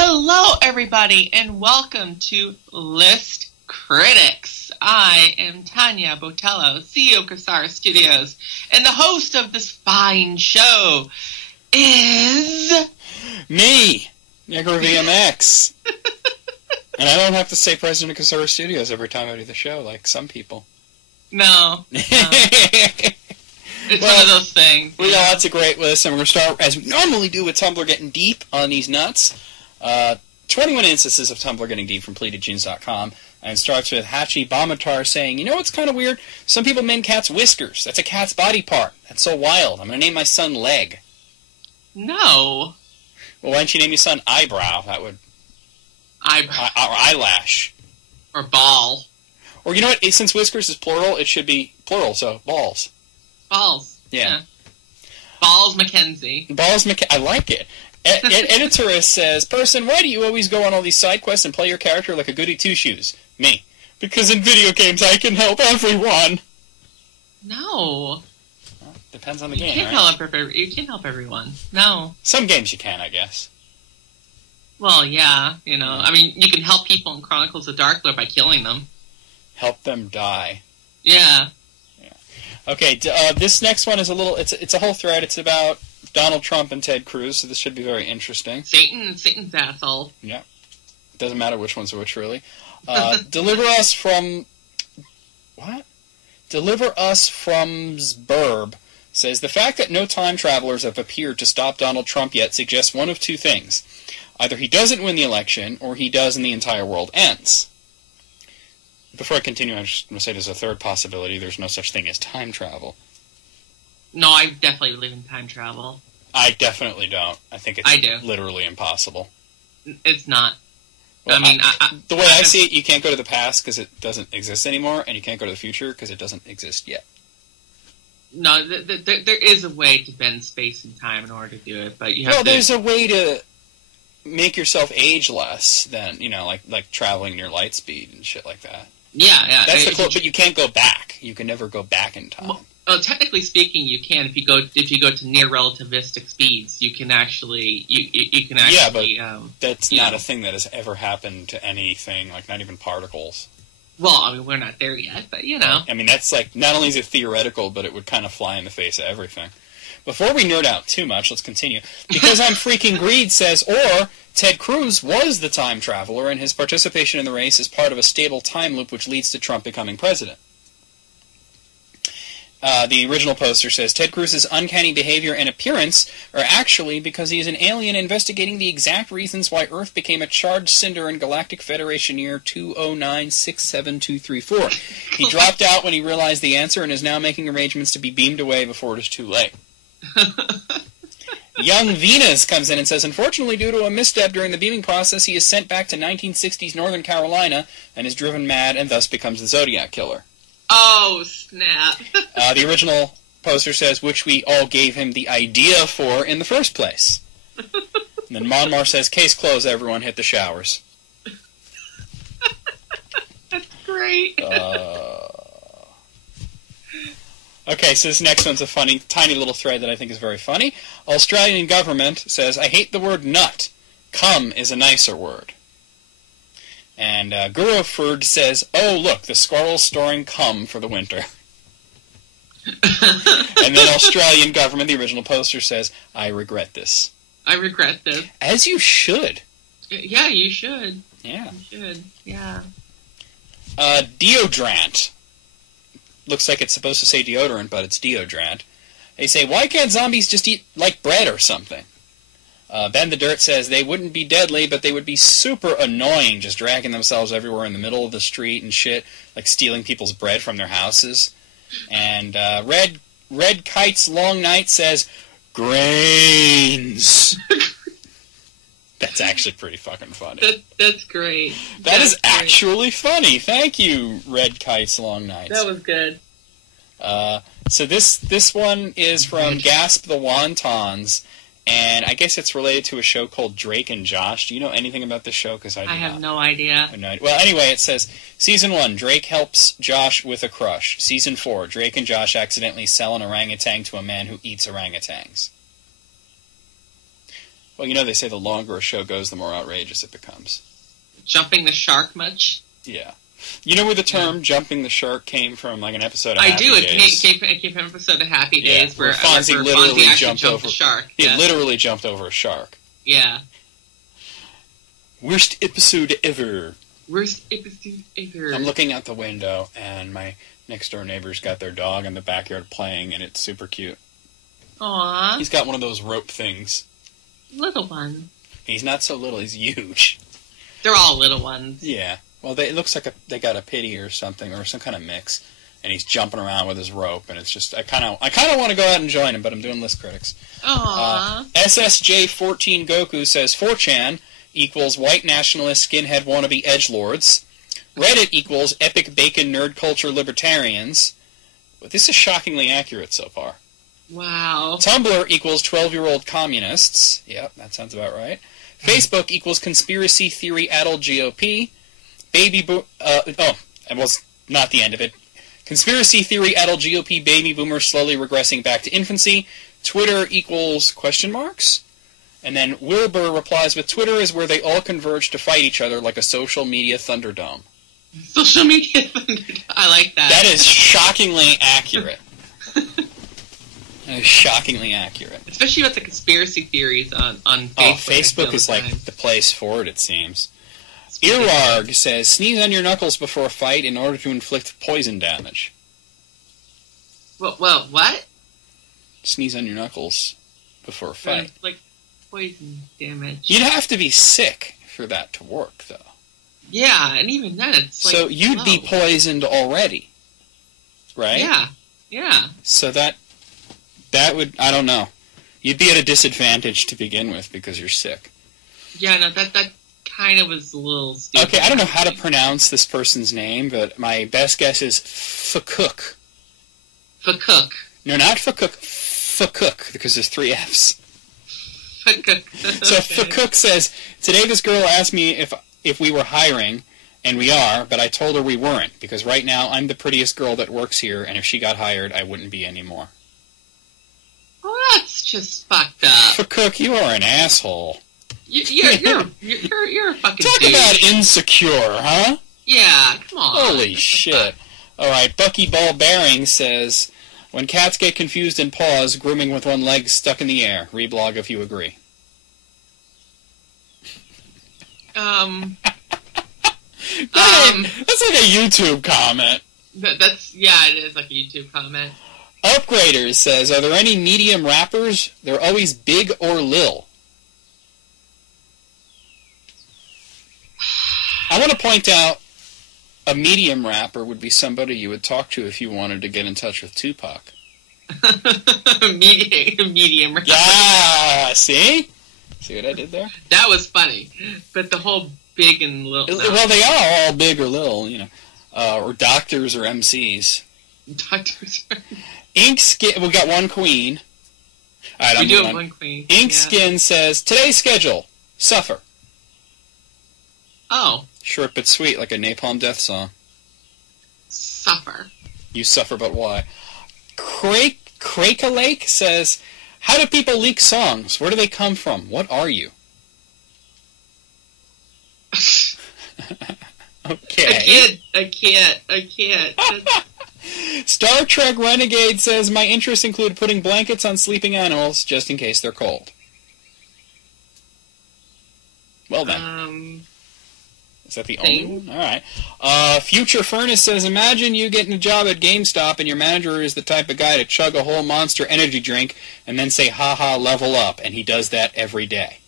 Hello, everybody, and welcome to List Critics. I am Tanya Botello, CEO of Casara Studios, and the host of this fine show is... me, Negro VMX. And I don't have to say president of Casara Studios every time I do the show, like some people. No. It's one of those things. We got lots of great lists, and we're going to start, as we normally do, with Tumblr getting deep on these nuts. 21 instances of Tumblr getting deep from pleadedjeans.com, and it starts with Hachi Bamatar saying, you know what's kind of weird? Some people name cats whiskers. That's a cat's body part. That's so wild. I'm going to name my son Leg. No. Well, why don't you name your son Eyebrow? That would... Eyebrow. Or eyelash. Or ball. Or you know what? Since whiskers is plural, it should be plural, so balls. Balls. Yeah. Balls Mackenzie. Balls Mackenzie. I like it. Editorist says, person, why do you always go on all these side quests and play your character like a goody two-shoes? Me. Because in video games I can help everyone. No. Well, depends on the game, You right? can't help everyone. No. Some games you can, I guess. Well, yeah, you know. I mean, you can help people in Chronicles of Darklore by killing them. Help them die. Yeah. Okay, this next one is a little... It's a whole thread. It's about Donald Trump and Ted Cruz, so this should be very interesting. Satan's asshole. Yeah. Doesn't matter which one's which, really. Deliver Us from... What? Deliver Us from Zburb says, the fact that no time travelers have appeared to stop Donald Trump yet suggests one of two things. Either he doesn't win the election, or he does and the entire world ends. Before I continue, I'm just going to say there's a third possibility. There's no such thing as time travel. No, I definitely believe in time travel. I definitely don't. I think it's literally impossible. It's not. Well, I mean, the way I see it, you can't go to the past because it doesn't exist anymore, and you can't go to the future because it doesn't exist yet. No, there is a way to bend space and time in order to do it, but you have to... Well, there's a way to make yourself age less than, you know, like traveling near light speed and shit like that. Yeah. That's the quote, but you can't go back. You can never go back in time. Well, technically speaking, you can if you go to near relativistic speeds. You can actually Yeah, but that's not a thing that has ever happened to anything, like not even particles. Well, I mean, we're not there yet, but you know. I mean, that's like not only is it theoretical, but it would kind of fly in the face of everything. Before we nerd out too much, let's continue. Because I'm Freaking Greed says, or Ted Cruz was the time traveler, and his participation in the race is part of a stable time loop which leads to Trump becoming president. The original poster says, Ted Cruz's uncanny behavior and appearance are actually because he is an alien investigating the exact reasons why Earth became a charged cinder in Galactic Federation year 209-67234. He dropped out when he realized the answer and is now making arrangements to be beamed away before it is too late. Young Venus comes in and says, unfortunately, due to a misstep during the beaming process, he is sent back to 1960s Northern Carolina and is driven mad and thus becomes the Zodiac Killer. Oh, snap. The original poster says, which we all gave him the idea for in the first place. And then Monmar says, case closed, everyone hit the showers. That's great. Okay, so this next one's a funny, tiny little thread that I think is very funny. Australian government says, I hate the word nut. Cum is a nicer word. And Guruford says, oh, look, the squirrel's storing cum for the winter. And then Australian government, the original poster, says, I regret this. I regret this. As you should. Yeah, you should. Yeah. You should, yeah. Deodorant. Looks like it's supposed to say deodorant, but it's deodorant. They say, why can't zombies just eat like bread or something? Ben the Dirt says, they wouldn't be deadly, but they would be super annoying, just dragging themselves everywhere in the middle of the street and shit, like stealing people's bread from their houses. And Red Kite's Long Night says, grains. That's actually pretty fucking funny. That's great. That is actually funny. Thank you, Red Kite's Long Nights. That was good. So this one is from Gasp the Wontons, and I guess it's related to a show called Drake and Josh. Do you know anything about this show? Because I have no idea. Well, anyway, it says, Season 1, Drake helps Josh with a crush. Season 4, Drake and Josh accidentally sell an orangutan to a man who eats orangutans. Well, they say the longer a show goes, the more outrageous it becomes. Jumping the shark much? Yeah. You know where the term "jumping the shark" came from? Like an episode of Happy Days. It came from an episode of Happy Days where Fonzie literally jumped over the shark. He literally jumped over a shark. Yeah. Worst episode ever. Worst episode ever. I'm looking out the window, and my next-door neighbor's got their dog in the backyard playing, and it's super cute. Aww. He's got one of those rope things. Little one. He's not so little, he's huge. They're all little ones. Yeah. Well, it looks like they got a pity or something, or some kind of mix, and he's jumping around with his rope, and it's just, I kind of want to go out and join him, but I'm doing list critics. Aww. SSJ14 Goku says 4chan equals white nationalist skinhead wannabe edgelords. Reddit equals epic bacon nerd culture libertarians. But this is shockingly accurate so far. Wow. Tumblr equals 12-year-old communists. Yep, that sounds about right. Facebook equals conspiracy theory addled GOP. It was not the end of it. Conspiracy theory addled GOP baby boomer slowly regressing back to infancy. Twitter equals question marks. And then Wilbur replies with Twitter is where they all converge to fight each other like a social media thunderdome. Social media thunderdome. I like that. That is shockingly accurate. That is shockingly accurate. Especially about the conspiracy theories on Facebook. Oh, Facebook is like the place for it seems. Earwarg says, sneeze on your knuckles before a fight in order to inflict poison damage. Well, what? Sneeze on your knuckles before a fight. Like poison damage. You'd have to be sick for that to work, though. Yeah, and even then, it's like... So you'd be poisoned already, right? Yeah. So that would, I don't know. You'd be at a disadvantage to begin with because you're sick. Yeah, no, that kind of was a little stupid. Okay, I don't know how to pronounce this person's name, but my best guess is Fakuk. Fakuk. No, not Fakuk. Fakuk, because there's 3 Fs. Fakuk. So Fakuk says, today this girl asked me if we were hiring, and we are, but I told her we weren't, because right now I'm the prettiest girl that works here, and if she got hired, I wouldn't be anymore. Oh, that's just fucked up. Fakuk, you are an asshole. You're a fucking Talk dude. about insecure, huh? Yeah, come on. Holy shit. Alright, Bucky Ball Bearing says, when cats get confused and pause, grooming with one leg stuck in the air. Reblog if you agree. That's like a YouTube comment. It is like a YouTube comment. Upgraders says, are there any medium rappers? They're always big or lil. I want to point out a medium rapper would be somebody you would talk to if you wanted to get in touch with Tupac. medium rapper. Yeah, see? See what I did there? That was funny. But the whole big and little... No. Well, they are all big or little, or doctors or MCs. Doctors are... Inkskin, we got one queen. All right, we do have one queen. Inkskin says, today's schedule, Suffer. Oh. Short but sweet, like a Napalm Death song. Suffer. You suffer, but why? Lake says, how do people leak songs? Where do they come from? What are you? Okay. I can't. Star Trek Renegade says, my interests include putting blankets on sleeping animals just in case they're cold. Well then. Is that the only one? All right. Future Furnace says, imagine you getting a job at GameStop and your manager is the type of guy to chug a whole Monster energy drink and then say, haha, level up, and he does that every day.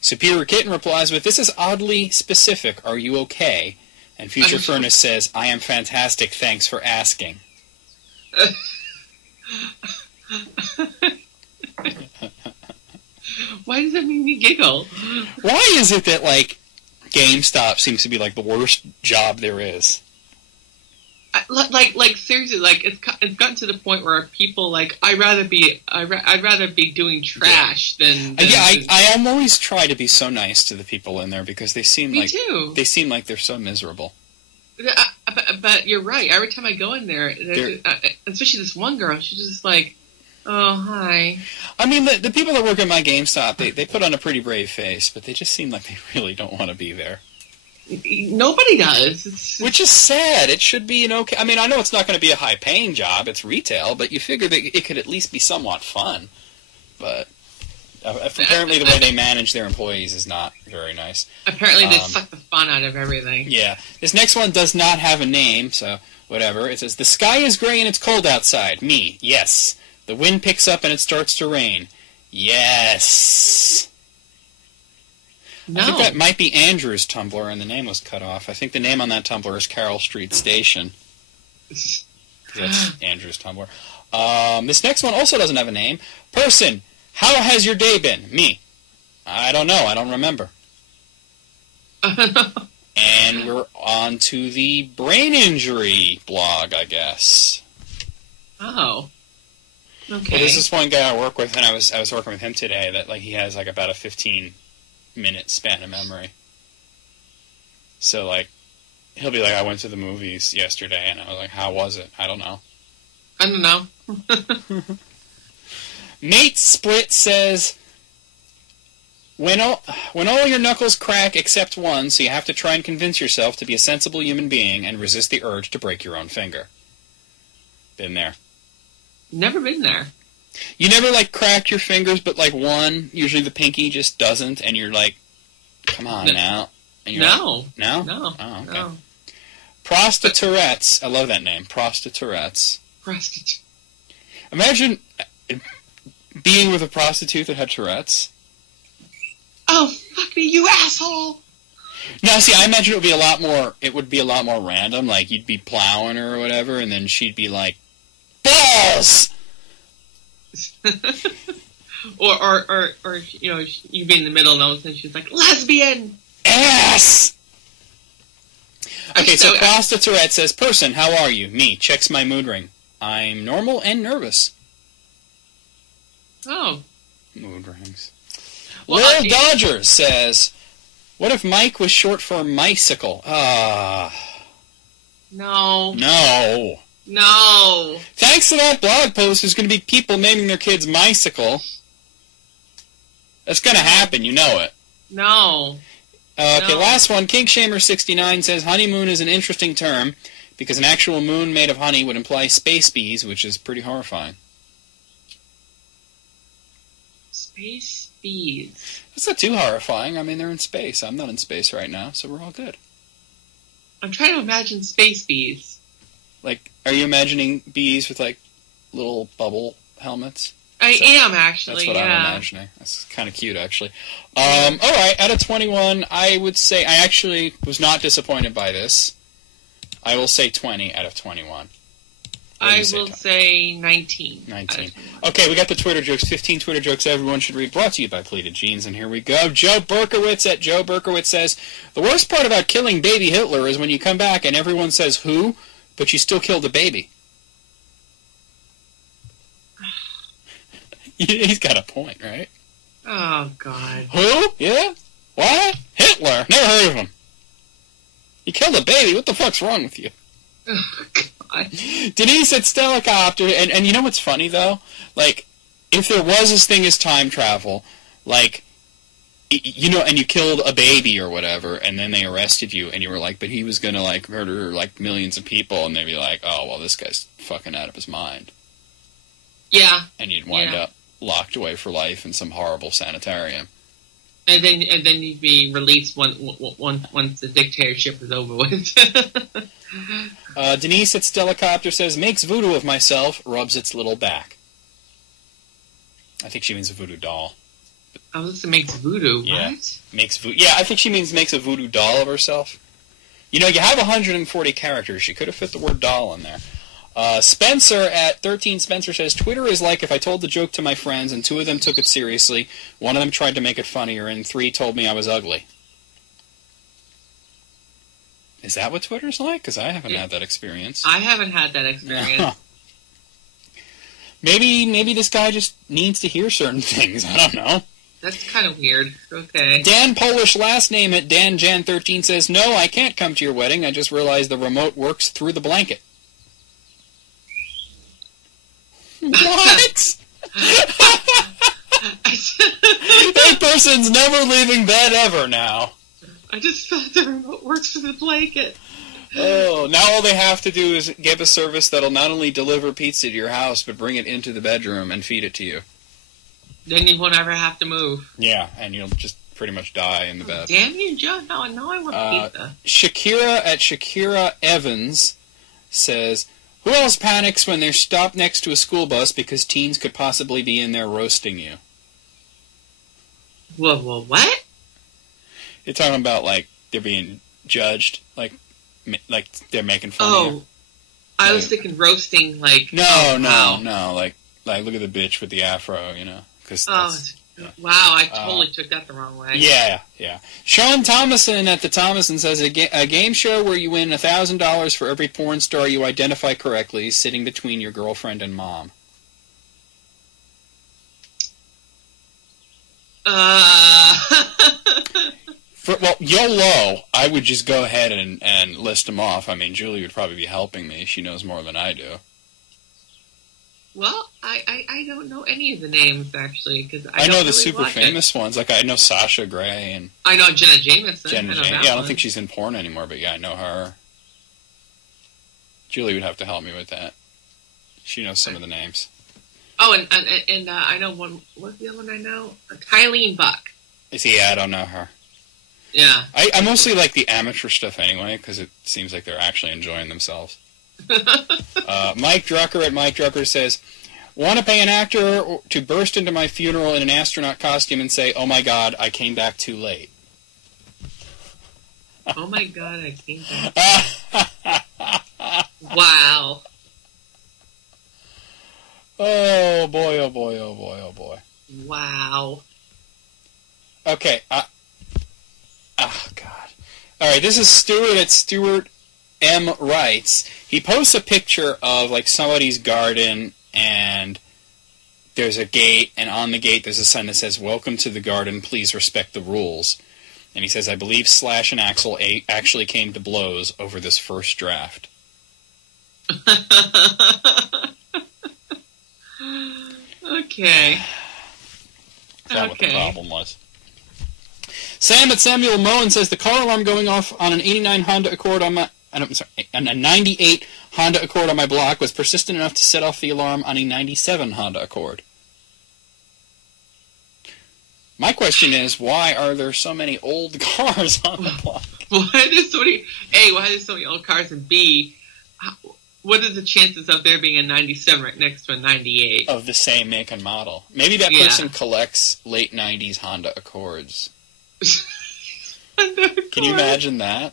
Superior Kitten replies with, this is oddly specific, are you okay? And Future Furnace says, I am fantastic, thanks for asking. Why does that make me giggle? Why is it that, GameStop seems to be, the worst job there is? Seriously, it's gotten to the point where people, I'd rather be doing trash than I always try to be so nice to the people in there because they seem Me too. They seem like they're so miserable. But you're right. Every time I go in there, especially this one girl, she's just like, Oh, hi. I mean, the people that work at my GameStop, they put on a pretty brave face, but they just seem like they really don't want to be there. Nobody does. Which is sad. It should be an okay... I mean, I know it's not going to be a high-paying job. It's retail, but you figure that it could at least be somewhat fun. But apparently the way they manage their employees is not very nice. Apparently they suck the fun out of everything. Yeah. This next one does not have a name, so whatever. It says, the sky is gray and it's cold outside. Me, yes. The wind picks up and it starts to rain. Yes. No. I think that might be Andrew's Tumblr, and the name was cut off. I think the name on that Tumblr is Carroll Street Station. That's Andrew's Tumblr. This next one also doesn't have a name. Person, how has your day been? Me. I don't know. I don't remember. And we're on to the brain injury blog, I guess. Oh. Okay. Well, there's this one guy I work with, and I was working with him today, that like he has like about a 15-minute span of memory. So like, he'll be like, I went to the movies yesterday, and I was like, how was it? I don't know. I don't know. Nate Split says, when all your knuckles crack except one, so you have to try and convince yourself to be a sensible human being and resist the urge to break your own finger. Been there. Never been there. You never, like, crack your fingers, but, like, one, usually the pinky just doesn't, and you're like, come on now. And you're No. Like, no? No. Oh, okay. No. Prostiturettes. I love that name. Prostiturettes. Prostitute. Imagine being with a prostitute that had Tourette's. Oh, fuck me, you asshole! No, see, I imagine it would be a lot more random, like, you'd be plowing her or whatever, and then she'd be like, balls! or you know, you'd be in the middle and all of a sudden she's like, lesbian! Ass! Okay, so So, Prostitute says, person, how are you? Me, checks my mood ring. I'm normal and nervous. Oh. Mood rings. Well, Lil Dodger says, what if Mike was short for Mycicle? No. No. No. Thanks to that blog post, there's going to be people naming their kids Mycicle. That's going to happen, you know it. No. Okay, No. last one. Kinkshamer69 says, honeymoon is an interesting term because an actual moon made of honey would imply space bees, which is pretty horrifying. Space bees. That's not too horrifying. I mean, they're in space. I'm not in space right now, so we're all good. I'm trying to imagine space bees. Like, are you imagining bees with, like, little bubble helmets? I am, actually, That's what yeah. I'm imagining. That's kind of cute, actually. Alright, out of 21, I would say I actually was not disappointed by this. I will say 20 out of 21. I will say 19. 19. Okay, we got the Twitter jokes. 15 Twitter jokes everyone should read. Brought to you by Pleated Jeans, and here we go. Joe Berkowitz at Joe Berkowitz says, the worst part about killing baby Hitler is when you come back and everyone says who, but you still killed a baby. He's got a point, right? Oh, God. Who? Yeah? What? Hitler? Never heard of him. You killed a baby? What the fuck's wrong with you? Oh, God. Denise at Stellacopter, and you know what's funny, though? Like, if there was this thing as time travel, like, you know, and you killed a baby or whatever, and then they arrested you, and you were like, but he was gonna, like, murder, like, millions of people, and they'd be like, oh, well, this guy's fucking out of his mind. Yeah. And you'd wind up locked away for life in some horrible sanitarium. And then you'd be released once the dictatorship is over with. Denise at Stellacopter says, makes voodoo of myself, rubs its little back. I think she means a voodoo doll. Oh, this makes voodoo. Yeah. What? Makes voodoo. Yeah, I think she means makes a voodoo doll of herself. You know, you have 140 characters. She could have fit the word doll in there. Spencer at 13 Spencer says, Twitter is like if I told the joke to my friends and 2 of them took it seriously, 1 of them tried to make it funnier, and 3 told me I was ugly. Is that what Twitter's like? Because I haven't had that experience. I haven't had that experience. Maybe this guy just needs to hear certain things. I don't know. That's kind of weird. Okay. Dan Polish last name at DanJan13 says, no, I can't come to your wedding. I just realized the remote works through the blanket. What? That person's never leaving bed ever now. I just found the remote works for the blanket. Oh, now all they have to do is give a service that'll not only deliver pizza to your house, but bring it into the bedroom and feed it to you. Then you won't ever have to move. Yeah, and you'll just pretty much die in the bed. Damn you, Joe. No, I want pizza. Shakira at Shakira Evans says, who else panics when they're stopped next to a school bus because teens could possibly be in there roasting you? Whoa, what? You're talking about, like, they're being judged, like they're making fun of you? I was thinking roasting, like... No, like, look at the bitch with the afro, you know? Wow, I totally took that the wrong way. Yeah. Sean Thomason at the Thomason says, a game show where you win $1,000 for every porn star you identify correctly sitting between your girlfriend and mom. Well, YOLO, I would just go ahead and list them off. I mean, Julie would probably be helping me. She knows more than I do. Well, I don't know any of the names, actually, because I know the super famous ones. Like, I know Sasha Grey and... I know Jenna Jameson. I don't think she's in porn anymore, but yeah, I know her. Julie would have to help me with that. She knows some of the names. Oh, and I know one... What's the other one I know? Kylene Buck. Yeah, I don't know her. Yeah. I mostly like the amateur stuff anyway, because it seems like they're actually enjoying themselves. Mike Drucker at Mike Drucker says, want to pay an actor to burst into my funeral in an astronaut costume and say, oh my god, I came back too late. Oh my god, I came back. Wow. Oh boy, oh boy, oh boy, oh boy. Wow. Okay, oh god. Alright, this is Stuart at Stuart M. Writes. He posts a picture of, like, somebody's garden, and there's a gate, and on the gate there's a sign that says, welcome to the garden, please respect the rules. And he says, I believe Slash and Axl actually came to blows over this first draft. Okay. Is that what the problem was? Sam at Samuel Moen says, the car alarm going off on an 89 Honda Accord on my... a 98 Honda Accord on my block was persistent enough to set off the alarm on a 97 Honda Accord. My question is, why are there so many old cars on the block? Why are there so many old cars? And B, what are the chances of there being a 97 right next to a 98? Of the same make and model. Maybe that person collects late 90s Honda Accords. Can you imagine that?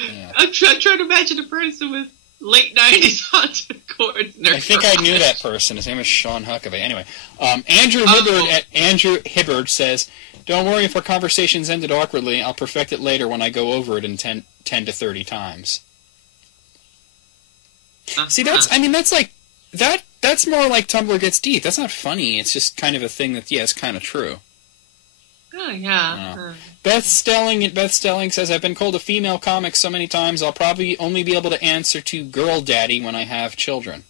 Yeah. I'm trying to imagine a person with late 90s Honda Accords in their I think I knew that person. His name is Sean Huckabee. Anyway, Andrew Hibbard at Andrew Hibbard says, don't worry if our conversations ended awkwardly. I'll perfect it later when I go over it in 10 to 30 times. See, that's more like Tumblr gets deep. That's not funny. It's just kind of a thing that, it's kind of true. Oh, yeah. Beth Stelling says, I've been called a female comic so many times, I'll probably only be able to answer to girl daddy when I have children.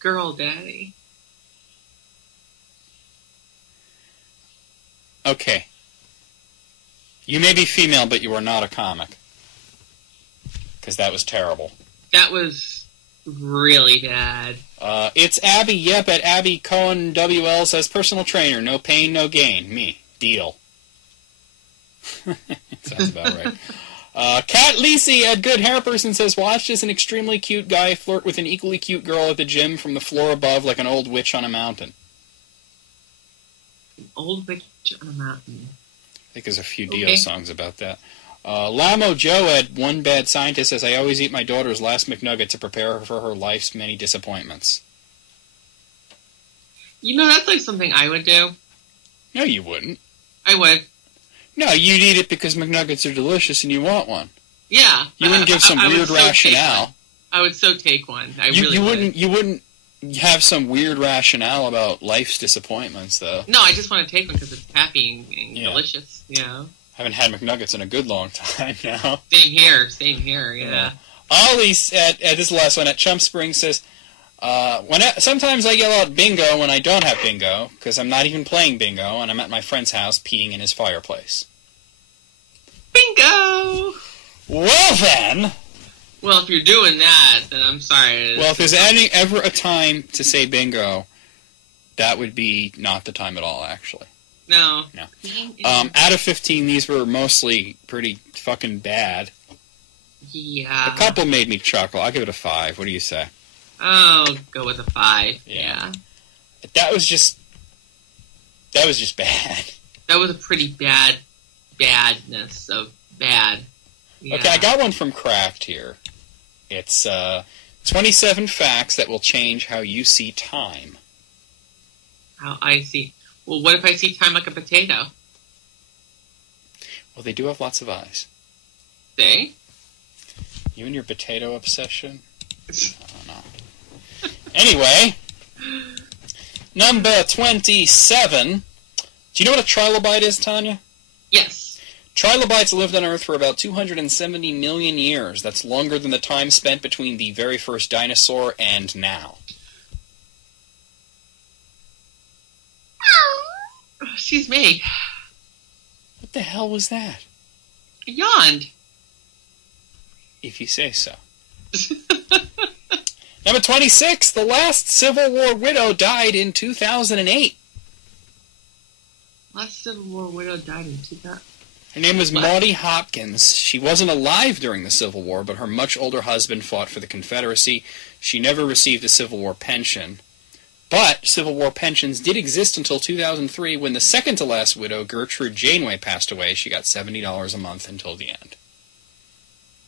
Girl daddy. Okay. You may be female, but you are not a comic. Because that was terrible. That was really bad. It's Abby Yep at Abby Cohen WL says, personal trainer, no pain, no gain. Me. Deal. Sounds about right. Kat Lisi at Good Hair Person says, watched as an extremely cute guy flirt with an equally cute girl at the gym from the floor above like an old witch on a mountain. An old witch on a mountain. I think there's a few Dio songs about that. Lamo Joe at One Bad Scientist says, I always eat my daughter's last McNugget to prepare her for her life's many disappointments. You know, that's like something I would do. No, you wouldn't. I would. No, you'd eat it because McNuggets are delicious and you want one. Yeah. You wouldn't give some weird rationale. I would so take one. You wouldn't have some weird rationale about life's disappointments, though. No, I just want to take one because it's happy and delicious, you know. I haven't had McNuggets in a good long time now. Same here, yeah. Ollie at this is the last one, at Chump Springs says, Sometimes I yell out bingo when I don't have bingo, because I'm not even playing bingo, and I'm at my friend's house peeing in his fireplace. Bingo! Well then! Well, if you're doing that, then I'm sorry. Well, if there's ever a time to say bingo, that would be not the time at all, actually. No. Out of 15, these were mostly pretty fucking bad. Yeah. A couple made me chuckle. I'll give it a 5. What do you say? Oh, go with a 5. Yeah. That was just bad. That was a pretty badness of bad. Yeah. Okay, I got one from Craft here. It's 27 facts that will change how you see time. How I see. Well, what if I see time like a potato? Well, they do have lots of eyes. See? You and your potato obsession? I don't know. Anyway, number 27. Do you know what a trilobite is, Tanya? Yes. Trilobites lived on Earth for about 270 million years. That's longer than the time spent between the very first dinosaur and now. Excuse me. What the hell was that? I yawned. If you say so. Number 26. The last Civil War widow died in 2008. Last Civil War widow died in 2000. Her name was Maudie Hopkins. She wasn't alive during the Civil War, but her much older husband fought for the Confederacy. She never received a Civil War pension. But Civil War pensions did exist until 2003 when the second-to-last widow, Gertrude Janeway, passed away. She got $70 a month until the end.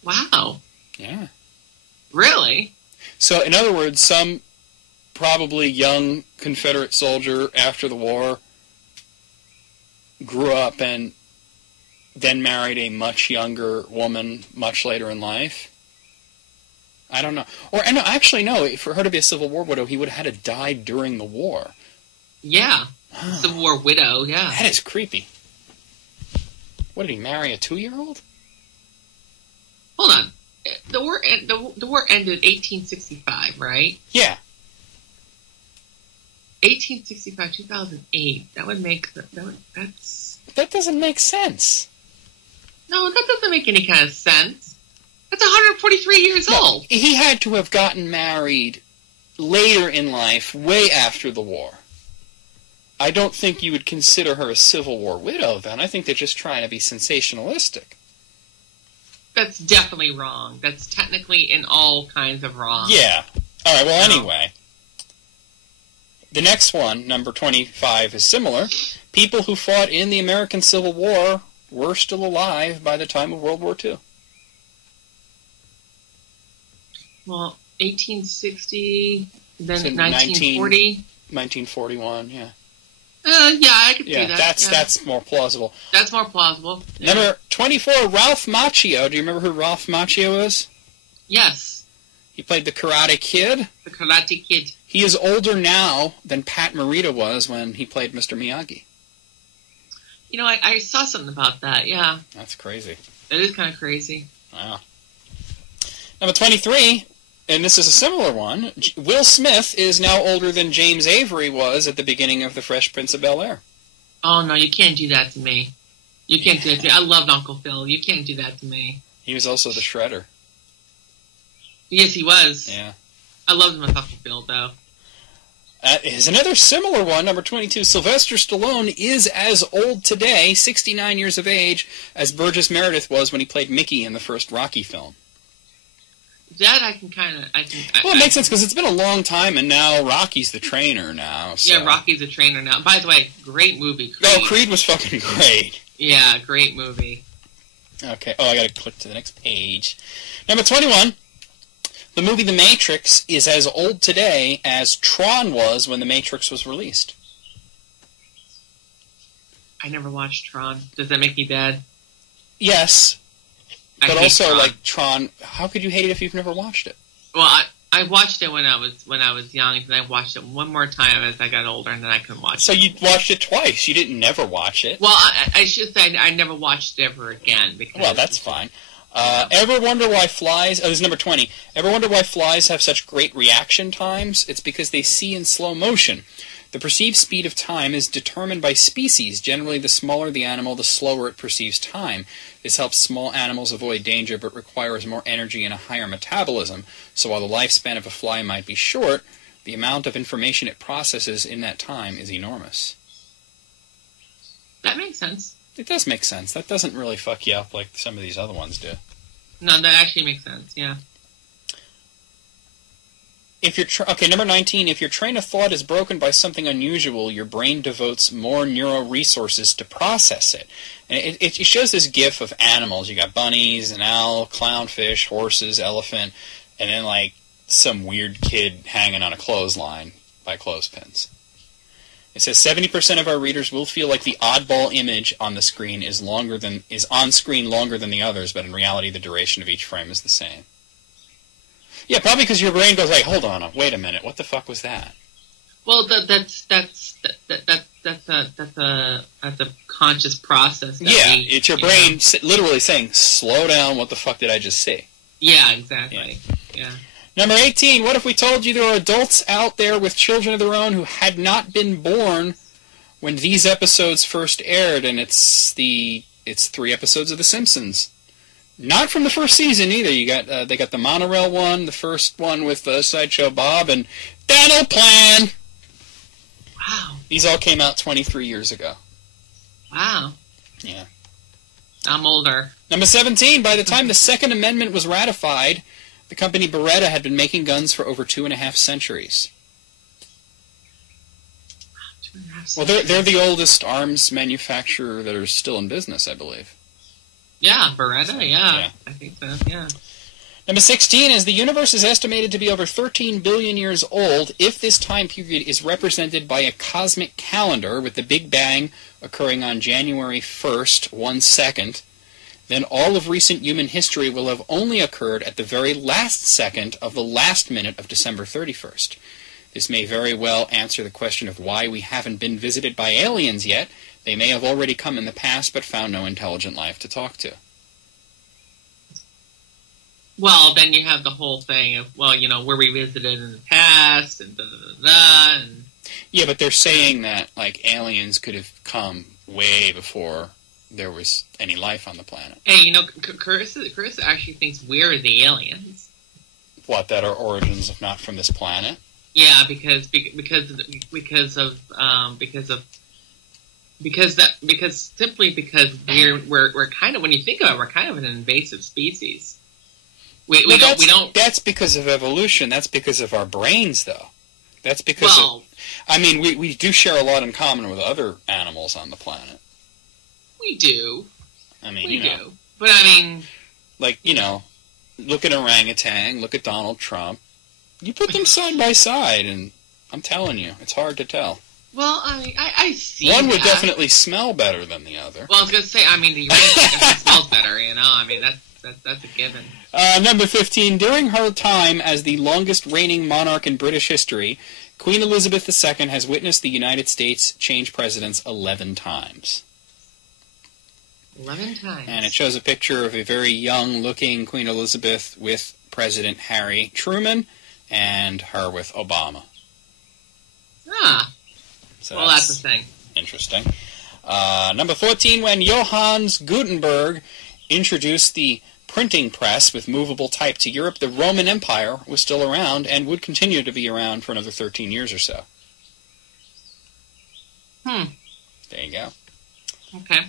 Wow. Yeah. Really? So, in other words, some probably young Confederate soldier after the war grew up and then married a much younger woman much later in life. I don't know. No, actually, no. For her to be a Civil War widow, he would have had to die during the war. Yeah. Civil War widow, yeah. That is creepy. What, did he marry a 2-year-old? Hold on. The war ended 1865, right? Yeah. 1865, 2008. That would make... That doesn't make sense. No, that doesn't make any kind of sense. That's 143 years old. He had to have gotten married later in life, way after the war. I don't think you would consider her a Civil War widow, then. I think they're just trying to be sensationalistic. That's definitely wrong. That's technically in all kinds of wrong. Yeah. All right, well, anyway. The next one, number 25, is similar. People who fought in the American Civil War were still alive by the time of World War II. Well, 1860, then 1940. 1941, yeah. Yeah, I could see that. That's more plausible. That's more plausible. Yeah. Number 24, Ralph Macchio. Do you remember who Ralph Macchio is? Yes. He played the Karate Kid. The Karate Kid. He is older now than Pat Morita was when he played Mr. Miyagi. You know, I saw something about that, yeah. That's crazy. That is kind of crazy. Wow. Number 23, and this is a similar one, Will Smith is now older than James Avery was at the beginning of The Fresh Prince of Bel-Air. Oh, no, you can't do that to me. You can't do that to me. I loved Uncle Phil. You can't do that to me. He was also the Shredder. Yes, he was. Yeah. I loved him as Uncle Phil, though. Is another similar one, number 22. Sylvester Stallone is as old today, 69 years of age, as Burgess Meredith was when he played Mickey in the first Rocky film. That I can kind of... Well, it makes sense because it's been a long time, and now Rocky's the trainer now. So. Yeah, Rocky's the trainer now. By the way, great movie, Creed. Oh, Creed was fucking great. Yeah, great movie. Okay. Oh, I gotta click to the next page. Number 21. The movie The Matrix is as old today as Tron was when The Matrix was released. I never watched Tron. Does that make me bad? Yes. But also, Tron. like, Tron, how could you hate it if you've never watched it? Well, I watched it when I was young, and then I watched it one more time as I got older, and then I couldn't watch it. So you watched it twice. You didn't never watch it. Well, I should say I never watched it ever again. Because well, that's fine. Ever wonder why flies... Oh, this is number 20. Ever wonder why flies have such great reaction times? It's because they see in slow motion. The perceived speed of time is determined by species. Generally, the smaller the animal, the slower it perceives time. This helps small animals avoid danger, but requires more energy and a higher metabolism. So while the lifespan of a fly might be short, the amount of information it processes in that time is enormous. That makes sense. It does make sense. That doesn't really fuck you up like some of these other ones do. No, that actually makes sense, yeah. If okay, number 19, if your train of thought is broken by something unusual, your brain devotes more neural resources to process it. And it shows this gif of animals. You got bunnies, an owl, clownfish, horses, elephant, and then like some weird kid hanging on a clothesline by clothespins. It says 70% of our readers will feel like the oddball image on the screen is on screen longer than the others, but in reality the duration of each frame is the same. Yeah, probably because your brain goes like, hold on, wait a minute, what the fuck was that? Well, that's a conscious process. It's your brain literally saying, slow down, what the fuck did I just see? Yeah, exactly. Yeah. Number 18, what if we told you there are adults out there with children of their own who had not been born when these episodes first aired, and it's 3 episodes of The Simpsons. Not from the first season either. They got the monorail one, the first one with Sideshow Bob, and Dental Plan. Wow. These all came out 23 years ago. Wow. Yeah. I'm older. Number 17, by the time the Second Amendment was ratified, the company Beretta had been making guns for over 2.5 centuries. 2.5 centuries. Well, they're the oldest arms manufacturer that are still in business, I believe. Yeah, Beretta, yeah. I think so, yeah. Number 16 is the universe is estimated to be over 13 billion years old if this time period is represented by a cosmic calendar with the Big Bang occurring on January 1st, 1 second. Then all of recent human history will have only occurred at the very last second of the last minute of December 31st. This may very well answer the question of why we haven't been visited by aliens yet. They may have already come in the past but found no intelligent life to talk to. Well, then you have the whole thing of, were we visited in the past, and da-da-da-da, and... Yeah, but they're saying that, aliens could have come way before there was any life on the planet. Hey, Carissa actually thinks we're the aliens. What, that our origins are not from this planet? Yeah, because we're kind of, when you think about it, we're kind of an invasive species. We don't. That's because of evolution. That's because of our brains, though. That's because we do share a lot in common with other animals on the planet. We do. We do. But look at orangutan, look at Donald Trump. You put them side by side, and I'm telling you, it's hard to tell. Well, I see. One would definitely smell better than the other. Well, I was going to say, the orangutan smells better, that's a given. Number 15, during her time as the longest reigning monarch in British history, Queen Elizabeth II has witnessed the United States change presidents 11 times. 11 times. And it shows a picture of a very young-looking Queen Elizabeth with President Harry Truman and her with Obama. Ah. So well, that's the thing. Interesting. Number 14, when Johannes Gutenberg introduced the printing press with movable type to Europe, the Roman Empire was still around and would continue to be around for another 13 years or so. There you go. Okay.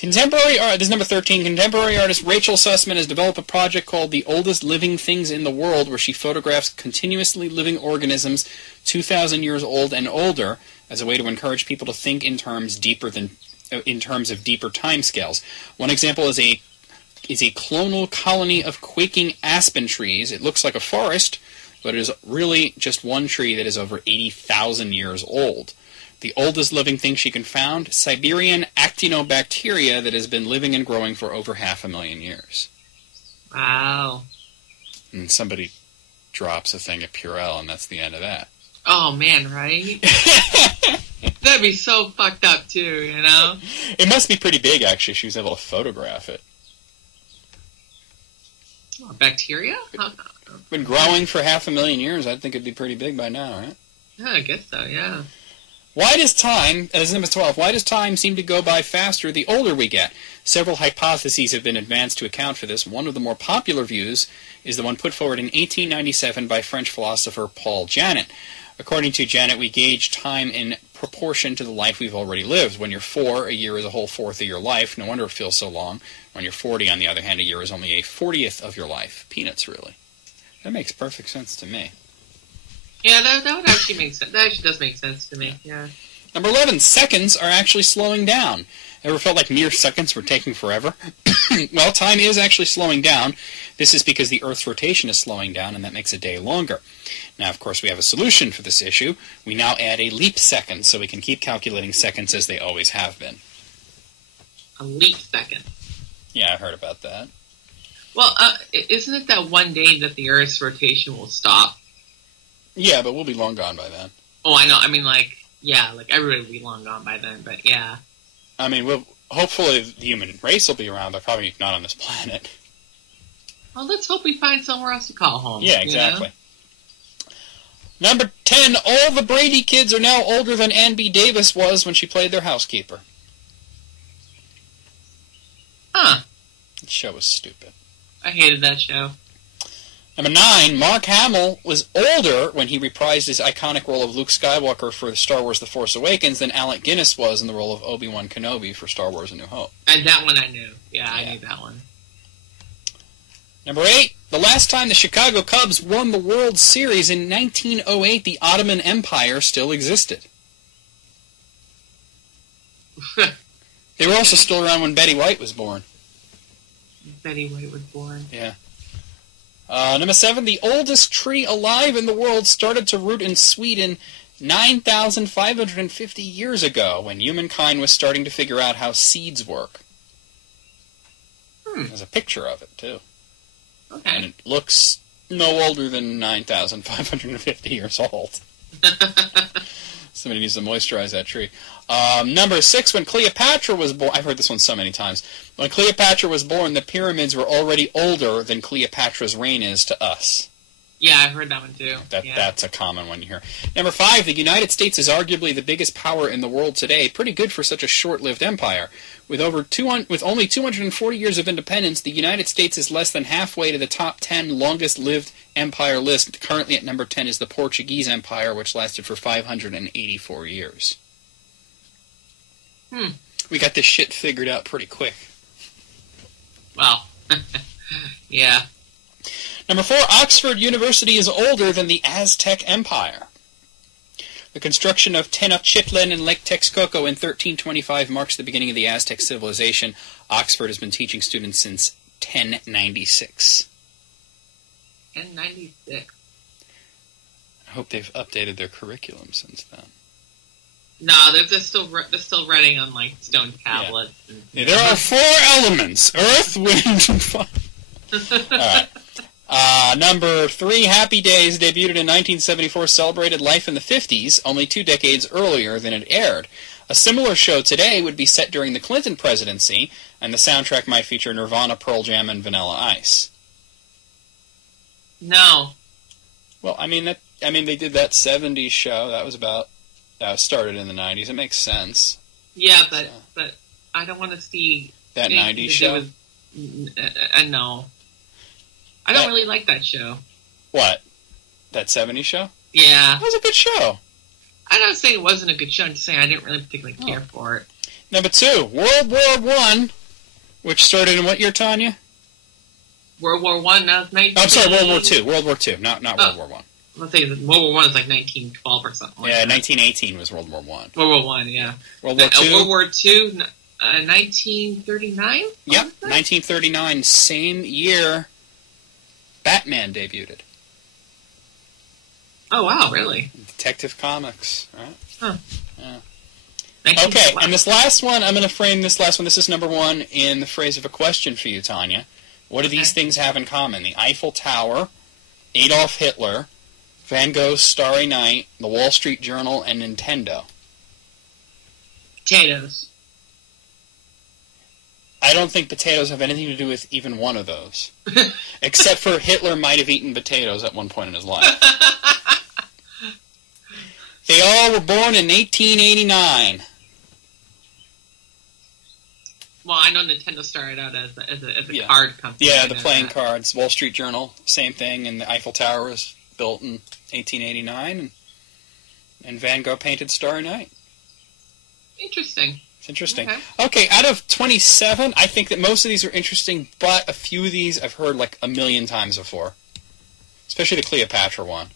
This is number 13. Contemporary artist Rachel Sussman has developed a project called The Oldest Living Things in the World, where she photographs continuously living organisms 2,000 years old and older as a way to encourage people to think in terms of deeper timescales. One example is a clonal colony of quaking aspen trees. It looks like a forest, but it is really just one tree that is over 80,000 years old. The oldest living thing she can find, Siberian actinobacteria that has been living and growing for over 500,000 years. Wow. And somebody drops a thing at Purell, and that's the end of that. Oh, man, right? That'd be so fucked up, too, It must be pretty big, actually. She was able to photograph it. Bacteria? Been growing for 500,000 years. I'd think it'd be pretty big by now, right? Yeah, I guess so, yeah. Why does time, as number 12, why does time seem to go by faster the older we get? Several hypotheses have been advanced to account for this. One of the more popular views is the one put forward in 1897 by French philosopher Paul Janet. According to Janet, we gauge time in proportion to the life we've already lived. When you're 4, a year is a whole fourth of your life. No wonder it feels so long. When you're 40, on the other hand, a year is only a 40th of your life. Peanuts, really. That makes perfect sense to me. Yeah, that would actually make sense. That actually does make sense to me, yeah. Number 11, seconds are actually slowing down. Ever felt like mere seconds were taking forever? Well, time is actually slowing down. This is because the Earth's rotation is slowing down, and that makes a day longer. Now, of course, we have a solution for this issue. We now add a leap second, so we can keep calculating seconds as they always have been. A leap second? Yeah, I heard about that. Well, isn't it that one day that the Earth's rotation will stop? Yeah, but we'll be long gone by then. Oh, I know. I mean, everybody will be long gone by then, but yeah. I mean, hopefully the human race will be around, but probably not on this planet. Well, let's hope we find somewhere else to call home. Yeah, exactly. You know? Number 10, all the Brady kids are now older than Ann B. Davis was when she played their housekeeper. Huh. The show was stupid. I hated that show. Number 9, Mark Hamill was older when he reprised his iconic role of Luke Skywalker for Star Wars The Force Awakens than Alec Guinness was in the role of Obi-Wan Kenobi for Star Wars A New Hope. And that one I knew. Yeah, I knew that one. Number 8, the last time the Chicago Cubs won the World Series in 1908, the Ottoman Empire still existed. They were also still around when Betty White was born. Betty White was born. Yeah. Number 7, the oldest tree alive in the world started to root in Sweden 9,550 years ago, when humankind was starting to figure out how seeds work. There's a picture of it, too. Okay. And it looks no older than 9,550 years old. Somebody needs to moisturize that tree. Number 6, when Cleopatra was born... I've heard this one so many times. When Cleopatra was born, the pyramids were already older than Cleopatra's reign is to us. Yeah, I've heard that one too. That's a common one you hear. Number 5, the United States is arguably the biggest power in the world today. Pretty good for such a short-lived empire. With only 240 years of independence, the United States is less than halfway to the top 10 longest-lived empire list. Currently at number 10 is the Portuguese Empire, which lasted for 584 years. We got this shit figured out pretty quick. Well, yeah. Number 4, Oxford University is older than the Aztec Empire. The construction of Tenochtitlan and Lake Texcoco in 1325 marks the beginning of the Aztec civilization. Oxford has been teaching students since 1096. 1096. I hope they've updated their curriculum since then. No, they're still writing on like stone tablets. Yeah. And, there are 4 elements: earth, wind, and fire. All right. Number 3, Happy Days, debuted in 1974, celebrated life in the 50s, only 2 decades earlier than it aired. A similar show today would be set during the Clinton presidency, and the soundtrack might feature Nirvana, Pearl Jam, and Vanilla Ice. No. Well, I mean they did that 70s show. That was about started in the 90s. It makes sense. Yeah, but I don't want to see that 90s show. No. I don't really like that show. What? That 70s show? Yeah. That was a good show. I'm not saying it wasn't a good show. I'm just saying I didn't really particularly care for it. Number 2, World War I, which started in what year, Tanya? World War I, that was 19... I'm sorry, World War II. World War II, not World War I. Let's say World War I is like 1912 or something like that. 1918 was World War I. World War I, yeah. World War II? World War II, 1939? Yep, 1939, same year Batman debuted. Oh, wow, really? Detective Comics, right? Huh. Yeah. Okay, and this last one, I'm going to frame this last one. This is number 1 in the phrase of a question for you, Tanya. What do these things have in common? The Eiffel Tower, Adolf Hitler, Van Gogh's Starry Night, the Wall Street Journal, and Nintendo. Potatoes. I don't think potatoes have anything to do with even one of those. Except for Hitler might have eaten potatoes at one point in his life. They all were born in 1889. Well, I know Nintendo started out as a card company. Yeah, the playing cards. Wall Street Journal, same thing. And the Eiffel Tower was built in 1889. And Van Gogh painted Starry Night. Interesting. It's interesting. Okay, out of 27, I think that most of these are interesting, but a few of these I've heard like a million times before. Especially the Cleopatra one.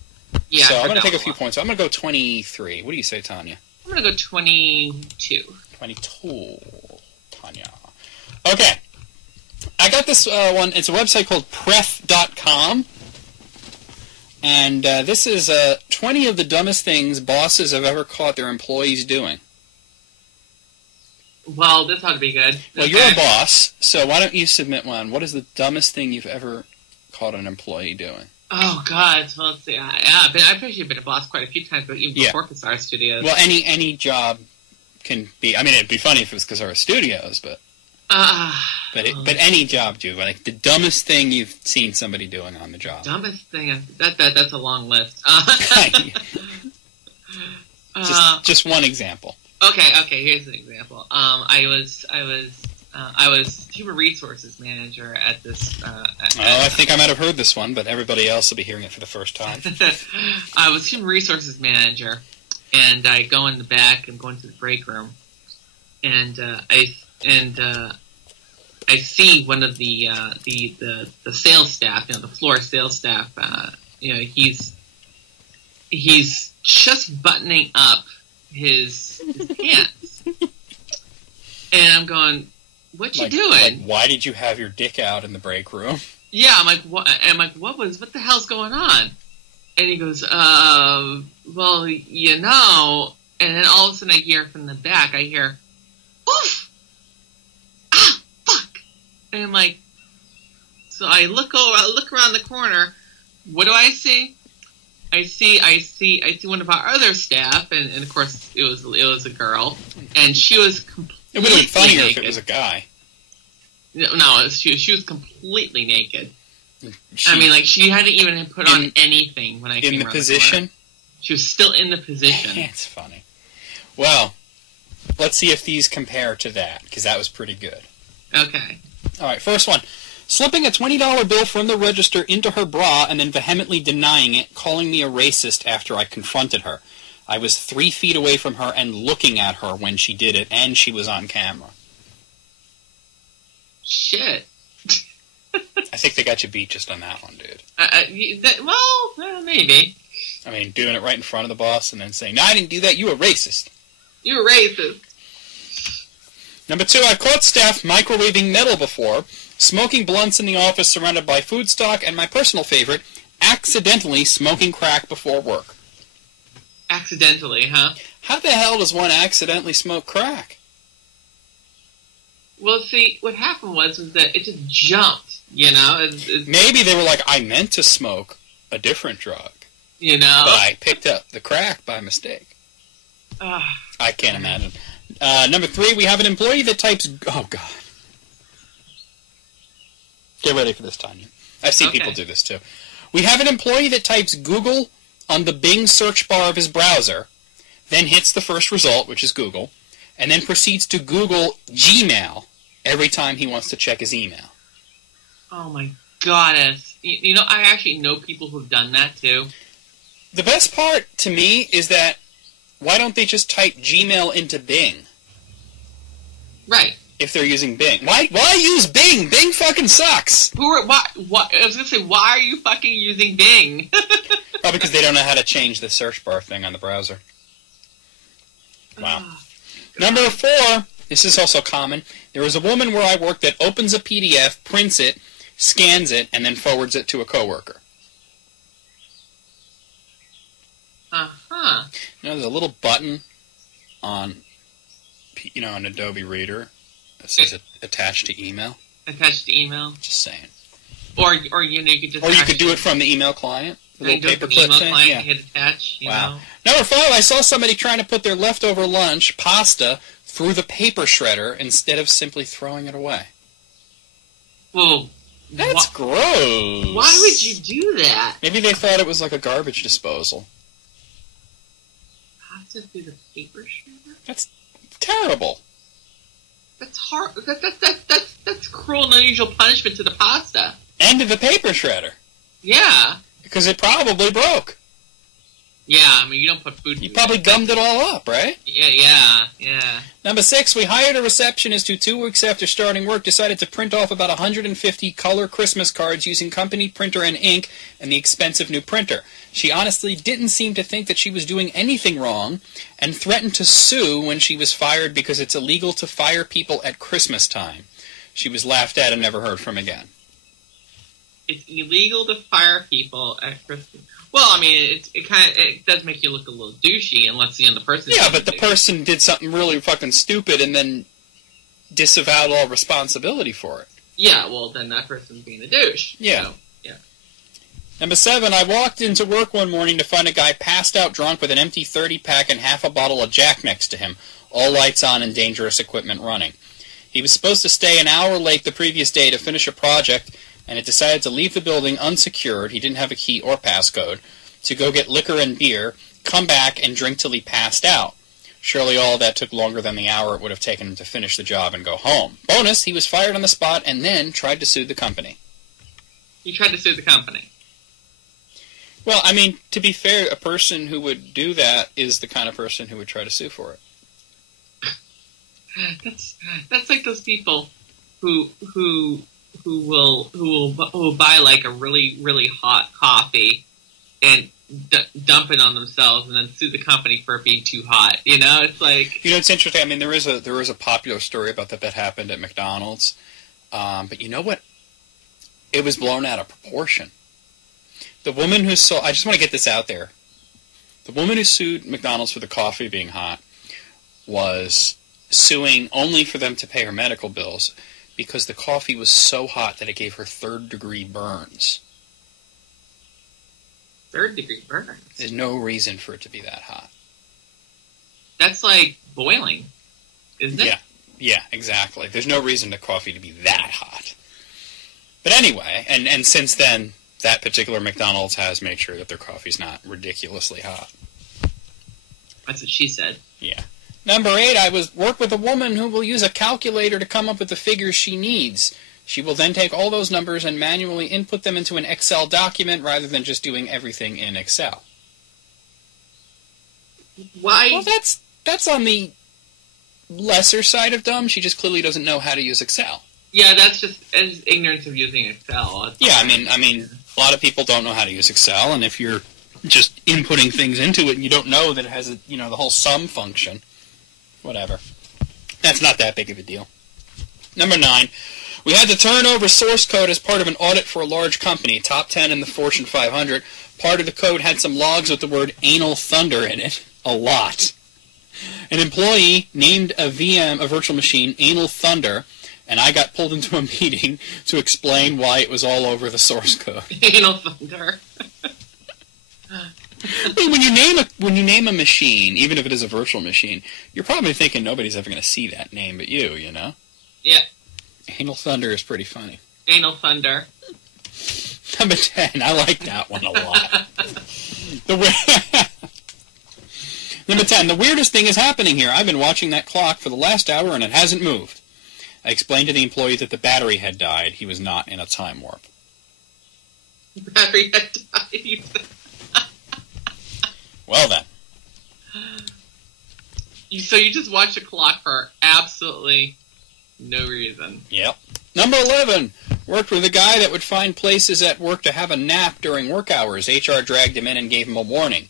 Yeah, so I'm going to take a few points. I'm going to go 23. What do you say, Tanya? I'm going to go 22. 22, Tanya. Okay. I got this one. It's a website called Pref.com. And this is 20 of the dumbest things bosses have ever caught their employees doing. Well, this ought to be good. Well, you're a boss, so why don't you submit one? What is the dumbest thing you've ever caught an employee doing? Oh, God. Well, let's see. I've actually been a boss quite a few times, but even before Kazar Studios. Well, any job can be. I mean, it'd be funny if it was Kazar Studios, but any job, too. Like the dumbest thing you've seen somebody doing on the job. Dumbest thing. That's a long list. Just one example. Okay. Here's an example. I was human resources manager at this. I think I might have heard this one, but everybody else will be hearing it for the first time. I was human resources manager, and I go in the back and go into the break room, and I see one of the sales staff, the floor sales staff. He's just buttoning up his pants, and I'm going, "What you doing? Like, why did you have your dick out in the break room?" Yeah, I'm like, what? And I'm like, what the hell's going on? And he goes, well, and then all of a sudden I hear from the back, oof, ah, fuck, and I'm like, so I look around the corner. What do I see? I see one of our other staff, and of course it was a girl, and she was completely It would have been funnier naked. if it was a guy. No, she was completely naked. She hadn't even put on anything when I came around the position. corner. She was still in the position. It's funny. Well, let's see if these compare to that, because that was pretty good. Okay. All right, first one. Slipping a $20 bill from the register into her bra and then vehemently denying it, calling me a racist after I confronted her. I was 3 feet away from her and looking at her when she did it, and she was on camera. Shit. I think they got you beat just on that one, dude. Maybe. I mean, doing it right in front of the boss and then saying, "No, I didn't do that, you a racist." You're a racist. Number 2, I've caught staff microwaving metal before, smoking blunts in the office surrounded by food stock, and my personal favorite, accidentally smoking crack before work. Accidentally, huh? How the hell does one accidentally smoke crack? Well, see, what happened was that it just jumped, Maybe they were like, I meant to smoke a different drug. But I picked up the crack by mistake. I can't imagine. Number 3, we have an employee that types... Oh, God. Get ready for this, Tanya. I've seen people do this, too. We have an employee that types Google on the Bing search bar of his browser, then hits the first result, which is Google, and then proceeds to Google Gmail every time he wants to check his email. Oh, my goddess. I actually know people who've done that, too. The best part, to me, is that why don't they just type Gmail into Bing? Right. If they're using Bing. Why use Bing? Bing fucking sucks! I was gonna say, why are you fucking using Bing? Probably because they don't know how to change the search bar thing on the browser. Wow. Number 4, this is also common. There is a woman where I work that opens a PDF, prints it, scans it, and then forwards it to a coworker. Uh-huh. There's a little button on, an Adobe Reader that says attached to email. Attached to email? Just saying. Or you could just... Or you could do it from the email client. The little paperclip thing. Client, hit attach, Wow. Number 5, I saw somebody trying to put their leftover lunch, pasta, through the paper shredder instead of simply throwing it away. Well, That's gross. why would you do that? Maybe they thought it was like a garbage disposal. Pasta through the paper shredder? That's terrible. That's hard. That's cruel and unusual punishment to the pasta. And to the paper shredder. Yeah. Because it probably broke. Yeah, I mean, you don't put food... You probably gummed it all up, right? Yeah. Number 6, we hired a receptionist who 2 weeks after starting work decided to print off about 150 color Christmas cards using company printer and ink and the expensive new printer. She honestly didn't seem to think that she was doing anything wrong and threatened to sue when she was fired because it's illegal to fire people at Christmas time. She was laughed at and never heard from again. It's illegal to fire people at Christmas. Well, I mean, it does make you look a little douchey unless the other person... Yeah, but the person did something really fucking stupid and then disavowed all responsibility for it. Yeah, well, then that person's being a douche. Yeah. So, yeah. Number 7, I walked into work one morning to find a guy passed out drunk with an empty 30-pack and half a bottle of Jack next to him, all lights on and dangerous equipment running. He was supposed to stay an hour late the previous day to finish a project, and had decided to leave the building unsecured, he didn't have a key or passcode, to go get liquor and beer, come back, and drink till he passed out. Surely all that took longer than the hour it would have taken him to finish the job and go home. Bonus, he was fired on the spot and then tried to sue the company. He tried to sue the company. Well, I mean, to be fair, a person who would do that is the kind of person who would try to sue for it. That's like those people who will buy like a really, really hot coffee and dump it on themselves and then sue the company for it being too hot. You know, it's like... You know, it's interesting. I mean, there is a popular story about that happened at McDonald's. But you know what? It was blown out of proportion. The woman who sold... I just want to get this out there. The woman who sued McDonald's for the coffee being hot was suing only for them to pay her medical bills because the coffee was so hot that it gave her third-degree burns. Third-degree burns? There's no reason for it to be that hot. That's like boiling, isn't it? Yeah, exactly. There's no reason for coffee to be that hot. But anyway, and since then, that particular McDonald's has made sure that their coffee's not ridiculously hot. That's what she said. Yeah. Number 8, I work with a woman who will use a calculator to come up with the figures she needs. She will then take all those numbers and manually input them into an Excel document rather than just doing everything in Excel. Why? Well, that's on the lesser side of dumb. She just clearly doesn't know how to use Excel. Yeah, that's just as ignorance of using Excel. Yeah, I mean, a lot of people don't know how to use Excel, and if you're just inputting things into it and you don't know that it has the whole sum function, whatever. That's not that big of a deal. Number 9, we had to turn over source code as part of an audit for a large company, top 10 in the Fortune 500. Part of the code had some logs with the word anal thunder in it. A lot. An employee named a virtual machine, Anal Thunder, and I got pulled into a meeting to explain why it was all over the source code. Anal Thunder. I mean, when you name a machine, even if it is a virtual machine, you're probably thinking nobody's ever going to see that name but you, you know? Yeah. Anal Thunder is pretty funny. Anal Thunder. Number 10, I like that one a lot. Number 10, the weirdest thing is happening here. I've been watching that clock for the last hour and it hasn't moved. I explained to the employee that the battery had died. He was not in a time warp. The battery had died? Well then. So you just watch a clock for absolutely no reason. Yep. Number 11. Worked with a guy that would find places at work to have a nap during work hours. HR dragged him in and gave him a warning.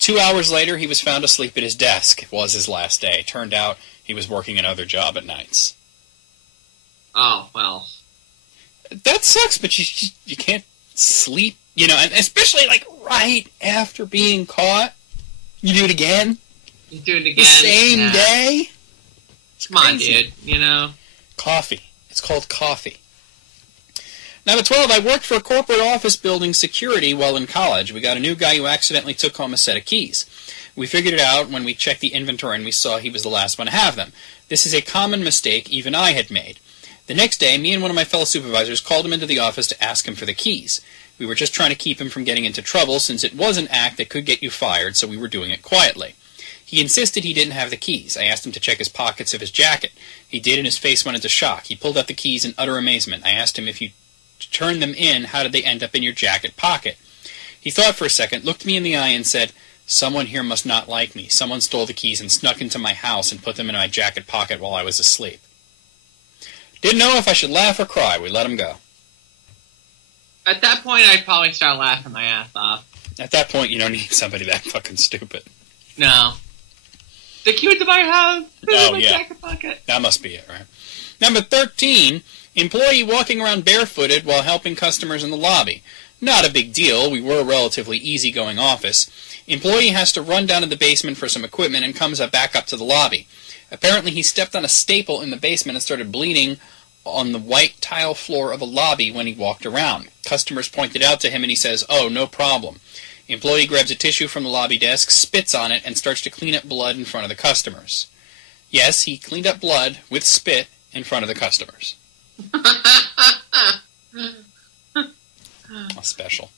2 hours later, he was found asleep at his desk. It was his last day. Turned out he was working another job at nights. Oh, well. That sucks, but you can't sleep, and especially, right after being caught. You do it again? You do it again. The same day? Come on, dude, Coffee. It's called coffee. Number 12, I worked for a corporate office building security while in college. We got a new guy who accidentally took home a set of keys. We figured it out when we checked the inventory and we saw he was the last one to have them. This is a common mistake even I had made. The next day, me and one of my fellow supervisors called him into the office to ask him for the keys. We were just trying to keep him from getting into trouble, since it was an act that could get you fired, so we were doing it quietly. He insisted he didn't have the keys. I asked him to check his pockets of his jacket. He did, and his face went into shock. He pulled out the keys in utter amazement. I asked him, if you turned them in, how did they end up in your jacket pocket? He thought for a second, looked me in the eye, and said, "Someone here must not like me. Someone stole the keys and snuck into my house and put them in my jacket pocket while I was asleep." Didn't know if I should laugh or cry. We let him go. At that point, I'd probably start laughing my ass off. At that point, you don't need somebody that fucking stupid. No. The key to my house. Oh, my yeah. jacket pocket. That must be it, right? Number 13, employee walking around barefooted while helping customers in the lobby. Not a big deal. We were a relatively easygoing office. Employee has to run down to the basement for some equipment and comes back up to the lobby. Apparently, he stepped on a staple in the basement and started bleeding on the white tile floor of a lobby when he walked around. Customers pointed out to him and he says, "Oh, no problem." Employee grabs a tissue from the lobby desk, spits on it, and starts to clean up blood in front of the customers. Yes, he cleaned up blood with spit in front of the customers. Special.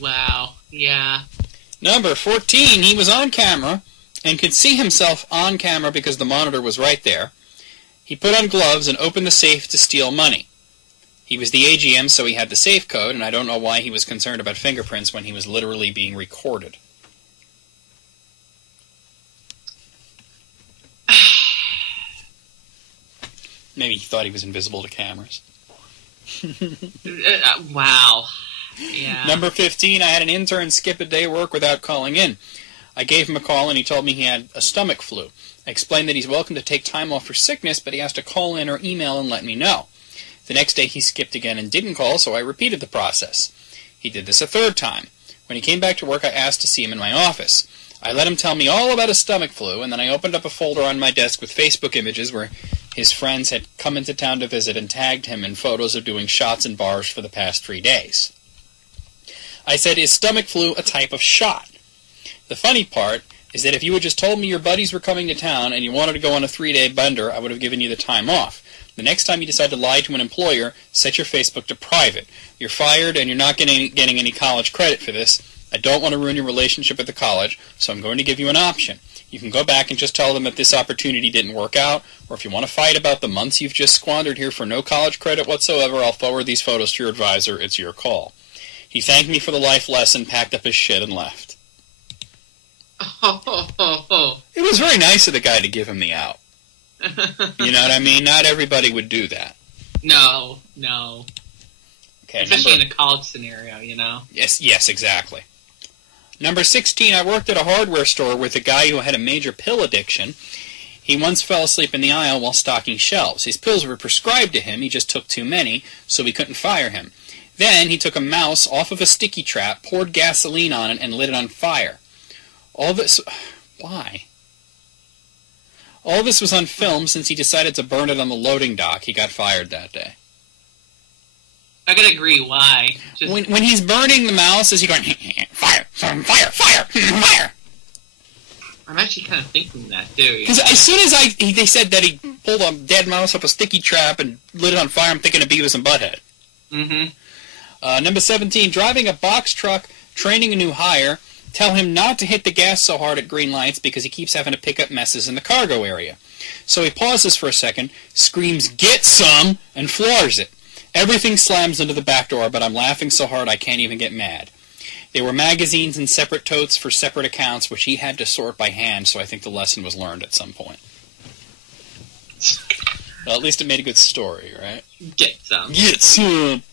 Wow. Yeah. Number 14, he was on camera and could see himself on camera because the monitor was right there. He put on gloves and opened the safe to steal money. He was the AGM, so he had the safe code, and I don't know why he was concerned about fingerprints when he was literally being recorded. Maybe he thought he was invisible to cameras. Wow. Yeah. Number 15, I had an intern skip a day of work without calling in. I gave him a call and he told me he had a stomach flu. I explained that he's welcome to take time off for sickness, but he has to call in or email and let me know. The next day he skipped again and didn't call, so I repeated the process. He did this a third time. When he came back to work, I asked to see him in my office. I let him tell me all about his stomach flu, and then I opened up a folder on my desk with Facebook images where his friends had come into town to visit and tagged him in photos of doing shots in bars for the past 3 days. I said, "Is stomach flu a type of shot?" The funny part is that if you had just told me your buddies were coming to town and you wanted to go on a 3-day bender, I would have given you the time off. The next time you decide to lie to an employer, set your Facebook to private. You're fired and you're not getting any college credit for this. I don't want to ruin your relationship with the college, so I'm going to give you an option. You can go back and just tell them that this opportunity didn't work out, or if you want to fight about the months you've just squandered here for no college credit whatsoever, I'll forward these photos to your advisor. It's your call. He thanked me for the life lesson, packed up his shit, and left. It was very nice of the guy to give him the out. You know what I mean? Not everybody would do that. No. Okay, especially in a college scenario, you know? Yes, exactly. Number 16, I worked at a hardware store with a guy who had a major pill addiction. He once fell asleep in the aisle while stocking shelves. His pills were prescribed to him, he just took too many, so we couldn't fire him. Then he took a mouse off of a sticky trap, poured gasoline on it, and lit it on fire. All this... Why? All this was on film since he decided to burn it on the loading dock. He got fired that day. I gotta agree, why? Just... When he's burning the mouse, is he going, fire, fire, fire, fire? I'm actually kind of thinking that, too. Because as soon as they said that he pulled a dead mouse off a sticky trap and lit it on fire, I'm thinking of Beavis and Butthead. Mm-hmm. Number 17, driving a box truck, training a new hire. Tell him not to hit the gas so hard at green lights because he keeps having to pick up messes in the cargo area. So he pauses for a second, screams, "Get some!" and floors it. Everything slams into the back door, but I'm laughing so hard I can't even get mad. There were magazines in separate totes for separate accounts, which he had to sort by hand, so I think the lesson was learned at some point. Well, at least it made a good story, right? Get some. Get some!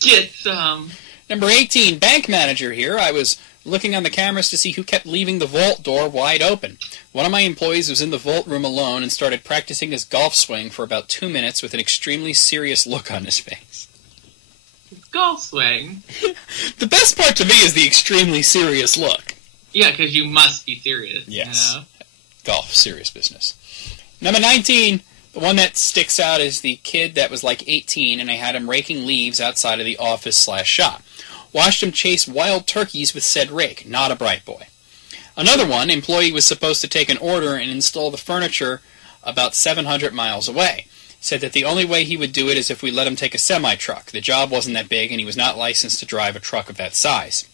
Get some! Number 18, bank manager here. I was looking on the cameras to see who kept leaving the vault door wide open. One of my employees was in the vault room alone and started practicing his golf swing for about 2 minutes with an extremely serious look on his face. Golf swing? The best part to me is the extremely serious look. Yeah, because you must be serious. Yes. You know? Golf, serious business. Number 19, the one that sticks out is the kid that was like 18, and I had him raking leaves outside of the office/shop. Watched him chase wild turkeys with said rake. Not a bright boy. Another one, employee was supposed to take an order and install the furniture about 700 miles away. Said that the only way he would do it is if we let him take a semi-truck. The job wasn't that big, and he was not licensed to drive a truck of that size.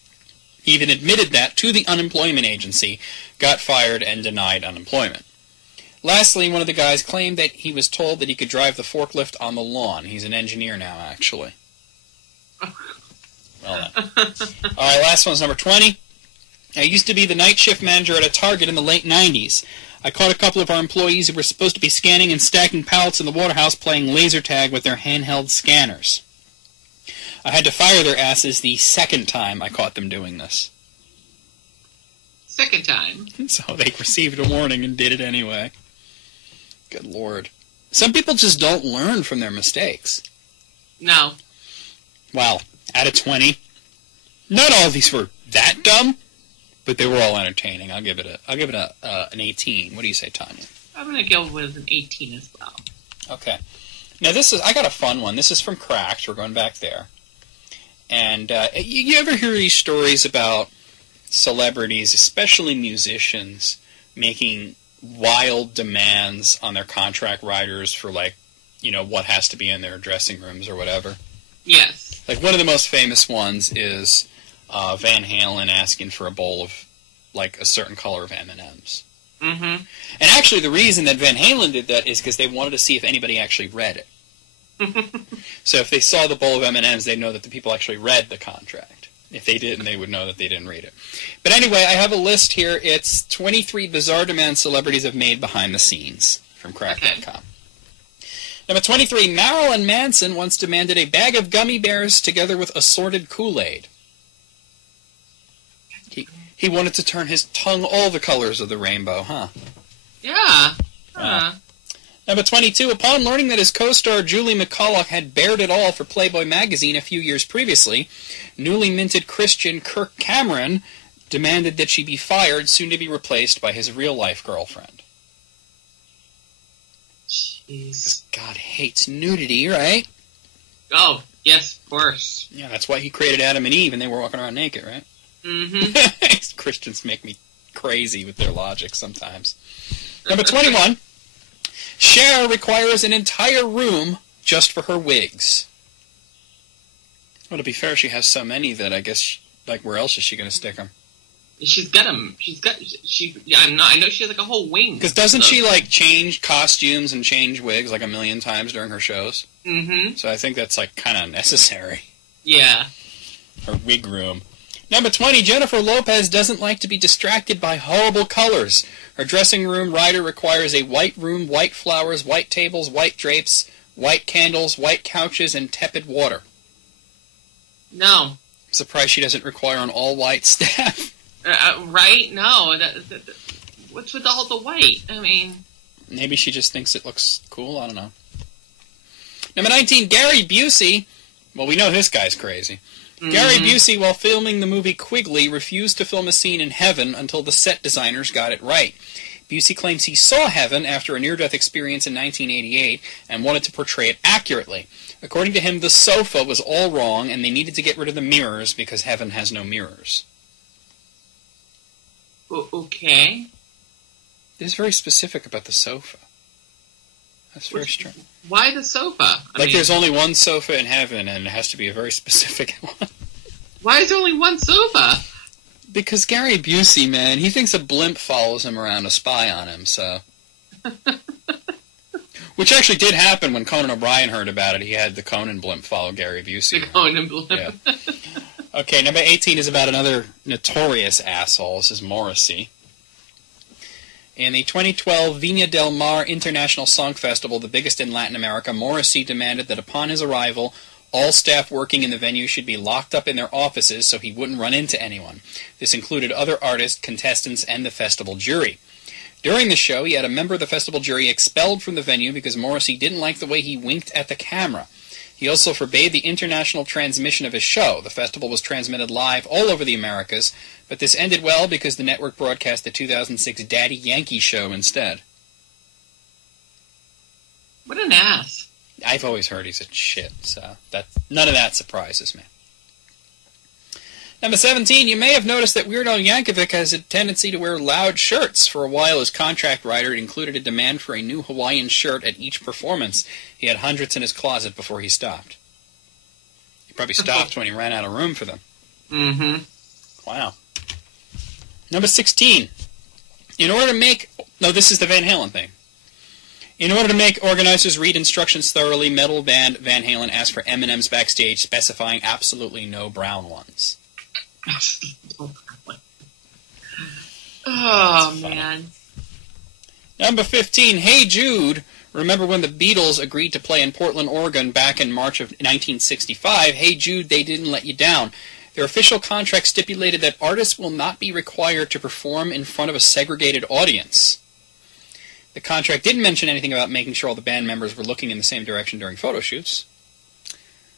He even admitted that to the unemployment agency, got fired, and denied unemployment. Lastly, one of the guys claimed that he was told that he could drive the forklift on the lawn. He's an engineer now, actually. Well done. All right, last one's number 20. I used to be the night shift manager at a Target in the late 90s. I caught a couple of our employees who were supposed to be scanning and stacking pallets in the warehouse playing laser tag with their handheld scanners. I had to fire their asses the second time I caught them doing this. Second time? So they received a warning and did it anyway. Good Lord. Some people just don't learn from their mistakes. No. Wow. Out of 20. Not all of these were that dumb, but they were all entertaining. I'll give it an 18. What do you say, Tanya? I'm going to go with an 18 as well. Okay. Now I got a fun one. This is from Cracked. We're going back there. And you ever hear these stories about celebrities, especially musicians, making wild demands on their contract writers for, like, you know, what has to be in their dressing rooms or whatever? Yes. Like, one of the most famous ones is Van Halen asking for a bowl of, like, a certain color of M&Ms. Mm-hmm. And actually, the reason that Van Halen did that is because they wanted to see if anybody actually read it. So if they saw the bowl of M&Ms, they'd know that the people actually read the contract. If they didn't, they would know that they didn't read it. But anyway, I have a list here. It's 23 bizarre demands celebrities have made behind the scenes from Crack.com. Okay. Number 23, Marilyn Manson once demanded a bag of gummy bears together with assorted Kool-Aid. He wanted to turn his tongue all the colors of the rainbow, huh? Yeah. Number 22, upon learning that his co-star Julie McCulloch had bared it all for Playboy magazine a few years previously, newly minted Christian Kirk Cameron demanded that she be fired, soon to be replaced by his real-life girlfriend. Jeez. God hates nudity, right? Oh, yes, of course. Yeah, that's why he created Adam and Eve, and they were walking around naked, right? Mm-hmm. Christians make me crazy with their logic sometimes. Number 21, Cher requires an entire room just for her wigs. Well, to be fair, she has so many that I guess, like, where else is she going to stick them? She's got them. I know she has like a whole wing. Because doesn't she like change costumes and change wigs like a million times during her shows? Mm-hmm. So I think that's like kind of necessary. Yeah. Her wig room. Number 20, Jennifer Lopez doesn't like to be distracted by horrible colors. Her dressing room rider requires a white room, white flowers, white tables, white drapes, white candles, white couches, and tepid water. No. I'm surprised she doesn't require an all-white staff. Right? No. What's with all the white? I mean... Maybe she just thinks it looks cool. I don't know. Number 19, Gary Busey. Well, we know this guy's crazy. Mm-hmm. Gary Busey, while filming the movie Quigley, refused to film a scene in heaven until the set designers got it right. Busey claims he saw heaven after a near-death experience in 1988 and wanted to portray it accurately. According to him, the sofa was all wrong and they needed to get rid of the mirrors because heaven has no mirrors. Okay. It's very specific about the sofa. That's very strange. Why the sofa? I mean, there's only one sofa in heaven, and it has to be a very specific one. Why is there only one sofa? Because Gary Busey, man, he thinks a blimp follows him around to spy on him, so... Which actually did happen when Conan O'Brien heard about it. He had the Conan blimp follow Gary Busey. The Conan blimp. Yeah. Okay, number 18 is about another notorious asshole. This is Morrissey. In the 2012 Viña del Mar International Song Festival, the biggest in Latin America, Morrissey demanded that upon his arrival, all staff working in the venue should be locked up in their offices so he wouldn't run into anyone. This included other artists, contestants, and the festival jury. During the show, he had a member of the festival jury expelled from the venue because Morrissey didn't like the way he winked at the camera. He also forbade the international transmission of his show. The festival was transmitted live all over the Americas, but this ended well because the network broadcast the 2006 Daddy Yankee show instead. What an ass. I've always heard he's a shit, so none of that surprises me. Number 17, you may have noticed that Weird Al Yankovic has a tendency to wear loud shirts. For a while, his contract writer included a demand for a new Hawaiian shirt at each performance. He had hundreds in his closet before he stopped. He probably stopped when he ran out of room for them. Mm-hmm. Wow. Number 16, in order to make... No, this is the Van Halen thing. In order to make organizers read instructions thoroughly, metal band Van Halen asked for M&Ms backstage, specifying absolutely no brown ones. Oh, man. Number 15, Hey Jude. Remember when the Beatles agreed to play in Portland, Oregon back in March of 1965? Hey Jude, they didn't let you down. Their official contract stipulated that artists will not be required to perform in front of a segregated audience. The contract didn't mention anything about making sure all the band members were looking in the same direction during photo shoots.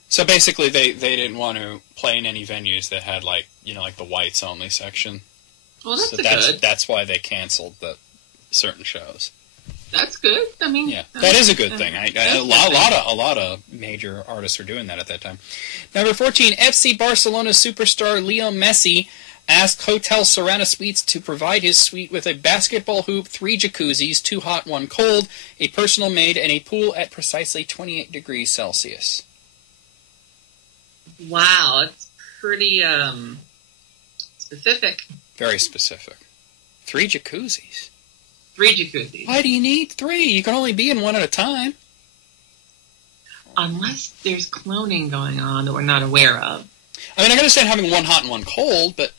So basically, they didn't want to play in any venues that had, like the whites only section. Well, that's good. That's why they canceled the certain shows. That's good. I mean, yeah, that is a good thing. A lot of major artists were doing that at that time. Number 14, FC Barcelona superstar Leo Messi asked Hotel Serrana Suites to provide his suite with a basketball hoop, 3 jacuzzis, 2 hot, 1 cold, a personal maid, and a pool at precisely 28 degrees Celsius. Wow, it's pretty specific. Very specific. 3 jacuzzis. 3 jacuzzis. Why do you need 3? You can only be in one at a time. Unless there's cloning going on that we're not aware of. I mean, I can understand having 1 hot and 1 cold, but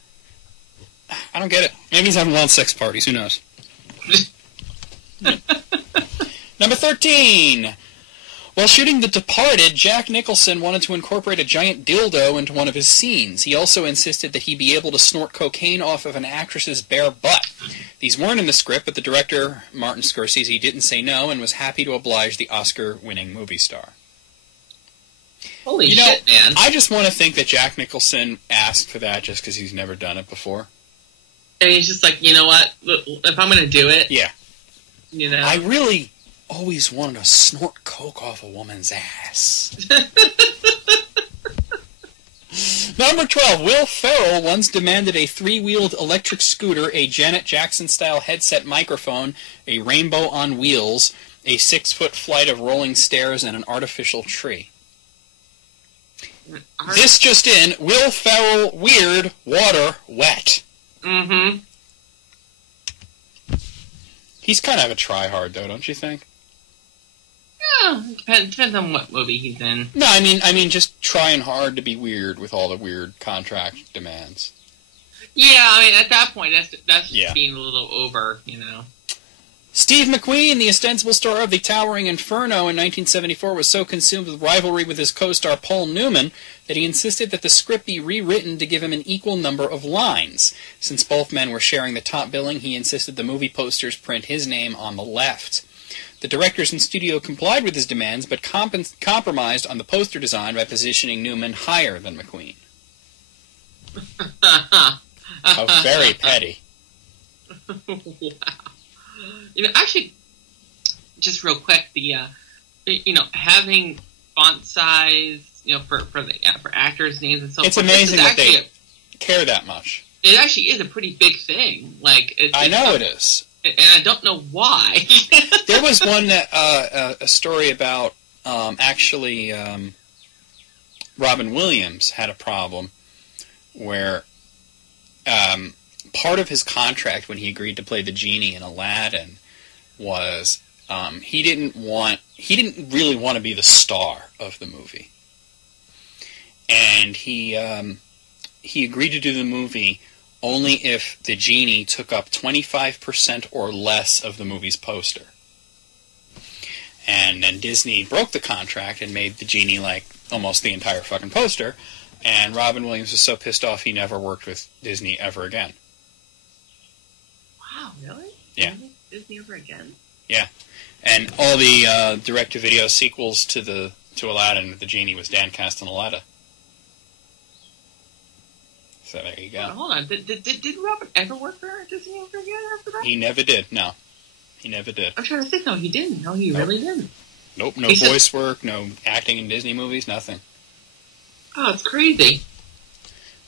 I don't get it. Maybe he's having wild sex parties. Who knows? Number 13. While shooting The Departed, Jack Nicholson wanted to incorporate a giant dildo into one of his scenes. He also insisted that he be able to snort cocaine off of an actress's bare butt. These weren't in the script, but the director, Martin Scorsese, didn't say no and was happy to oblige the Oscar-winning movie star. Holy shit, man. I just want to think that Jack Nicholson asked for that just because he's never done it before. And he's just like, you know what? If I'm going to do it... Yeah. You know? I really always wanted to snort coke off a woman's ass. Number 12. Will Ferrell once demanded a 3-wheeled electric scooter, a Janet Jackson-style headset microphone, a rainbow on wheels, a 6-foot flight of rolling stairs, and an artificial tree. This just in, Will Ferrell, weird, water, wet. Mm-hmm. He's kind of a try-hard, though, don't you think? Yeah, depends on what movie he's in. No, I mean, just trying hard to be weird with all the weird contract demands. Yeah, I mean, at that point, that's yeah. being a little over, you know. Steve McQueen, the ostensible star of The Towering Inferno in 1974, was so consumed with rivalry with his co-star Paul Newman that he insisted that the script be rewritten to give him an equal number of lines. Since both men were sharing the top billing, he insisted the movie posters print his name on the left. The directors and studio complied with his demands, but compromised on the poster design by positioning Newman higher than McQueen. How very petty. Wow. You know, actually, just real quick, having font size, for actors' names and so forth. It's amazing that they care that much. It actually is a pretty big thing. I know it is, and I don't know why. There was one that a story about Robin Williams had a problem where part of his contract when he agreed to play the genie in Aladdin was he didn't really want to be the star of the movie, and he agreed to do the movie only if the genie took up 25% or less of the movie's poster. And then Disney broke the contract and made the genie like almost the entire fucking poster, and Robin Williams was so pissed off he never worked with Disney ever again. Wow, really? Yeah. Disney ever again? Yeah. And all the direct-to-video sequels to Aladdin with the genie was Dan Castellaneta. So there you go. Hold on. Did Robin ever work for Disney ever again after that? He never did. No. He never did. I'm trying to think. No, he didn't. No, he really didn't. Nope. No voice work, no acting in Disney movies, nothing. Oh, it's crazy.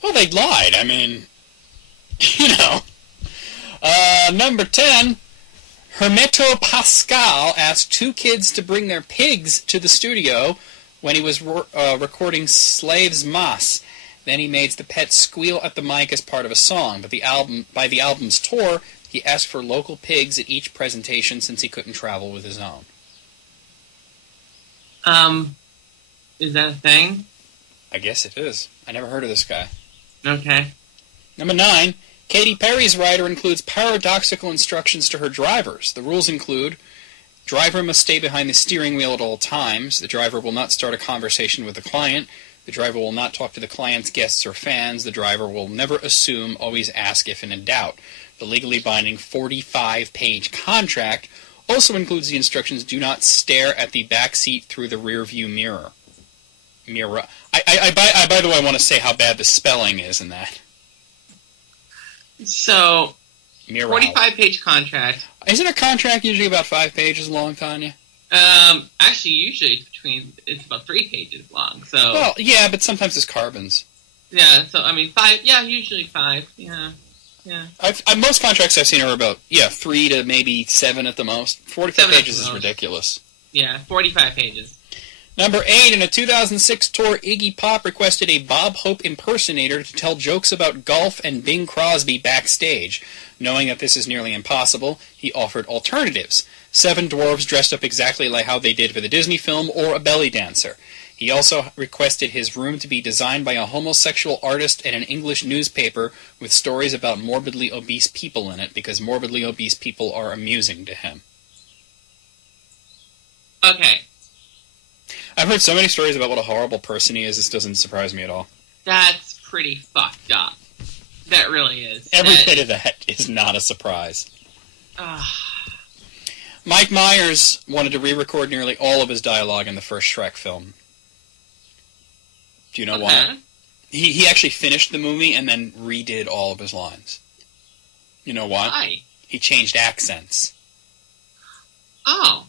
Well, they lied. I mean, you know. Number 10, Hermeto Pascal asked 2 kids to bring their pigs to the studio when he was recording Slaves Mas. Then he made the pets squeal at the mic as part of a song. But by the album's tour, he asked for local pigs at each presentation since he couldn't travel with his own. Is that a thing? I guess it is. I never heard of this guy. Okay. Number 9, Katy Perry's rider includes paradoxical instructions to her drivers. The rules include: driver must stay behind the steering wheel at all times. The driver will not start a conversation with the client. The driver will not talk to the client's guests or fans. The driver will never assume, always ask if in doubt. The legally binding 45-page contract also includes the instructions: do not stare at the back seat through the rear view mirror. By the way, I want to say how bad the spelling is in that. So, Mirror. 45-page contract. Isn't a contract usually about 5 pages long, Tanya? Actually, usually it's about 3 pages long. So. Well, yeah, but sometimes it's carbons. Yeah. So I mean, 5. Yeah, usually 5. Yeah. Yeah. Most contracts I've seen are about 3 to maybe 7 at the most. 45 pages is ridiculous. Yeah, 45 pages. Number 8, in a 2006 tour, Iggy Pop requested a Bob Hope impersonator to tell jokes about golf and Bing Crosby backstage. Knowing that this is nearly impossible, he offered alternatives: 7 dwarves dressed up exactly like how they did for the Disney film, or a belly dancer. He also requested his room to be designed by a homosexual artist and an English newspaper with stories about morbidly obese people in it, because morbidly obese people are amusing to him. Okay. I've heard so many stories about what a horrible person he is, this doesn't surprise me at all. That's pretty fucked up. That really is. Every bit of that is not a surprise. Mike Myers wanted to re-record nearly all of his dialogue in the first Shrek film. Do you know why? He actually finished the movie and then redid all of his lines. You know why? Why? He changed accents. Oh.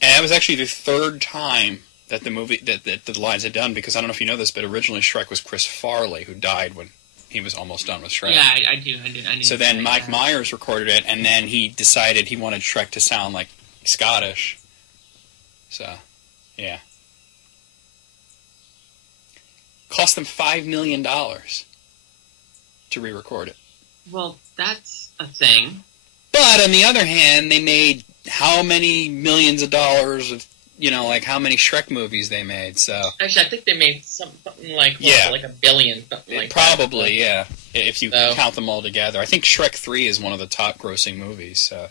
And that was actually the 3rd time that the movie that the lines had done, because I don't know if you know this, but originally Shrek was Chris Farley, who died when he was almost done with Shrek. Yeah, I do. So then Mike Myers recorded it, and then he decided he wanted Shrek to sound like Scottish. So, yeah. Cost them $5 million to re-record it. Well, that's a thing. But on the other hand, they made how many millions of dollars of, like how many Shrek movies they made, so. Actually, I think they made something like, like $1 billion, something like probably, that. Yeah. If you count them all together. I think Shrek 3 is one of the top grossing movies, so.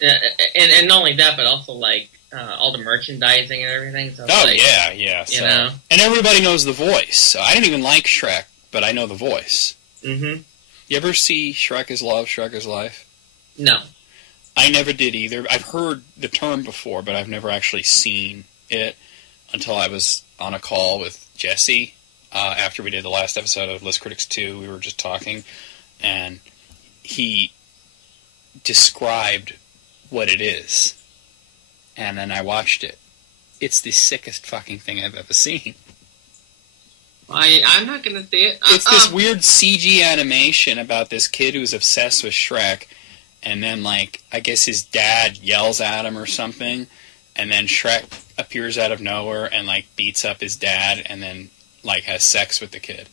Yeah, and not only that, but also, all the merchandising and everything. So yeah. You know? And everybody knows the voice. So I didn't even like Shrek, but I know the voice. Mm-hmm. You ever see Shrek is Love, Shrek is Life? No. I never did either. I've heard the term before, but I've never actually seen it until I was on a call with Jesse after we did the last episode of List Critics 2. We were just talking, and he described what it is. And then I watched it. It's the sickest fucking thing I've ever seen. I'm not going to say it. It's this weird CG animation about this kid who's obsessed with Shrek, and then, I guess his dad yells at him or something, and then Shrek appears out of nowhere and, beats up his dad and then, has sex with the kid.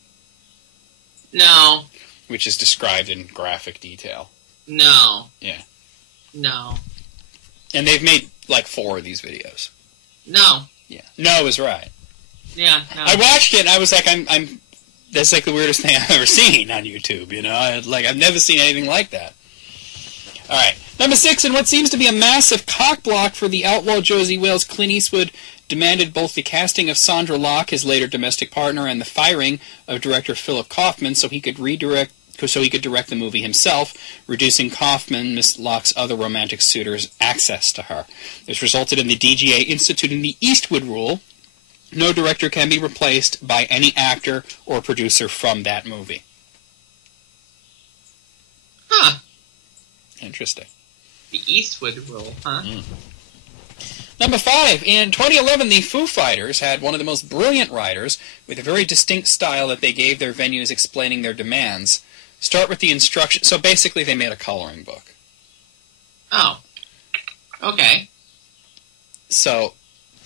No. Which is described in graphic detail. No. Yeah. No. And they've made, 4 of these videos. No. Yeah. No is right. Yeah, no. I watched it and I was like, that's the weirdest thing I've ever seen on YouTube, I've never seen anything like that. Alright, number 6, in what seems to be a massive cockblock for the outlaw Josie Wales, Clint Eastwood demanded both the casting of Sandra Locke, his later domestic partner, and the firing of director Philip Kaufman so he could direct the movie himself, reducing Kaufman, Miss Locke's other romantic suitors, access to her. This resulted in the DGA instituting the Eastwood rule: no director can be replaced by any actor or producer from that movie. Huh. Interesting. The Eastwood rule, huh? Number 5, in 2011, the Foo Fighters had one of the most brilliant writers with a very distinct style that they gave their venues explaining their demands. Start with the instructions. So basically, they made a coloring book. Oh. Okay. So,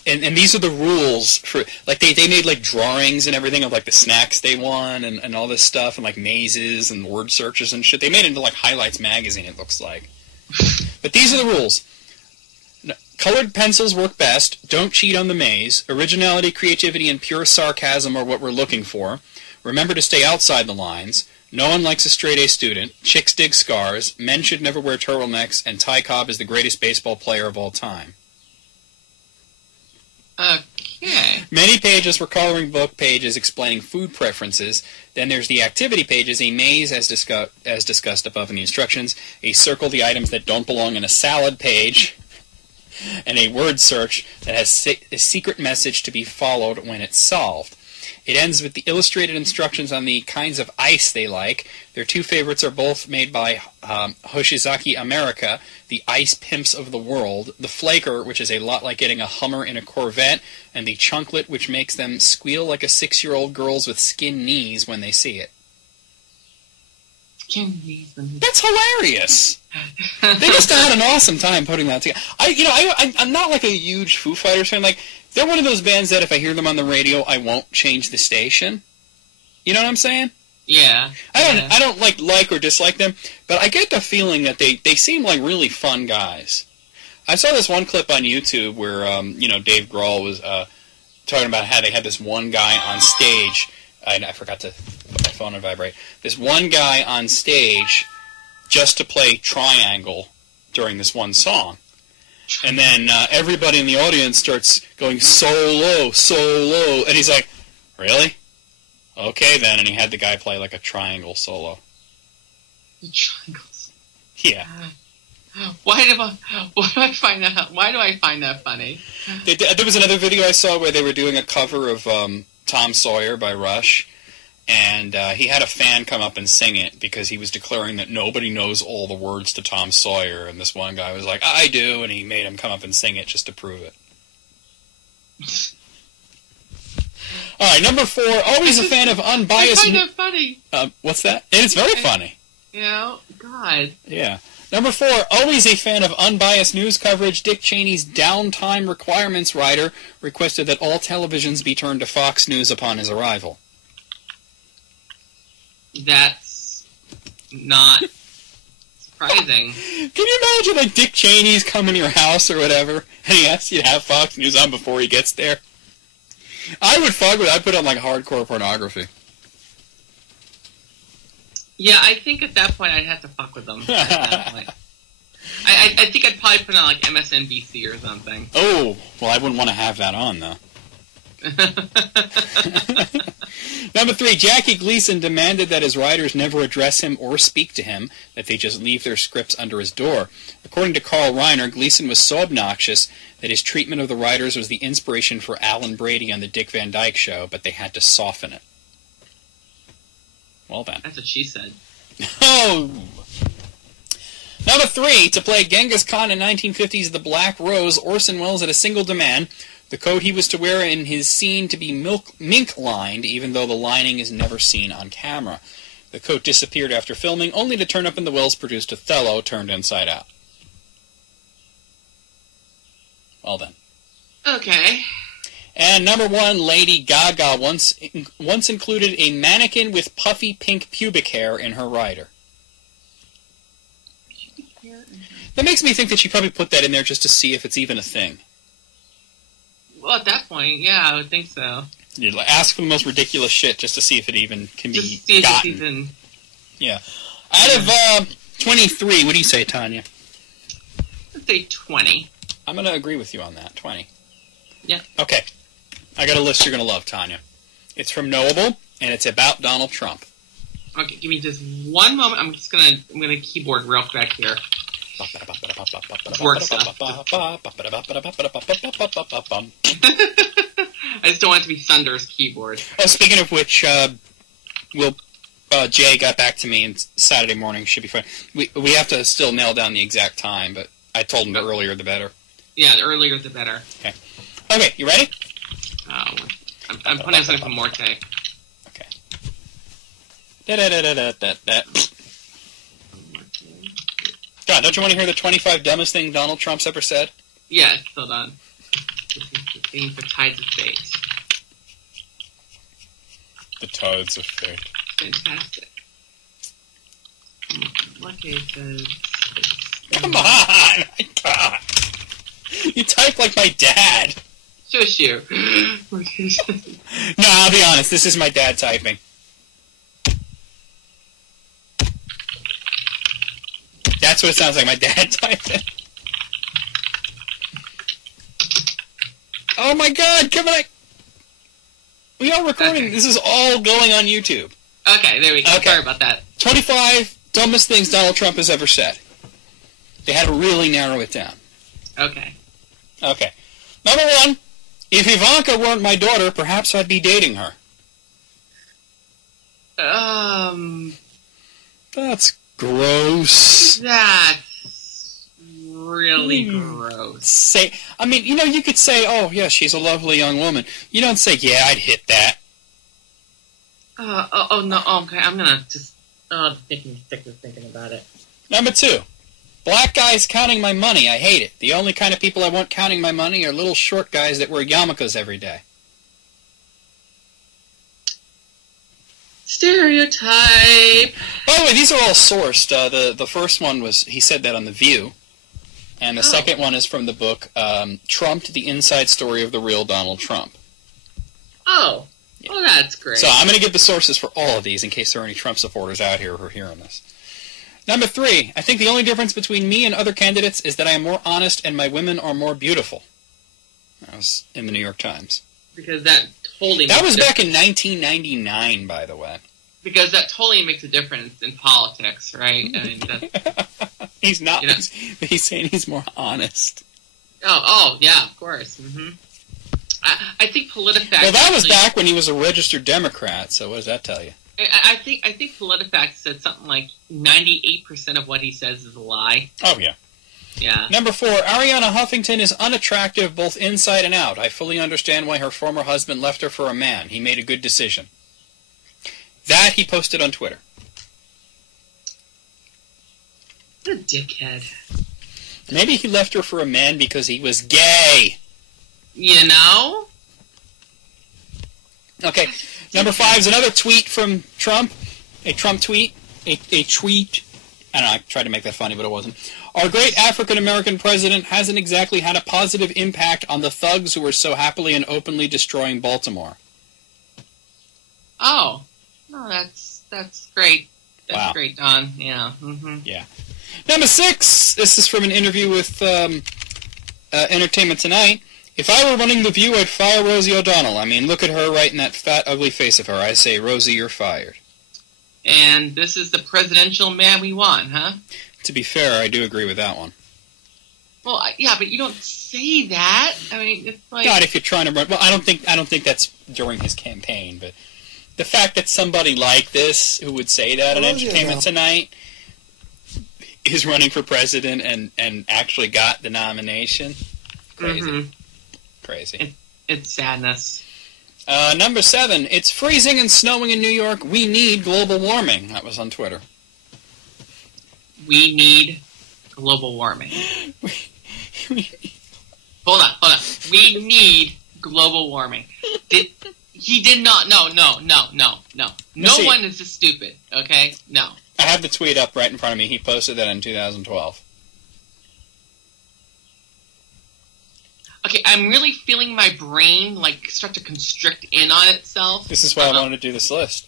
and these are the rules for, like, they made, like, drawings and everything of, like, the snacks they want and all this stuff, and, like, mazes and word searches and shit. They made it into, like, Highlights magazine, it looks like. But these are the rules. Colored pencils work best. Don't cheat on the maze. Originality, creativity, and pure sarcasm are what we're looking for. Remember to stay outside the lines. No one likes a straight-A student. Chicks dig scars. Men should never wear turtlenecks. And Ty Cobb is the greatest baseball player of all time. Okay. Many pages were coloring book pages explaining food preferences. Then there's the activity pages, a maze as discussed above in the instructions, a circle the items that don't belong in a salad page, and a word search that has a secret message to be followed when it's solved. It ends with the illustrated instructions on the kinds of ice they like. Their two favorites are both made by Hoshizaki America, the ice pimps of the world. The Flaker, which is a lot like getting a Hummer in a Corvette, and the Chunklet, which makes them squeal like a 6-year-old girls with skin knees when they see it. Skin knees. That's hilarious! They must have had an awesome time putting that together. I'm not like a huge Foo Fighters fan. Like, they're one of those bands that if I hear them on the radio, I won't change the station. You know what I'm saying? Yeah. I don't like or dislike them, but I get the feeling that they seem like really fun guys. I saw this one clip on YouTube where Dave Grohl was talking about how they had this one guy on stage. I forgot to put my phone on vibrate. This one guy on stage just to play Triangle during this one song. And then everybody in the audience starts going solo, solo, and he's like, "Really? Okay then." And he had the guy play like a triangle solo. The triangles. Yeah. Why do I find that funny? There was another video I saw where they were doing a cover of Tom Sawyer by Rush, and he had a fan come up and sing it because he was declaring that nobody knows all the words to Tom Sawyer, and this one guy was like, "I do," and he made him come up and sing it just to prove it. All right, number 4, always a fan of unbiased... I find that funny. What's that? And it's very funny. God. Yeah. Number 4, always a fan of unbiased news coverage, Dick Cheney's downtime requirements writer requested that all televisions be turned to Fox News upon his arrival. That's not surprising. Can you imagine, like, Dick Cheney's coming to your house or whatever, and he asks you to have Fox News on before he gets there? I would fuck with it. I'd put on, like, hardcore pornography. Yeah, I think at that point I'd have to fuck with them. At that point. I think I'd probably put on, like, MSNBC or something. Oh, well, I wouldn't want to have that on, though. Number 3, Jackie Gleason demanded that his writers never address him or speak to him, that they just leave their scripts under his door. According to Carl Reiner, Gleason was so obnoxious that his treatment of the writers was the inspiration for Alan Brady on the Dick Van Dyke Show, but they had to soften it. Well then. That's what she said. Oh! Number 3, to play Genghis Khan in 1950's The Black Rose, Orson Welles had a single demand: the coat he was to wear in his scene to be mink-lined, even though the lining is never seen on camera. The coat disappeared after filming, only to turn up in the Welles-produced Othello, turned inside out. Well then. Okay. And number 1, Lady Gaga once included a mannequin with puffy pink pubic hair in her rider. That makes me think that she probably put that in there just to see if it's even a thing. Well, at that point, yeah, I would think so. You'd ask for the most ridiculous shit just to see if it even can be just see gotten. Even... Yeah. Out of 23, what do you say, Tanya? I'd say 20. I'm going to agree with you on that, 20. Yeah. Okay. I got a list you're going to love, Tanya. It's from Knowable, and it's about Donald Trump. Okay, give me just one moment. I'm gonna keyboard real quick here. Work stuff. I just don't want it to be Thunder's keyboard. Oh, speaking of which, Jay got back to me, and Saturday morning should be fine. We have to still nail down the exact time, but I told him the earlier the better. Yeah, the earlier the better. Okay, you ready? I'm putting something from Morte. Okay. Da-da-da-da-da-da. John, don't you want to hear the 25 dumbest thing Donald Trump's ever said? Yes, hold on. This is the thing for Tides of Fate. The Tides of Fate. Fantastic. Morte says... Come on! My God. You type like my dad. Shush you. No, I'll be honest. This is my dad typing. That's what it sounds like. My dad typing. Oh my God! Come on! We are recording. Okay. This is all going on YouTube. Okay, there we go. Okay. Sorry about that. 25 dumbest things Donald Trump has ever said. They had to really narrow it down. Okay. Okay. Number 1. If Ivanka weren't my daughter, perhaps I'd be dating her. That's gross. That's really gross. You could say, oh, yeah, she's a lovely young woman. You don't say, yeah, I'd hit that. No, okay, I'm gonna just, thinking about it. Number 2. Black guys counting my money. I hate it. The only kind of people I want counting my money are little short guys that wear yarmulkes every day. Stereotype. By the way, these are all sourced. The first one was, he said that on The View. And the second one is from the book, Trumped, the Inside Story of the Real Donald Trump. Oh. Yeah. Oh, that's great. So I'm going to give the sources for all of these in case there are any Trump supporters out here who are hearing this. Number 3, I think the only difference between me and other candidates is that I am more honest and my women are more beautiful. That was in the New York Times. Because that totally That was back in 1999, by the way. Because that totally makes a difference in politics, right? I mean, that's, he's not. He's saying he's more honest. Oh, yeah, of course. Mm-hmm. I think PolitiFact... Well, that was back when he was a registered Democrat, so what does that tell you? I think PolitiFact said something like 98% of what he says is a lie. Oh, yeah. Yeah. Number 4, Ariana Huffington is unattractive both inside and out. I fully understand why her former husband left her for a man. He made a good decision. That he posted on Twitter. What a dickhead. Maybe he left her for a man because he was gay. You know? Okay. Number 5 is another tweet from Trump. A Trump tweet. A tweet. I don't know, I tried to make that funny, but it wasn't. Our great African-American president hasn't exactly had a positive impact on the thugs who are so happily and openly destroying Baltimore. Oh. No, that's great. That's wow. great, Don. Yeah. Mm-hmm. Yeah. Number 6. This is from an interview with Entertainment Tonight. If I were running The View, I'd fire Rosie O'Donnell. I mean, look at her right in that fat, ugly face of her. I say, Rosie, you're fired. And this is the presidential man we want, huh? To be fair, I do agree with that one. Well, yeah, but you don't say that. I mean, it's like... God, if you're trying to run... Well, I don't think that's during his campaign, but the fact that somebody like this, who would say that on Entertainment Tonight, is running for president and actually got the nomination, crazy. Mm-hmm. Crazy. It's sadness. Number 7, it's freezing and snowing in New York. We need global warming. That was on Twitter. We need global warming. Hold on. We need global warming. He did not. No. No one is just stupid, okay? No. I have the tweet up right in front of me. He posted that in 2012. Okay, I'm really feeling my brain, start to constrict in on itself. This is why I wanted to do this list.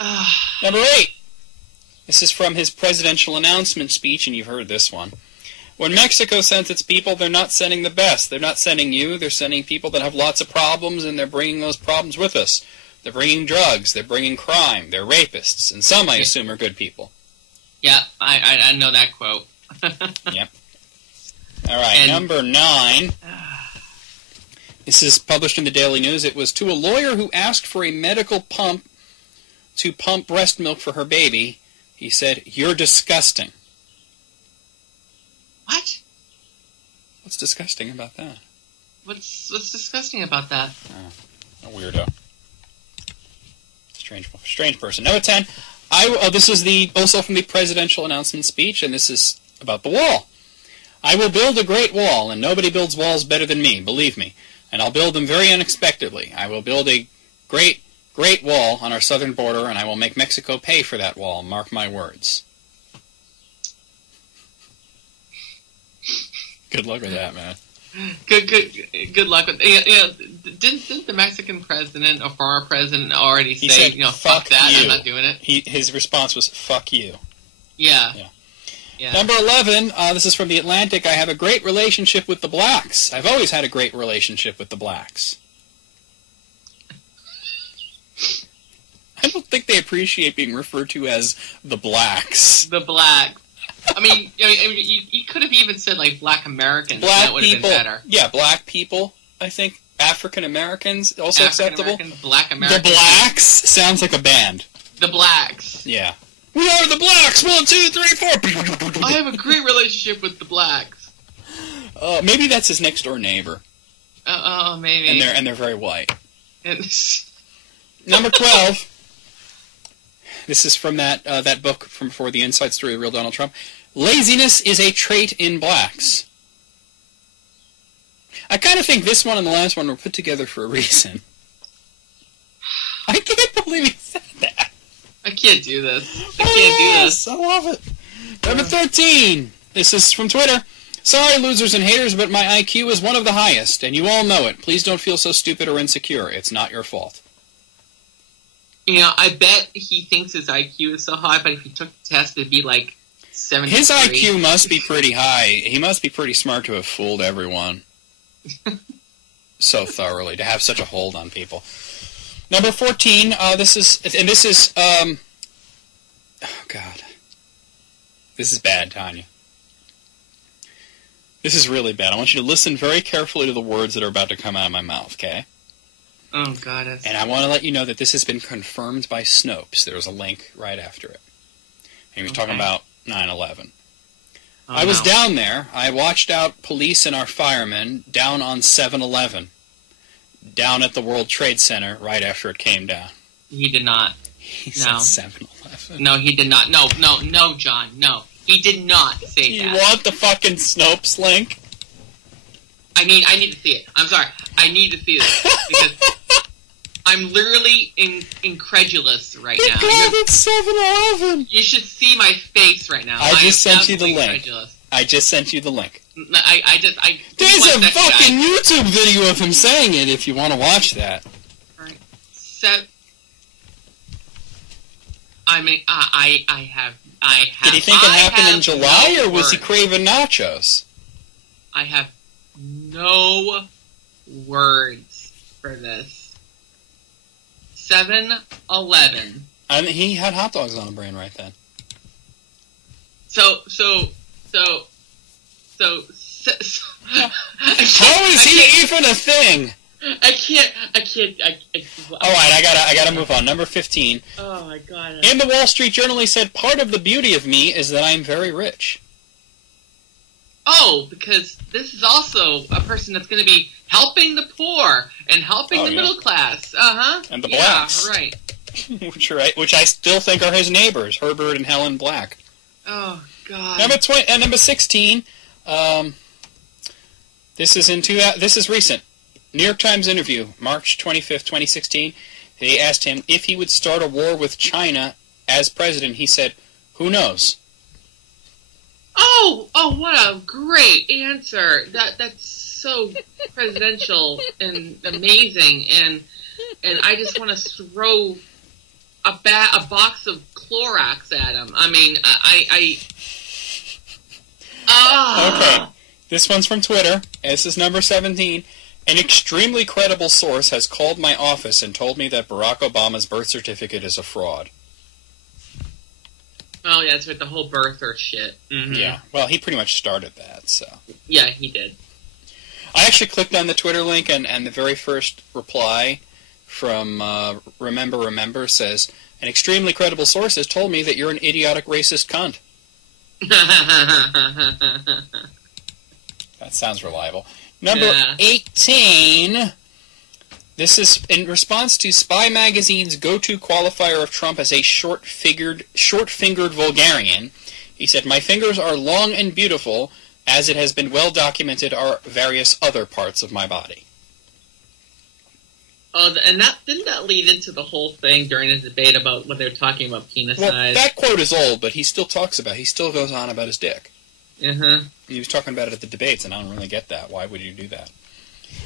Number 8. This is from his presidential announcement speech, and you've heard this one. When Mexico sends its people, they're not sending the best. They're not sending you. They're sending people that have lots of problems, and they're bringing those problems with us. They're bringing drugs. They're bringing crime. They're rapists. And some, I assume, are good people. Yeah, I know that quote. Yep. All right, number 9. This is published in the Daily News. It was to a lawyer who asked for a medical pump to pump breast milk for her baby. He said, "You're disgusting." What? What's disgusting about that? What's disgusting about that? A weirdo. Strange person. Number 10. This is also from the presidential announcement speech, and this is about the wall. I will build a great wall, and nobody builds walls better than me, believe me. And I'll build them very unexpectedly. I will build a great, great wall on our southern border, and I will make Mexico pay for that wall. Mark my words. Good luck with that, man. Good luck with. Didn't the Mexican president or former president already say, said, fuck that, you. I'm not doing it? His response was, fuck you. Yeah. Number 11, this is from The Atlantic. I have a great relationship with the blacks. I've always had a great relationship with the blacks. I don't think they appreciate being referred to as the blacks. The blacks. I mean, you could have even said, like, black Americans. Black that would have people, been better. Yeah, black people, I think. African Americans, also acceptable. Black Americans. The Blacks sounds like a band. The Blacks. Yeah. We are the Blacks! 1, 2, 3, 4! I have a great relationship with the Blacks. Maybe that's his next door neighbor. Maybe. And they're very white. Number 12. This is from that book from before, The Inside Story of the Real Donald Trump. Laziness is a trait in blacks. I kind of think this one and the last one were put together for a reason. I can't believe he said that. I can't do this. I can't do this. I love it. Number 13. This is from Twitter. Sorry, losers and haters, but my IQ is one of the highest, and you all know it. Please don't feel so stupid or insecure. It's not your fault. I bet he thinks his IQ is so high, but if he took the test, it'd be like 73. His IQ must be pretty high. He must be pretty smart to have fooled everyone so thoroughly, to have such a hold on people. Number 14, this is, oh God. This is bad, Tanya. This is really bad. I want you to listen very carefully to the words that are about to come out of my mouth, okay? Oh, God. And I want to let you know that this has been confirmed by Snopes. There's a link right after it. And he was talking about 9/11. I was down there. I watched out police and our firemen down on 7-Eleven, down at the World Trade Center right after it came down. He did not. He said 7-Eleven. No, he did not. No, John. No. He did not say that. You want the fucking Snopes link? I need to see it. I'm sorry. I need to see this because I'm literally incredulous right now. It's 7-Eleven. You should see my face right now. I just sent you the link. Incredulous. I just sent you the link. There's a fucking YouTube video of him saying it if you want to watch that. Right. I mean, I have. Did he think it happened in July, or was he craving nachos? I have no words for this. 7-Eleven. I mean, he had hot dogs on the brain right then. So how is he even a thing? I can't. All right, I gotta move on. Number 15. Oh my God. In the Wall Street Journal, he said, "Part of the beauty of me is that I'm very rich." Oh, because this is also a person that's going to be helping the poor and helping the middle class. And the blacks. Yeah, right. which I still think are his neighbors, Herbert and Helen Black. Oh God. Number 16. This is recent. New York Times interview, March 25th, 2016. They asked him if he would start a war with China as president. He said, "Who knows?" Oh, what a great answer. That's so presidential and amazing, and I just want to throw a box of Clorox at him. I mean, Okay, this one's from Twitter. This is number 17. An extremely credible source has called my office and told me that Barack Obama's birth certificate is a fraud. Oh, yeah, it's with the whole birther shit. Mm-hmm. Yeah, well, he pretty much started that, so. Yeah, he did. I actually clicked on the Twitter link, and the very first reply from Remember says, an extremely credible source has told me that you're an idiotic racist cunt. That sounds reliable. Number 18. This is in response to Spy Magazine's go-to qualifier of Trump as a short-fingered vulgarian. He said, "My fingers are long and beautiful, as it has been well documented are various other parts of my body." Oh, and didn't that lead into the whole thing during the debate about what they were talking about penis size? That quote is old, but he still goes on about his dick. Uh-huh. He was talking about it at the debates, and I don't really get that. Why would you do that?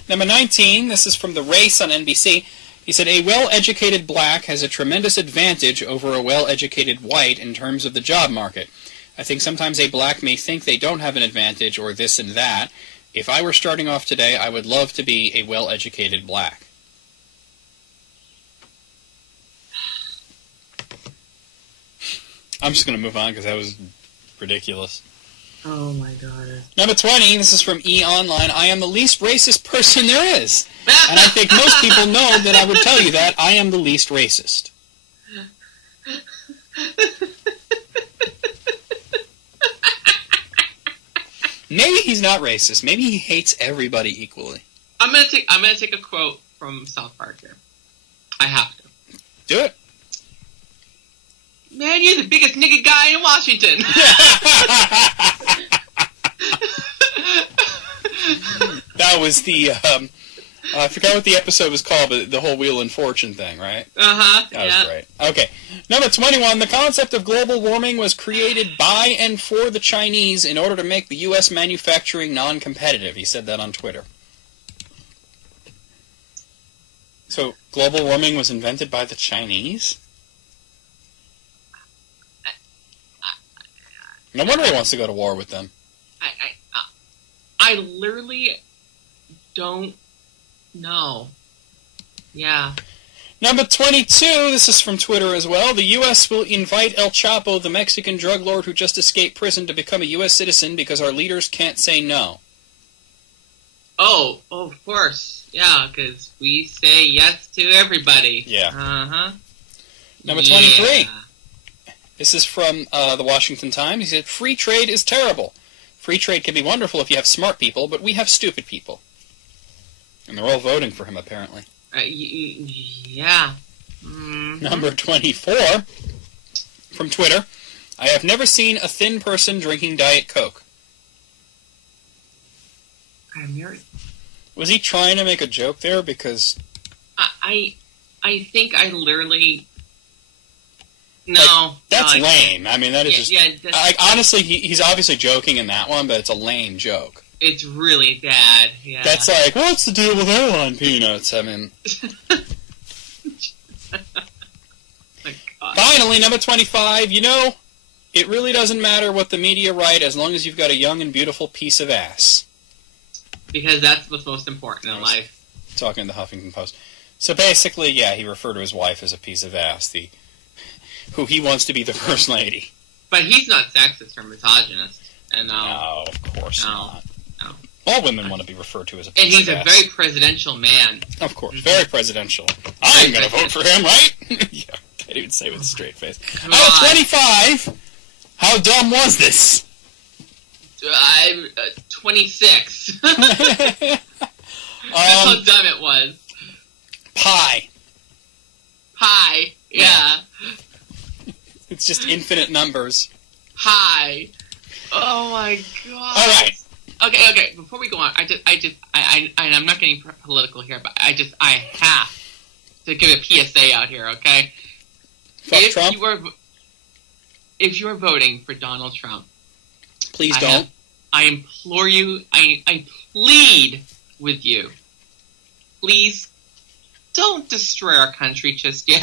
Number 19, this is from The Race on NBC. He said, "A well-educated black has a tremendous advantage over a well-educated white in terms of the job market. I think sometimes a black may think they don't have an advantage or this and that. If I were starting off today, I would love to be a well-educated black." I'm just going to move on because that was ridiculous. Oh my god. Number 20, this is from E! Online. "I am the least racist person there is. And I think most people know that I would tell you that. I am the least racist." Maybe he's not racist. Maybe he hates everybody equally. I'm gonna take a quote from South Park here. I have to. Do it. "Man, you're the biggest nigga guy in Washington." That was the, I forgot what the episode was called, but the whole Wheel and Fortune thing, right? Uh-huh, That was great. Okay. Number 21, "The concept of global warming was created by and for the Chinese in order to make the U.S. manufacturing non-competitive." He said that on Twitter. So, global warming was invented by the Chinese? No wonder he wants to go to war with them. I literally don't know. Yeah. Number 22, this is from Twitter as well. "The U.S. will invite El Chapo, the Mexican drug lord who just escaped prison, to become a U.S. citizen because our leaders can't say no." Oh, of course. Yeah, because we say yes to everybody. Yeah. Uh-huh. Number 23. This is from the Washington Times. He said, "Free trade is terrible. Free trade can be wonderful if you have smart people, but we have stupid people." And they're all voting for him, apparently. Yeah. Mm-hmm. Number 24, from Twitter. "I have never seen a thin person drinking Diet Coke." Was he trying to make a joke there? Because I think I literally... No. That's lame. I mean, that is just... Yeah, honestly, he's obviously joking in that one, but it's a lame joke. It's really bad, yeah. That's like, what's the deal with airline peanuts? I mean... Finally, number 25, it really doesn't matter what the media write as long as you've got a young and beautiful piece of ass. Because that's what's most important in life. Talking to the Huffington Post. So basically, yeah, he referred to his wife as a piece of ass, who he wants to be the first lady. But he's not sexist or misogynist. And, no, of course not. No. All women want to be referred to as a piece of ass. And he's a very presidential man. Of course, very presidential. I'm going to vote for him, right? Yeah, can't even say with a straight face. 25! How dumb was this? 26. That's how dumb it was. Pi. Yeah. It's just infinite numbers. Pi. Oh my god. All right. Okay. Before we go on, I'm not getting political here, but I have to give a PSA out here. Okay. Fuck Trump. If you are voting for Donald Trump, please don't. I implore you. I plead with you. Please don't destroy our country just yet.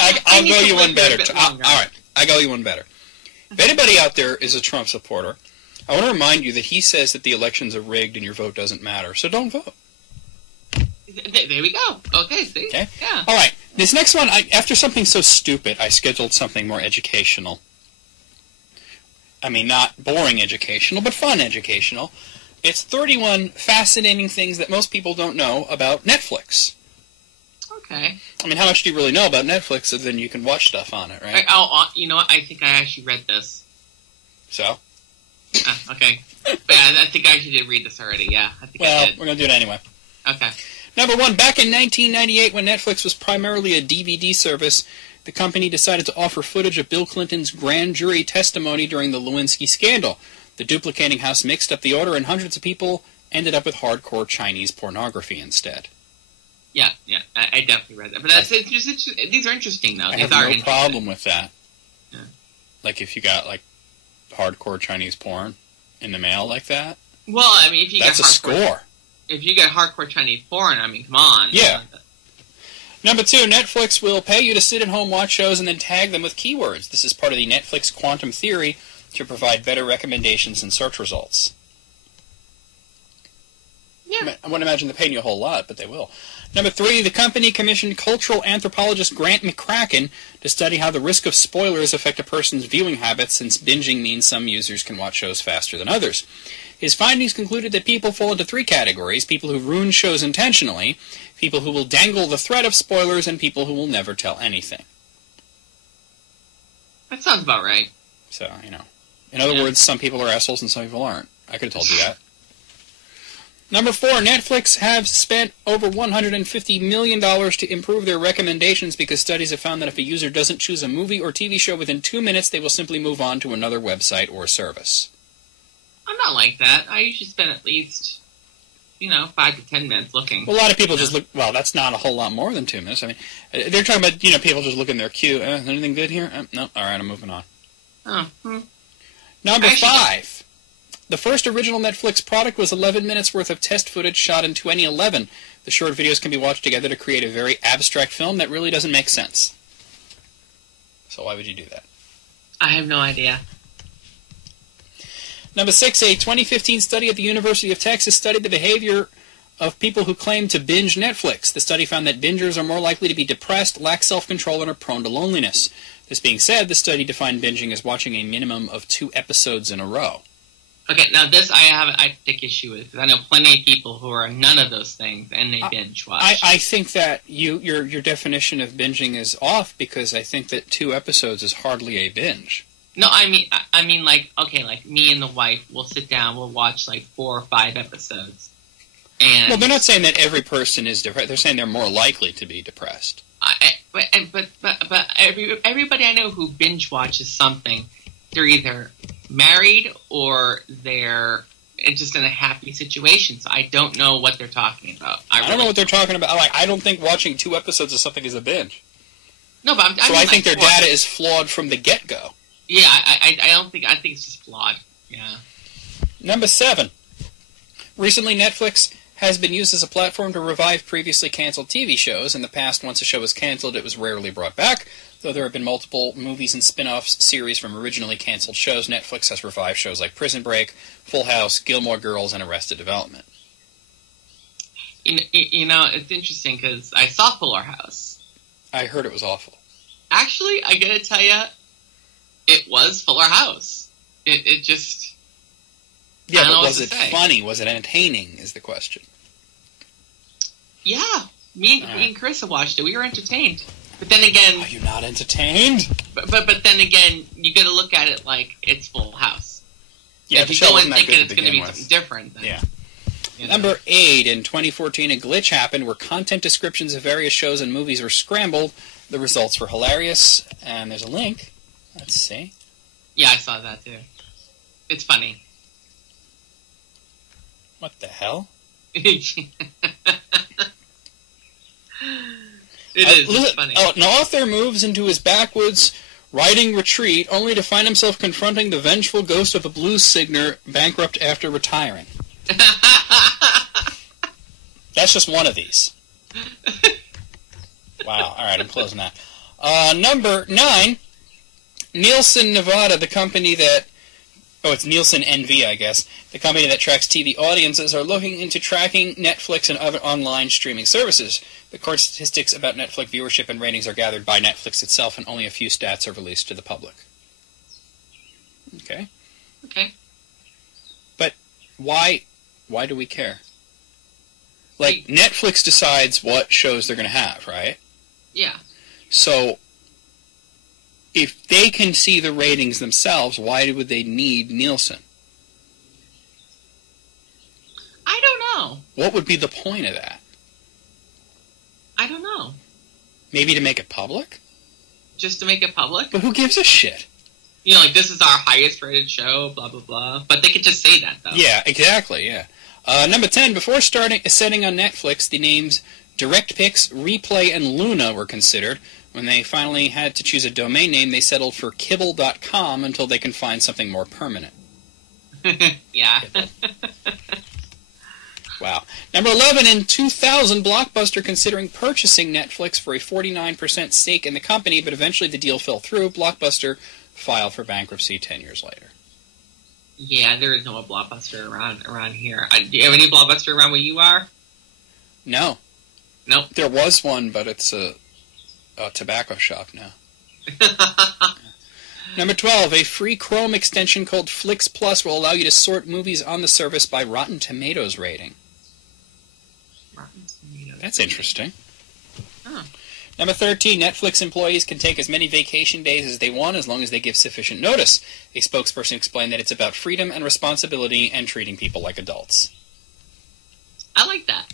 I'll go you one better. All right, I go you one better. If anybody out there is a Trump supporter, I want to remind you that he says that the elections are rigged and your vote doesn't matter, so don't vote. There we go. Okay, see? Okay? Yeah. All right, this next one, after something so stupid, I scheduled something more educational. I mean, not boring educational, but fun educational. It's 31 fascinating things that most people don't know about Netflix. Okay. I mean, how much do you really know about Netflix so then you can watch stuff on it, right? You know what? I think I actually read this. So? Okay. I think I actually did read this already, yeah. I think I did. We're going to do it anyway. Okay. Number 1, back in 1998, when Netflix was primarily a DVD service, the company decided to offer footage of Bill Clinton's grand jury testimony during the Lewinsky scandal. The duplicating house mixed up the order, and hundreds of people ended up with hardcore Chinese pornography instead. Yeah, I definitely read that. But these are interesting, though. I have no problem with that. Yeah. Like, if you got, like, hardcore Chinese porn in the mail like that. Well, I mean, if you that's a score. If you get hardcore Chinese porn, I mean, come on. Yeah. Number 2, Netflix will pay you to sit at home, watch shows, and then tag them with keywords. This is part of the Netflix quantum theory to provide better recommendations and search results. Yeah. I wouldn't imagine they're paying you a whole lot, but they will. Number 3, the company commissioned cultural anthropologist Grant McCracken to study how the risk of spoilers affect a person's viewing habits, since binging means some users can watch shows faster than others. His findings concluded that people fall into 3 categories: people who ruin shows intentionally, people who will dangle the threat of spoilers, and people who will never tell anything. That sounds about right. So, In other words, some people are assholes and some people aren't. I could have told you that. Number 4, Netflix have spent over $150 million to improve their recommendations because studies have found that if a user doesn't choose a movie or TV show within 2 minutes, they will simply move on to another website or service. I'm not like that. I usually spend at least, 5 to 10 minutes looking. Well, a lot of people just look. Well, that's not a whole lot more than 2 minutes. I mean, they're talking about people just look in their queue. Is there anything good here? No. All right, I'm moving on. Oh. Number 5. The first original Netflix product was 11 minutes worth of test footage shot in 2011. The short videos can be watched together to create a very abstract film that really doesn't make sense. So why would you do that? I have no idea. Number 6, a 2015 study at the University of Texas studied the behavior of people who claim to binge Netflix. The study found that bingers are more likely to be depressed, lack self-control, and are prone to loneliness. This being said, the study defined binging as watching a minimum of 2 episodes in a row. Okay, now this I take issue with, because I know plenty of people who are none of those things, and they binge watch. I think that your definition of binging is off, because I think that 2 episodes is hardly a binge. No, I mean, like me and the wife, we'll sit down, we'll watch like 4 or 5 episodes. And well, they're not saying that every person is depressed. They're saying they're more likely to be depressed. But everybody I know who binge watches something, they're either married or they're just in a happy situation. So I don't know what they're talking about. I don't know what they're talking about. Like, I don't think watching 2 episodes of something is a binge. No, but I think their data is flawed from the get-go. Yeah, I think it's just flawed. Yeah. Number 7. Recently, Netflix has been used as a platform to revive previously canceled TV shows. In the past, once a show was canceled, it was rarely brought back. Though there have been multiple movies and spin-off series from originally canceled shows, Netflix has revived shows like Prison Break, Full House, Gilmore Girls, and Arrested Development. It's interesting because I saw Fuller House. I heard it was awful. Actually, I gotta tell you, it was Fuller House. It just... Yeah, but was it funny? Was it entertaining, is the question. Yeah. Me and Chris have watched it. We were entertained. But then again... Are you not entertained? But then again, you gotta look at it like it's Full House. Yeah, if you go in thinking it's gonna be something different, then... Yeah. Number 8, in 2014, a glitch happened where content descriptions of various shows and movies were scrambled. The results were hilarious, and there's a link. Let's see. Yeah, I saw that too. It's funny. What the hell? It is funny. An author moves into his backwoods writing retreat only to find himself confronting the vengeful ghost of a blues singer bankrupt after retiring. That's just one of these. Wow. All right, I'm closing that. Number 9, Nielsen Nevada, the company that... Oh, it's Nielsen NV, I guess. The company that tracks TV audiences are looking into tracking Netflix and other online streaming services. The core statistics about Netflix viewership and ratings are gathered by Netflix itself, and only a few stats are released to the public. Okay. Okay. But why do we care? Like, Netflix decides what shows they're going to have, right? Yeah. So, if they can see the ratings themselves, why would they need Nielsen? What would be the point of that? I don't know. Maybe to make it public? Just to make it public? But who gives a shit? You know, like, this is our highest rated show, blah, blah, blah. But they could just say that, though. Yeah, exactly, yeah. Number 10, before setting on Netflix, the names DirectPix, Replay, and Luna were considered. When they finally had to choose a domain name, they settled for Kibble.com until they can find something more permanent. Yeah. Wow. Number 11, in 2000, Blockbuster considering purchasing Netflix for a 49% stake in the company, but eventually the deal fell through. Blockbuster filed for bankruptcy 10 years later. Yeah, there is no Blockbuster around here. Do you have any Blockbuster around where you are? No. Nope. There was one, but it's a tobacco shop now. Number 12, a free Chrome extension called Flix Plus will allow you to sort movies on the service by Rotten Tomatoes rating. Rotten Tomatoes. That's interesting. Huh. Number 13, Netflix employees can take as many vacation days as they want as long as they give sufficient notice. A spokesperson explained that it's about freedom and responsibility and treating people like adults. I like that.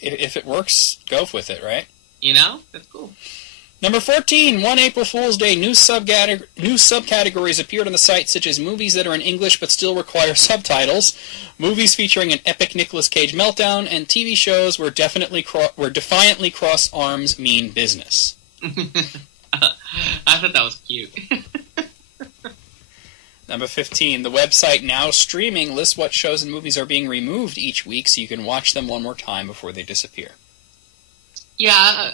If it works, go with it, right? You know? That's cool. Number 14, one April Fool's Day, new subcategories appeared on the site, such as movies that are in English but still require subtitles, movies featuring an epic Nicolas Cage meltdown, and TV shows where defiantly crossed arms mean business. I thought that was cute. Number 15, the website Now Streaming lists what shows and movies are being removed each week so you can watch them one more time before they disappear. Yeah,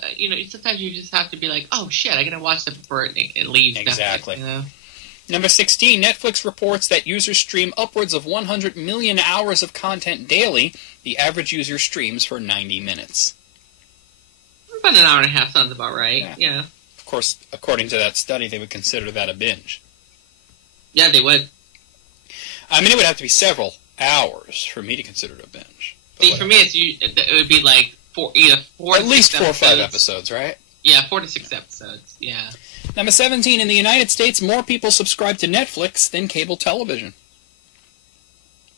sometimes you just have to be like, oh shit, I gotta watch that before it leaves. Exactly. Netflix, you know? Number 16, Netflix reports that users stream upwards of 100 million hours of content daily. The average user streams for 90 minutes. About an hour and a half sounds about right, yeah. Of course, according to that study, they would consider that a binge. Yeah, they would. I mean, it would have to be several hours for me to consider it a binge. See, for me, it would be like either 4 at least 4 or 5 episodes, right? Yeah, 4 to 6 episodes, yeah. Number 17, in the United States, more people subscribe to Netflix than cable television.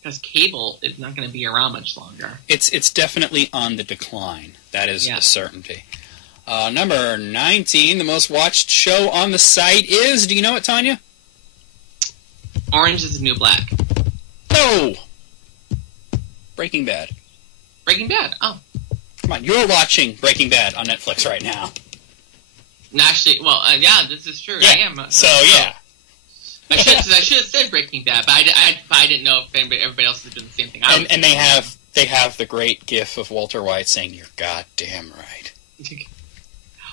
Because cable is not going to be around much longer. It's definitely on the decline. That is a certainty. Number 19, the most watched show on the site is, do you know it, Tanya? Orange is the New Black. No! Breaking Bad. Breaking Bad, oh. Come on, you're watching Breaking Bad on Netflix right now. Actually, well, yeah, this is true. Yeah. I am. Yeah. I should have said Breaking Bad, but I didn't know if everybody else was doing the same thing. And they have the great gif of Walter White saying, "You're goddamn right."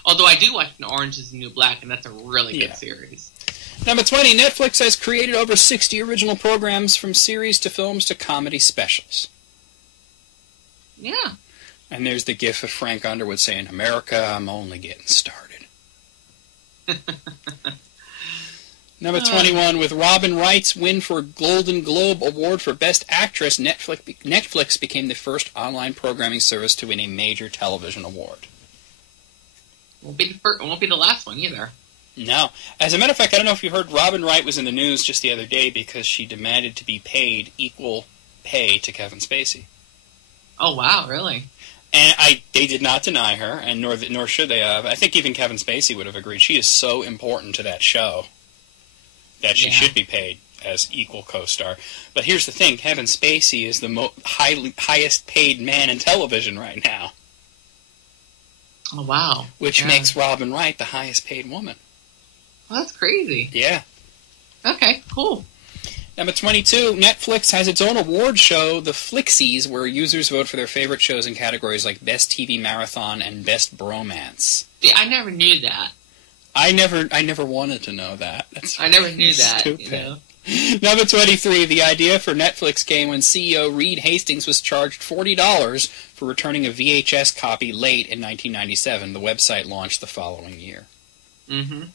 Although I do watch Orange is the New Black, and that's a really good series. Number 20, Netflix has created over 60 original programs from series to films to comedy specials. Yeah. And there's the gif of Frank Underwood saying, "America, I'm only getting started." Number 21, with Robin Wright's win for Golden Globe Award for Best Actress, Netflix became the first online programming service to win a major television award. Won't be the last one either. No. As a matter of fact, I don't know if you heard, Robin Wright was in the news just the other day because she demanded to be paid equal pay to Kevin Spacey. Oh, wow, really? And they did not deny her, and nor should they have. I think even Kevin Spacey would have agreed. She is so important to that show that she should be paid as equal co-star. But here's the thing, Kevin Spacey is the highest paid man in television right now. Oh, wow. Which makes Robin Wright the highest paid woman. Well, that's crazy. Yeah. Okay, cool. Number 22, Netflix has its own award show, the Flixies, where users vote for their favorite shows in categories like Best TV Marathon and Best Bromance. See, I never knew that. I never wanted to know that. I never knew that. Stupid. You know? Number 23, the idea for Netflix came when CEO Reed Hastings was charged $40 for returning a VHS copy late in 1997. The website launched the following year. Mm-hmm.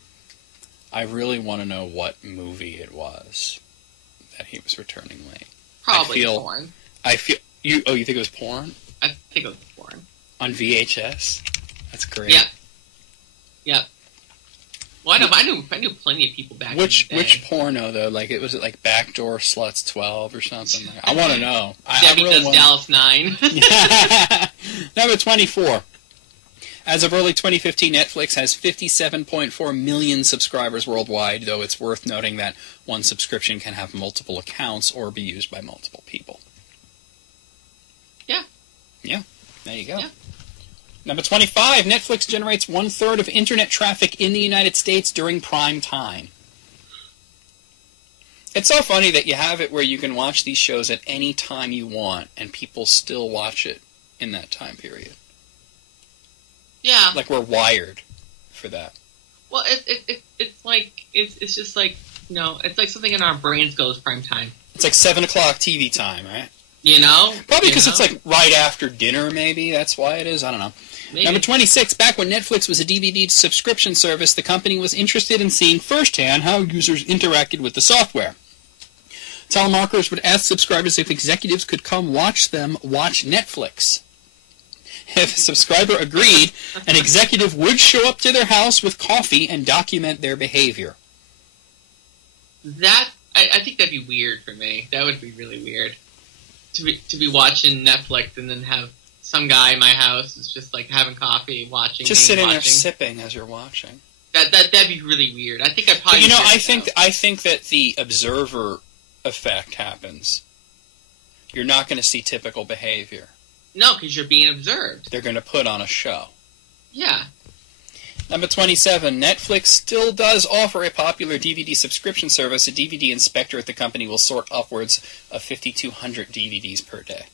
I really want to know what movie it was that he was returning late. Probably porn. You think it was porn? I think it was porn. On VHS? That's great. Yeah. Yep. Well, I knew plenty of people back in the day. Which porno though? Like, was it like Backdoor Sluts 12 or something? I want to know. Debbie Does Dallas 9. Number 24. As of early 2015, Netflix has 57.4 million subscribers worldwide, though it's worth noting that one subscription can have multiple accounts or be used by multiple people. Yeah. Yeah, there you go. Yeah. Number 25, Netflix generates 1/3 of internet traffic in the United States during prime time. It's so funny that you have it where you can watch these shows at any time you want, and people still watch it in that time period. Yeah. Like, we're wired for that. Well, it's just like, you know, it's like something in our brains goes prime time. It's like 7 o'clock TV time, right? You know? Probably because it's like right after dinner, maybe. That's why it is. I don't know. Maybe. Number 26, back when Netflix was a DVD subscription service, the company was interested in seeing firsthand how users interacted with the software. Telemarketers would ask subscribers if executives could come watch them watch Netflix. If a subscriber agreed, an executive would show up to their house with coffee and document their behavior. I think that'd be weird for me. That would be really weird. To be watching Netflix and then have some guy in my house is just like having coffee, watching. Just sitting there sipping as you're watching. That'd be really weird. I think I'd probably. But I think that the observer effect happens. You're not going to see typical behavior. No, because you're being observed. They're going to put on a show. Yeah. Number 27, Netflix still does offer a popular DVD subscription service. A DVD inspector at the company will sort upwards of 5,200 DVDs per day.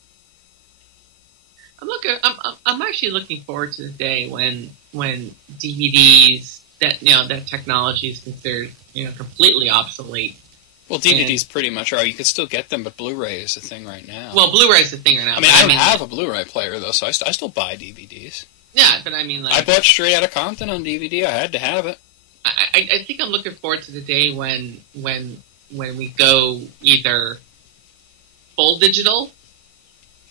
I'm actually looking forward to the day when DVDs that technology is considered completely obsolete. Well, DVDs pretty much are. You could still get them, but Blu-ray is the thing right now. Well, Blu-ray is the thing right now. I mean, I don't have a Blu-ray player though, so I still buy DVDs. Yeah, but I mean, like, I bought Straight Outta Compton on DVD. I had to have it. I think I'm looking forward to the day when we go either full digital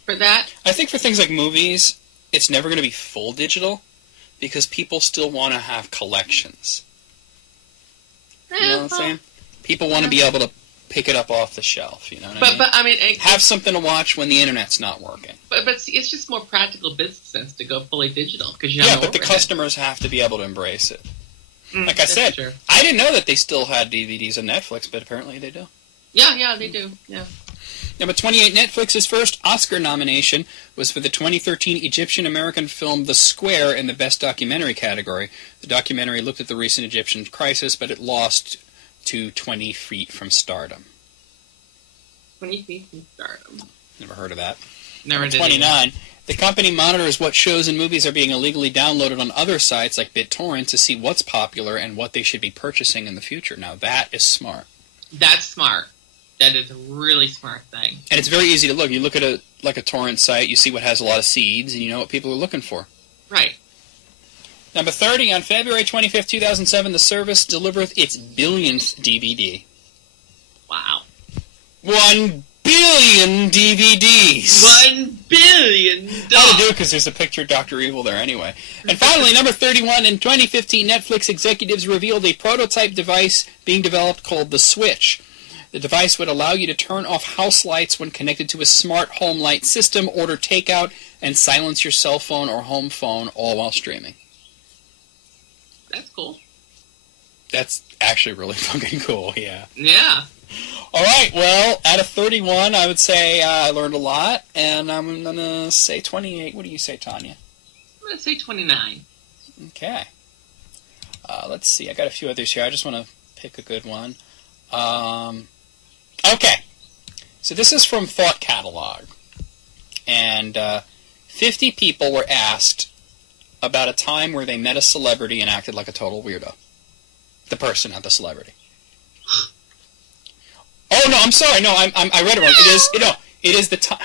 for that. I think for things like movies, it's never going to be full digital because people still want to have collections. You know what I'm saying? People want to be able to pick it up off the shelf. You know what I mean? But I mean, have something to watch when the internet's not working. But see, it's just more practical business sense to go fully digital because but the customers have to be able to embrace it. Like I said, true. I didn't know that they still had DVDs on Netflix, but apparently they do. Yeah, they do. Yeah. Number 28, Netflix's first Oscar nomination was for the 2013 Egyptian-American film The Square in the Best Documentary category. The documentary looked at the recent Egyptian crisis, but it lost to 20 Feet from Stardom. 20 Feet from Stardom. Never heard of that. Never did. 29. The company monitors what shows and movies are being illegally downloaded on other sites like BitTorrent to see what's popular and what they should be purchasing in the future. Now that is smart. That's smart. That is a really smart thing. And it's very easy to look. You look at a torrent site, you see what has a lot of seeds, and you know what people are looking for. Right. Number 30, on February 25th, 2007, the service delivered its billionth DVD. Wow. 1 billion DVDs! 1 billion! I had to do it because there's a picture of Dr. Evil there anyway. And finally, number 31, in 2015, Netflix executives revealed a prototype device being developed called the Switch. The device would allow you to turn off house lights when connected to a smart home light system, order takeout, and silence your cell phone or home phone, all while streaming. That's cool. That's actually really fucking cool, yeah. Yeah. All right, well, out of 31, I would say I learned a lot, and I'm going to say 28. What do you say, Tanya? I'm going to say 29. Okay. Let's see. I got a few others here. I just want to pick a good one. Okay. So this is from Thought Catalog. And 50 people were asked about a time where they met a celebrity and acted like a total weirdo. The person, not the celebrity. Oh, no, I'm sorry. No, I read it wrong. It is the time.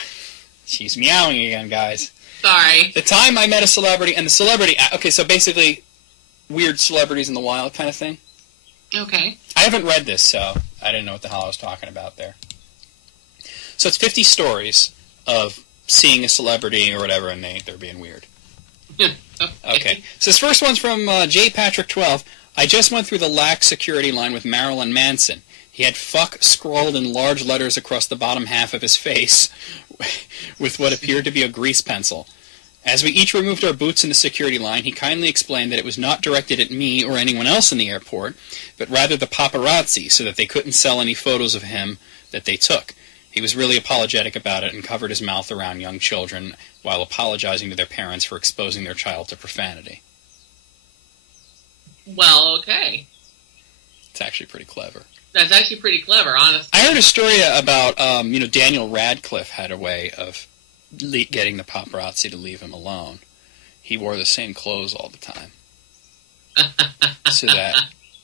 She's meowing again, guys. Sorry. The time I met a celebrity, and the celebrity... Okay, so basically, weird celebrities in the wild kind of thing. Okay. I haven't read this, so I didn't know what the hell I was talking about there. So it's 50 stories of seeing a celebrity or whatever, and they're being weird. Okay. So this first one's from J. Patrick 12. I just went through the lax security line with Marilyn Manson. He had fuck scrawled in large letters across the bottom half of his face with what appeared to be a grease pencil. As we each removed our boots in the security line, he kindly explained that it was not directed at me or anyone else in the airport, but rather the paparazzi, so that they couldn't sell any photos of him that they took. He was really apologetic about it and covered his mouth around young children while apologizing to their parents for exposing their child to profanity. Well, okay. It's actually pretty clever. That's actually pretty clever, honestly. I heard a story about, Daniel Radcliffe had a way of getting the paparazzi to leave him alone. He wore the same clothes all the time. So that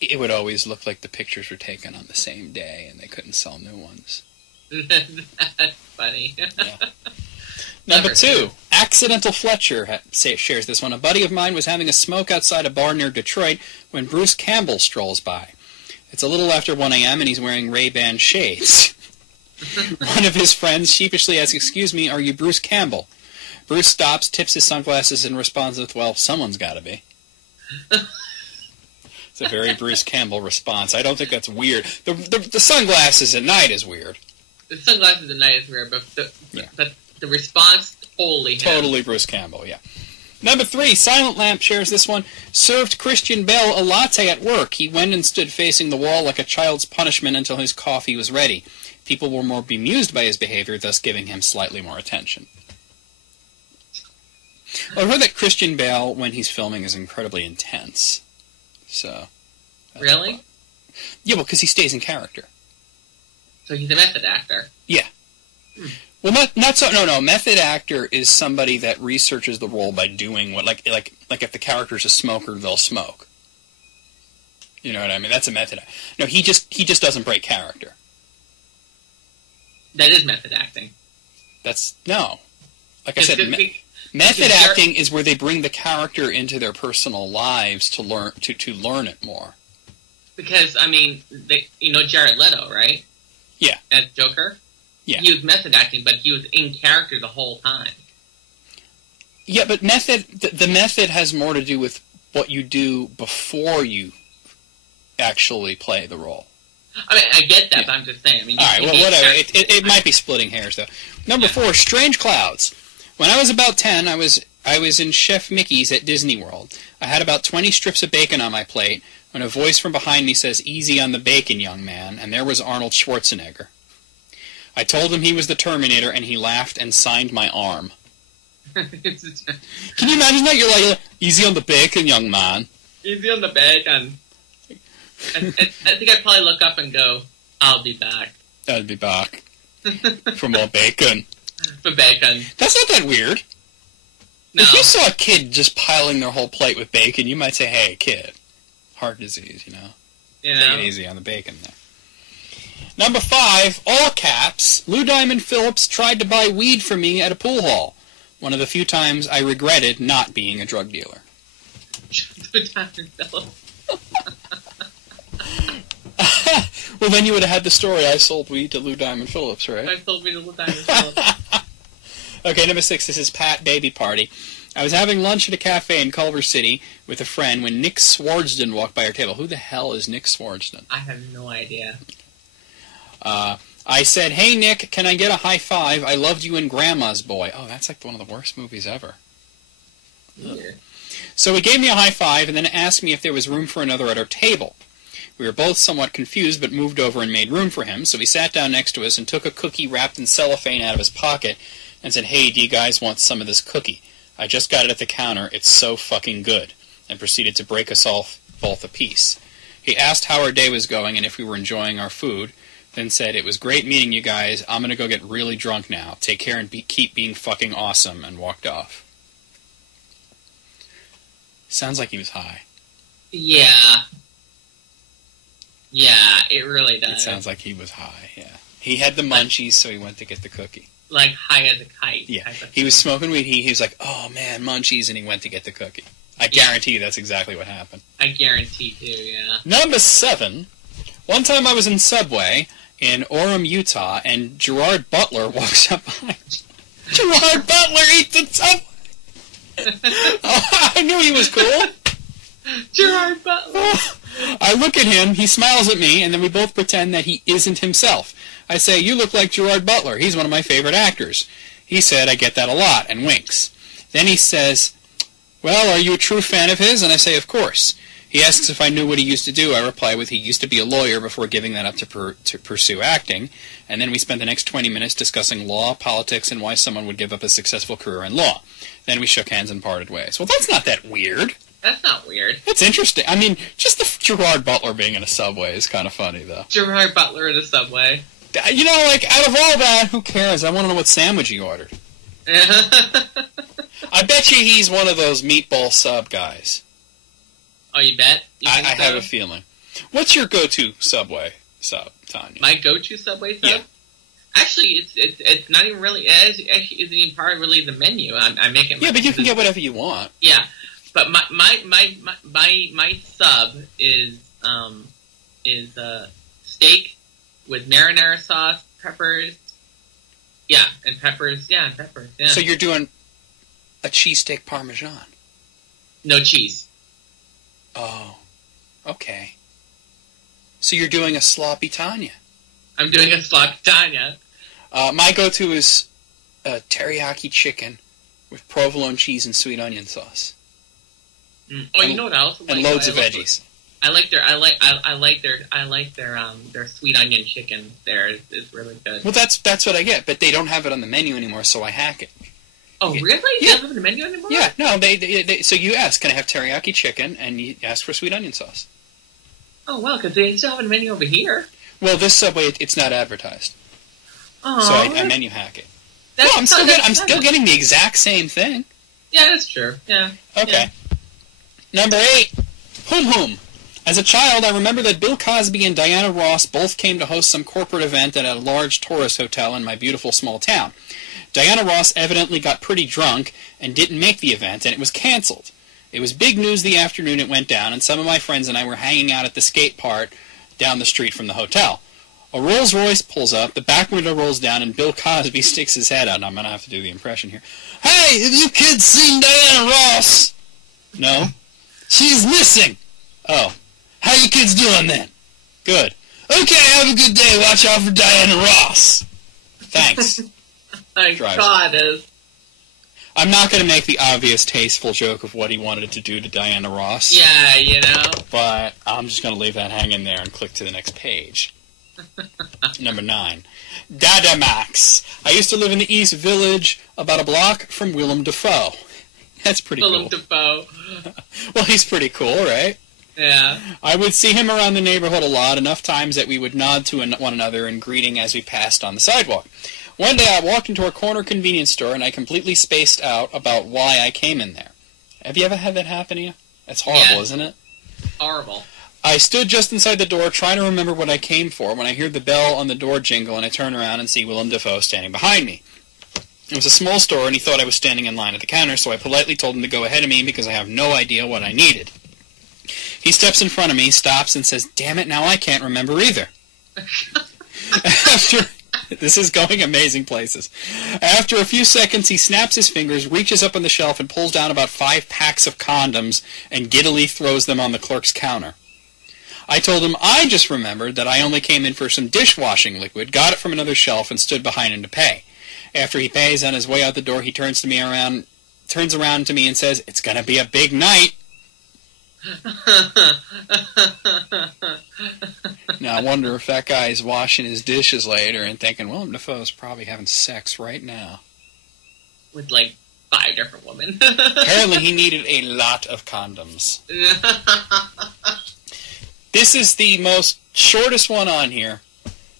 it would always look like the pictures were taken on the same day and they couldn't sell new ones. That's funny. Yeah. Number 2, Accidental Fletcher shares this one. A buddy of mine was having a smoke outside a bar near Detroit when Bruce Campbell strolls by. It's a little after 1 a.m. and he's wearing Ray-Ban shades. One of his friends sheepishly asks, "Excuse me, are you Bruce Campbell?" Bruce stops, tips his sunglasses, and responds with, "Well, someone's got to be." It's a very Bruce Campbell response. I don't think that's weird. The sunglasses at night is weird. The sunglasses at night is weird, but the response, totally him. Totally Bruce Campbell, yeah. Number 3, Silent Lamp shares this one. Served Christian Bale a latte at work. He went and stood facing the wall like a child's punishment until his coffee was ready. People were more bemused by his behavior, thus giving him slightly more attention. I've heard that Christian Bale, when he's filming, is incredibly intense. So. Really? Yeah, well, because he stays in character. So he's a method actor. Yeah. Well, not so. No. Method actor is somebody that researches the role by doing what, like if the character's a smoker, they'll smoke. You know what I mean? That's a method. No, he just doesn't break character. That is method acting. No. Like I said, method acting is where they bring the character into their personal lives to learn it more. Because Jared Leto, right? Yeah. As Joker. Yeah. He was method acting, but he was in character the whole time. Yeah, but the method has more to do with what you do before you actually play the role. I mean, I get that, but I'm just saying. All right, well, whatever. It might be splitting hairs, though. Number 4, Strange Clouds. When I was about 10, I was in Chef Mickey's at Disney World. I had about 20 strips of bacon on my plate when a voice from behind me says, "Easy on the bacon, young man," and there was Arnold Schwarzenegger. I told him he was the Terminator, and he laughed and signed my arm. Can you imagine that? You're like, "Easy on the bacon, young man." Easy on the bacon. I think I'd probably look up and go, "I'll be back." I'll be back. For more bacon. For bacon. That's not that weird. No. If you saw a kid just piling their whole plate with bacon, you might say, "Hey, kid, heart disease, you know? Take it easy on the bacon there." Number 5, all caps, Lou Diamond Phillips tried to buy weed from me at a pool hall. One of the few times I regretted not being a drug dealer. Lou Diamond Phillips. Well, then you would have had the story, I sold weed to Lou Diamond Phillips, right? I sold weed to Lou Diamond Phillips. Okay, number 6, this is Pat Baby Party. I was having lunch at a cafe in Culver City with a friend when Nick Swardsden walked by our table. Who the hell is Nick Swardsden? I have no idea. I said, "Hey, Nick, can I get a high five? I loved you in Grandma's Boy." Oh, that's like one of the worst movies ever. Yeah. So he gave me a high five and then asked me if there was room for another at our table. We were both somewhat confused, but moved over and made room for him, so he sat down next to us and took a cookie wrapped in cellophane out of his pocket and said, "Hey, do you guys want some of this cookie? I just got it at the counter. It's so fucking good," and proceeded to break us all both a piece. He asked how our day was going and if we were enjoying our food, then said, "It was great meeting you guys. I'm going to go get really drunk now. Take care and keep being fucking awesome," and walked off. Sounds like he was high. Yeah. Yeah, it really does. It sounds like he was high, yeah. He had the munchies, so he went to get the cookie. Like high as a kite. Yeah, he was smoking weed. He was like, "Oh, man, munchies," and he went to get the cookie. I guarantee you that's exactly what happened. I guarantee too, yeah. Number 7. One time I was in Subway in Orem, Utah, and Gerard Butler walks up behind me. Gerard Butler eats at Subway! Oh, I knew he was cool. Gerard Butler! I look at him, he smiles at me, and then we both pretend that he isn't himself. I say, "You look like Gerard Butler. He's one of my favorite actors." He said, "I get that a lot," and winks. Then he says, "Well, are you a true fan of his?" And I say, "Of course." He asks if I knew what he used to do. I reply with, "He used to be a lawyer before giving that up to pursue acting." And then we spend the next 20 minutes discussing law, politics, and why someone would give up a successful career in law. Then we shook hands and parted ways. Well, that's not that weird. That's not weird. It's interesting. I mean, just the Gerard Butler being in a Subway is kind of funny, though. Gerard Butler in a Subway. You know, like, out of all that, who cares? I want to know what sandwich he ordered. I bet you he's one of those meatball sub guys. Oh, you bet? You I have a feeling. What's your go-to Subway sub, Tanya? My go-to Subway sub? Yeah. Actually, it's not even really. It actually isn't even part of really the menu. I make it. Yeah, but you can get whatever you want. Yeah, but my sub is steak with marinara sauce, peppers. Yeah, and peppers. Yeah, and peppers. Yeah. So you're doing a cheesesteak parmesan? No cheese. Oh, okay. So you're doing a sloppy Tanya. I'm doing a sloppy Tanya. My go-to is teriyaki chicken with provolone cheese and sweet onion sauce. Oh, you know what else? And loads of veggies. I like their sweet onion chicken. There is really good. Well, that's what I get, but they don't have it on the menu anymore, so I hack it. Oh, really? Yeah. You don't have the menu anymore? Yeah, no, they so you ask, can I have teriyaki chicken, and you ask for sweet onion sauce. Oh, wow, because they still have a menu over here. Well, this Subway, it's not advertised. Oh, so I menu hack it. No, I'm still getting the exact same thing. Yeah, that's true. Yeah. Okay. Yeah. Number 8, Hum Hum. As a child, I remember that Bill Cosby and Diana Ross both came to host some corporate event at a large tourist hotel in my beautiful small town. Diana Ross evidently got pretty drunk and didn't make the event, and it was canceled. It was big news the afternoon it went down, and some of my friends and I were hanging out at the skate park down the street from the hotel. A Rolls Royce pulls up, the back window rolls down, and Bill Cosby sticks his head out. And I'm going to have to do the impression here. "Hey, have you kids seen Diana Ross?" "No." "She's missing." "Oh. How you kids doing then?" "Good." "Okay, have a good day. Watch out for Diana Ross." "Thanks." My God is. I'm not going to make the obvious tasteful joke of what he wanted to do to Diana Ross. Yeah, you know. But I'm just going to leave that hanging there and click to the next page. Number 9. Dada Max. I used to live in the East Village, about a block from Willem Dafoe. That's pretty cool. Willem Dafoe. Well, he's pretty cool, right? Yeah. I would see him around the neighborhood a lot, enough times that we would nod to one another in greeting as we passed on the sidewalk. One day I walked into a corner convenience store and I completely spaced out about why I came in there. Have you ever had that happen to you? That's horrible, isn't it? Horrible. I stood just inside the door trying to remember what I came for when I hear the bell on the door jingle and I turn around and see Willem Dafoe standing behind me. It was a small store and he thought I was standing in line at the counter, so I politely told him to go ahead of me because I have no idea what I needed. He steps in front of me, stops, and says, "Damn it, now I can't remember either." This is going amazing places. After a few seconds, he snaps his fingers, reaches up on the shelf, and pulls down about 5 packs of condoms and giddily throws them on the clerk's counter. I told him I just remembered that I only came in for some dishwashing liquid, got it from another shelf, and stood behind him to pay. After he pays, on his way out the door, he turns around to me and says, "It's going to be a big night." Now, I wonder if that guy is washing his dishes later and thinking, Willem Dafoe's probably having sex right now. With, like, 5 different women. Apparently he needed a lot of condoms. This is the most shortest one on here.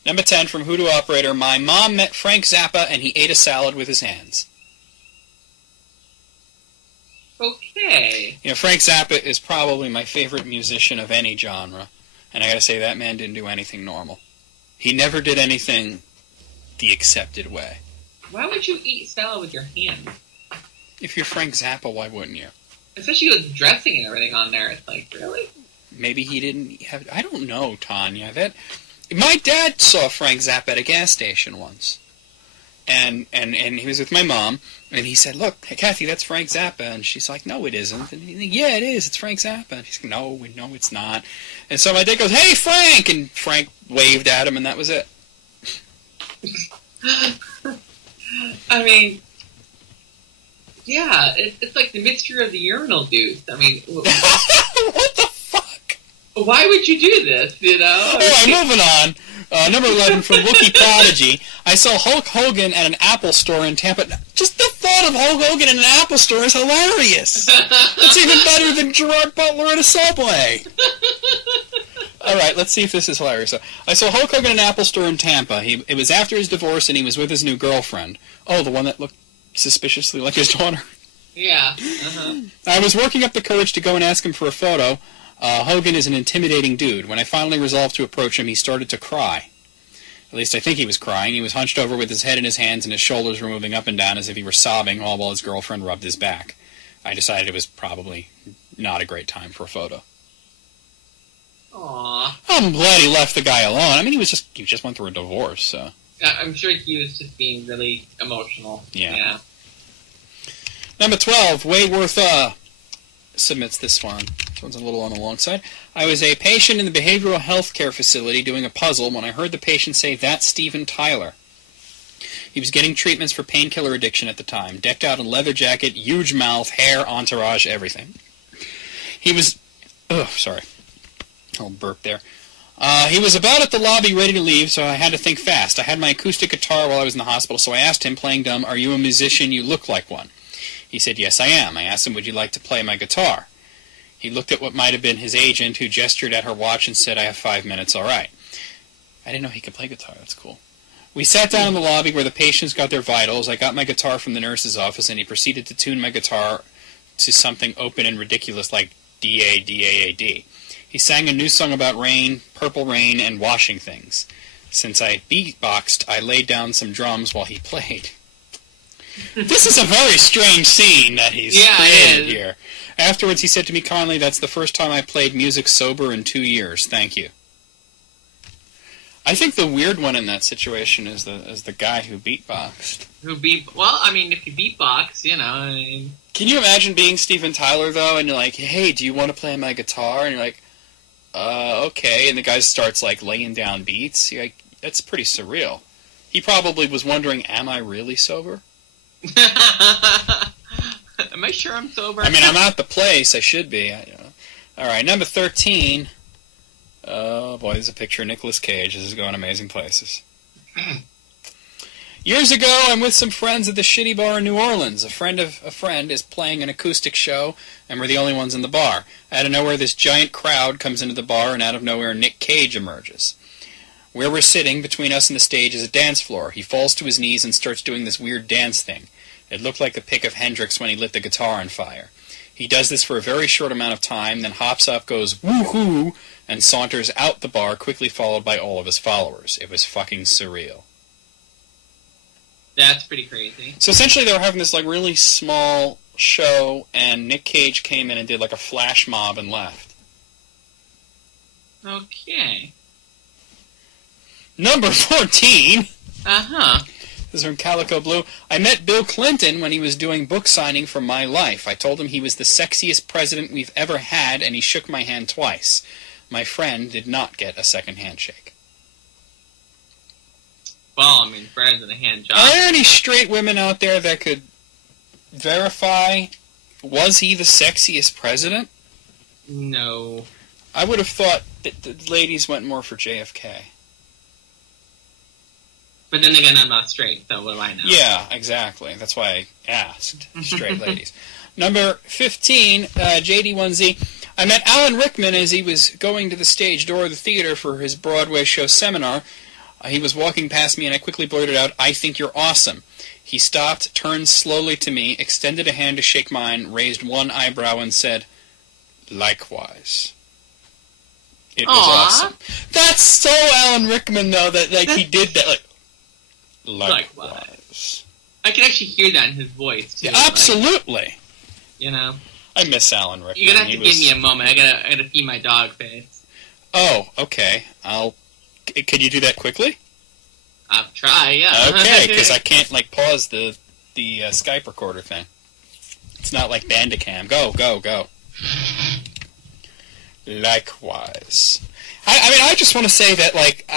Number 10 from Hoodoo Operator. My mom met Frank Zappa and he ate a salad with his hands. Okay. You know, Frank Zappa is probably my favorite musician of any genre. And I gotta say, that man didn't do anything normal. He never did anything the accepted way. Why would you eat salad with your hand? If you're Frank Zappa, why wouldn't you? Especially with dressing and everything on there. It's like, really? Maybe he didn't have... I don't know, Tanya. My dad saw Frank Zappa at a gas station once. and he was with my mom, and he said, "Look, hey, Kathy, that's Frank Zappa," and she's like, "No, it isn't." And he's like, "Yeah, it is. It's Frank Zappa." And she's like, "No, it's not." And so my dad goes, "Hey, Frank!" And Frank waved at him, and that was it. I mean, yeah, it's like the mystery of the urinal dude. I mean, what the fuck? Why would you do this, you know? All right, moving on. Number 11 from Wookie Prodigy. I saw Hulk Hogan at an Apple store in Tampa. Just the thought of Hulk Hogan in an Apple store is hilarious. It's even better than Gerard Butler at a Subway. All right, let's see if this is hilarious. So, I saw Hulk Hogan in an Apple store in Tampa. It was after his divorce, and he was with his new girlfriend. Oh, the one that looked suspiciously like his daughter. Yeah. Uh-huh. I was working up the courage to go and ask him for a photo. Hogan is an intimidating dude. When I finally resolved to approach him, he started to cry. At least I think he was crying. He was hunched over with his head in his hands, and his shoulders were moving up and down as if he were sobbing, all while his girlfriend rubbed his back. I decided it was probably not a great time for a photo. Aww. I'm glad he left the guy alone. I mean, he just went through a divorce, so. I'm sure he was just being really emotional. Yeah. Number 12, Wayworth submits this one. This one's a little on the long side. I was a patient in the behavioral health care facility doing a puzzle when I heard the patient say, "That's Steven Tyler." He was getting treatments for painkiller addiction at the time. Decked out in leather jacket, huge mouth, hair, entourage, everything. He was... Oh, sorry. I'll burp there. He was about at the lobby ready to leave, so I had to think fast. I had my acoustic guitar while I was in the hospital, so I asked him, playing dumb, "Are you a musician? You look like one." He said, "Yes, I am." I asked him, "Would you like to play my guitar?" He looked at what might have been his agent, who gestured at her watch and said, "I have 5 minutes, all right." I didn't know he could play guitar. That's cool. We sat down in the lobby where the patients got their vitals. I got my guitar from the nurse's office, and he proceeded to tune my guitar to something open and ridiculous like D-A-D-A-A-D. He sang a new song about rain, purple rain, and washing things. Since I beatboxed, I laid down some drums while he played. This is a very strange scene that he's created here. Afterwards, he said to me kindly, "That's the first time I played music sober in 2 years. Thank you." I think the weird one in that situation is the guy who beatboxed. Well, I mean, if you beatbox, you know. I mean... Can you imagine being Steven Tyler, though, and you're like, "Hey, do you want to play my guitar?" And you're like, okay. And the guy starts, like, laying down beats. You're like, that's pretty surreal. He probably was wondering, am I really sober? Am I sure I'm sober? I mean, I'm at the place. I should be. All right, number 13. Oh, boy, there's a picture of Nicolas Cage. This is going amazing places. Years ago, I'm with some friends at the Shitty Bar in New Orleans. A friend of a friend is playing an acoustic show, and we're the only ones in the bar. Out of nowhere, this giant crowd comes into the bar, and out of nowhere, Nick Cage emerges. Where we're sitting, between us and the stage, is a dance floor. He falls to his knees and starts doing this weird dance thing. It looked like a pic of Hendrix when he lit the guitar on fire. He does this for a very short amount of time, then hops up, goes woohoo, and saunters out the bar, quickly followed by all of his followers. It was fucking surreal. That's pretty crazy. So essentially they were having this like really small show, and Nick Cage came in and did like a flash mob and left. Okay. Number 14. Uh-huh. This is from Calico Blue. I met Bill Clinton when he was doing book signing for My Life. I told him he was the sexiest president we've ever had, and he shook my hand twice. My friend did not get a second handshake. Well, I mean, Brad's in a hand job. Are there any straight women out there that could verify, was he the sexiest president? No. I would have thought that the ladies went more for JFK. But then again, I'm not straight, so what do I know? Yeah, exactly. That's why I asked. Straight ladies. Number 15, JD1Z. I met Alan Rickman as he was going to the stage door of the theater for his Broadway show seminar. He was walking past me, and I quickly blurted out, "I think you're awesome." He stopped, turned slowly to me, extended a hand to shake mine, raised one eyebrow, and said, "Likewise." It was awesome. That's so Alan Rickman, though, that he did that. Like, likewise. I can actually hear that in his voice, too. Yeah, absolutely. Like, you know? I miss Alan Rickman. You're gonna have to give me a moment. I gotta feed my dog face. Oh, okay. Could you do that quickly? I'll try, yeah. Okay, because I can't, like, pause the Skype recorder thing. It's not like Bandicam. Go. Likewise. I mean, I just want to say that, like,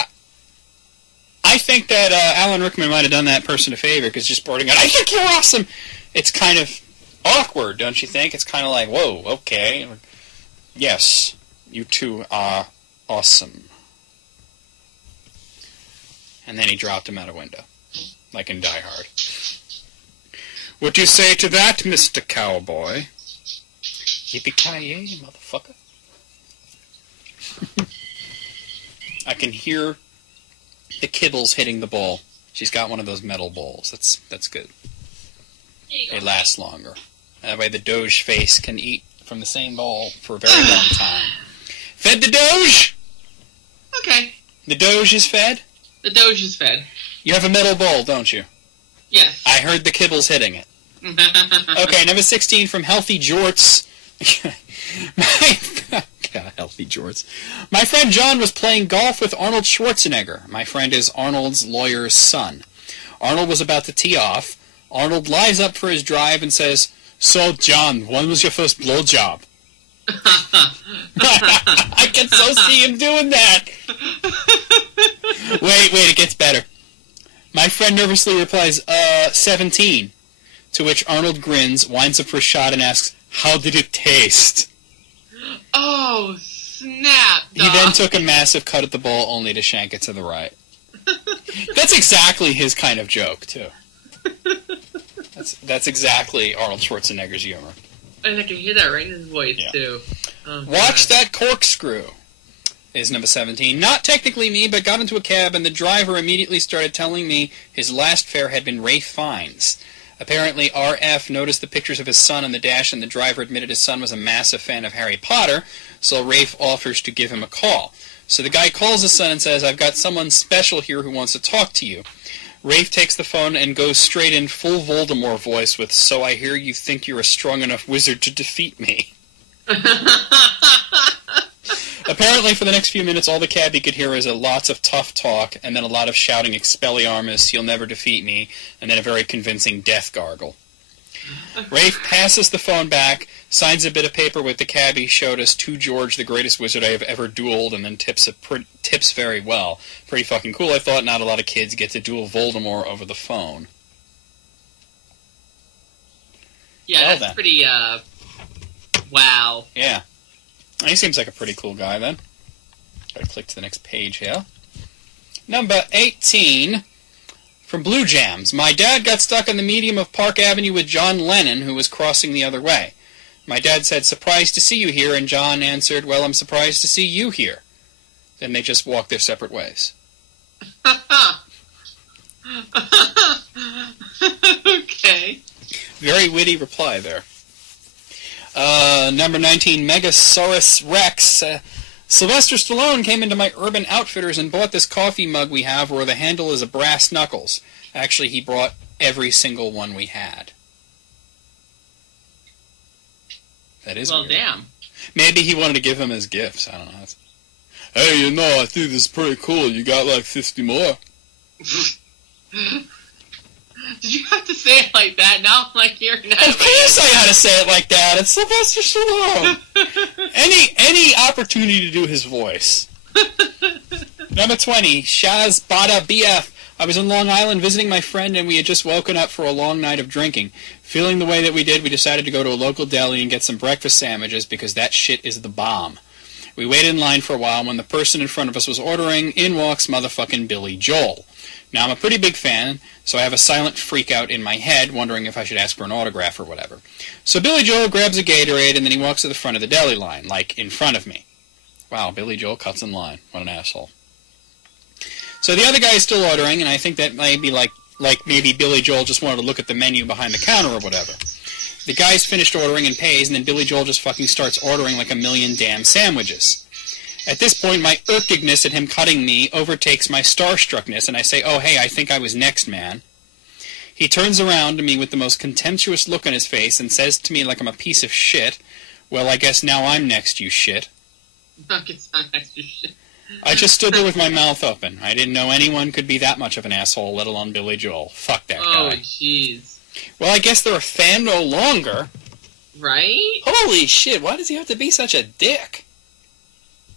I think that Alan Rickman might have done that person a favor, because just boarding out, I think you're awesome! It's kind of awkward, don't you think? It's kind of like, whoa, okay. Yes, you two are awesome. And then he dropped him out a window, like in Die Hard. What do you say to that, Mr. Cowboy? Yippee-ki-yay, motherfucker. I can hear the kibbles hitting the bowl. She's got one of those metal bowls. That's good. They last longer. That way the Doge face can eat from the same bowl for a very long time. Fed the Doge? Okay. The Doge is fed? The Doge is fed. You have a metal bowl, don't you? Yes. I heard the kibbles hitting it. Okay, number 16 from Healthy Jorts. God, Healthy Jorts. My friend John was playing golf with Arnold Schwarzenegger. My friend is Arnold's lawyer's son. Arnold was about to tee off. Arnold lies up for his drive and says, "So, John, when was your first blowjob?" I can so see him doing that. Wait, it gets better. My friend nervously replies, 17. To which Arnold grins, winds up for a shot, and asks, "How did it taste?" Oh, snap, dog. He then took a massive cut at the ball, only to shank it to the right. That's exactly his kind of joke, too. That's exactly Arnold Schwarzenegger's humor. And I can hear that right in his voice, Yeah. too. Oh, Watch that corkscrew is number 17. Not technically me, but got into a cab, and the driver immediately started telling me his last fare had been Ralph Fiennes. Apparently, RF noticed the pictures of his son on the dash, and the driver admitted his son was a massive fan of Harry Potter, so Rafe offers to give him a call. So the guy calls his son and says, "I've got someone special here who wants to talk to you." Rafe takes the phone and goes straight in full Voldemort voice with, "So I hear you think you're a strong enough wizard to defeat me." Apparently, for the next few minutes, all the cabbie could hear is lots of tough talk, and then a lot of shouting Expelliarmus, "You'll never defeat me," and then a very convincing death gargle. Rafe passes the phone back, signs a bit of paper with the cabbie, showed us to George, the greatest wizard I have ever dueled, and then tips very well. Pretty fucking cool, I thought. Not a lot of kids get to duel Voldemort over the phone. Yeah, Well, that's then. pretty, wow. Yeah. He seems like a pretty cool guy, then. Gotta click to the next page here. Number 18, from Blue Jams. My dad got stuck in the medium of Park Avenue with John Lennon, who was crossing the other way. My dad said, "Surprised to see you here," and John answered, "Well, I'm surprised to see you here." Then they just walked their separate ways. Okay. Very witty reply there. Number 19, Megasaurus Rex. Sylvester Stallone came into my Urban Outfitters and bought this coffee mug we have where the handle is a brass knuckles. Actually, he brought every single one we had. That is Well, weird. damn. Maybe he wanted to give him as gifts. I don't know. Hey, you know, I think this is pretty cool. You got like 50 more. Did you have to say it like that? Now I'm like hearing that. Of course I had to say it like that. It's Sylvester Stallone. Any opportunity to do his voice. Number 20, Shaz Bada BF. I was in Long Island visiting my friend, and we had just woken up for a long night of drinking. Feeling the way that we did, we decided to go to a local deli and get some breakfast sandwiches because that shit is the bomb. We waited in line for a while. When the person in front of us was ordering, in walks motherfucking Billy Joel. Now, I'm a pretty big fan, so I have a silent freak out in my head, wondering if I should ask for an autograph or whatever. So Billy Joel grabs a Gatorade, and then he walks to the front of the deli line, like in front of me. Wow, Billy Joel cuts in line. What an asshole. So the other guy is still ordering, and I think that might be like maybe Billy Joel just wanted to look at the menu behind the counter or whatever. The guy's finished ordering and pays, and then Billy Joel just fucking starts ordering like a million damn sandwiches. At this point, my irkedness at him cutting me overtakes my starstruckness, and I say, "Oh, hey, I think I was next, man." He turns around to me with the most contemptuous look on his face and says to me like I'm a piece of shit, "Well, I guess now I'm next, you shit." I guess I'm extra shit. I just stood there with my mouth open. I didn't know anyone could be that much of an asshole, let alone Billy Joel. Fuck that guy. Oh, jeez. Well, I guess they're a fan no longer. Right? Holy shit, why does he have to be such a dick?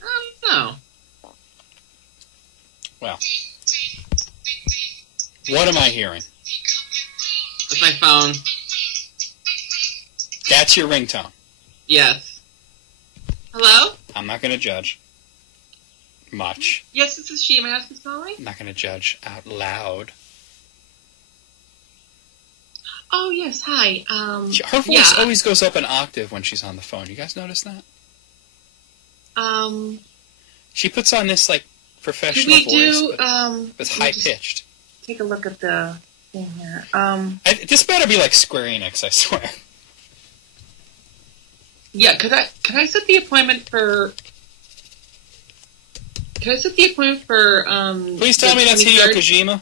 I don't know. Well, what am I hearing? That's my phone. That's your ringtone. Yes. Hello? I'm not going to judge much. Yes, this is she. May I ask who's calling? I'm not going to judge out loud. Oh, yes. Hi. Her voice always goes up an octave when she's on the phone. You guys notice that? She puts on this, like, professional voice, but it's high-pitched. Take a look at the thing here. This better be like Square Enix, I swear. Yeah, could I set the appointment for... Can I set the appointment for, Please tell me that's 23rd? Hideo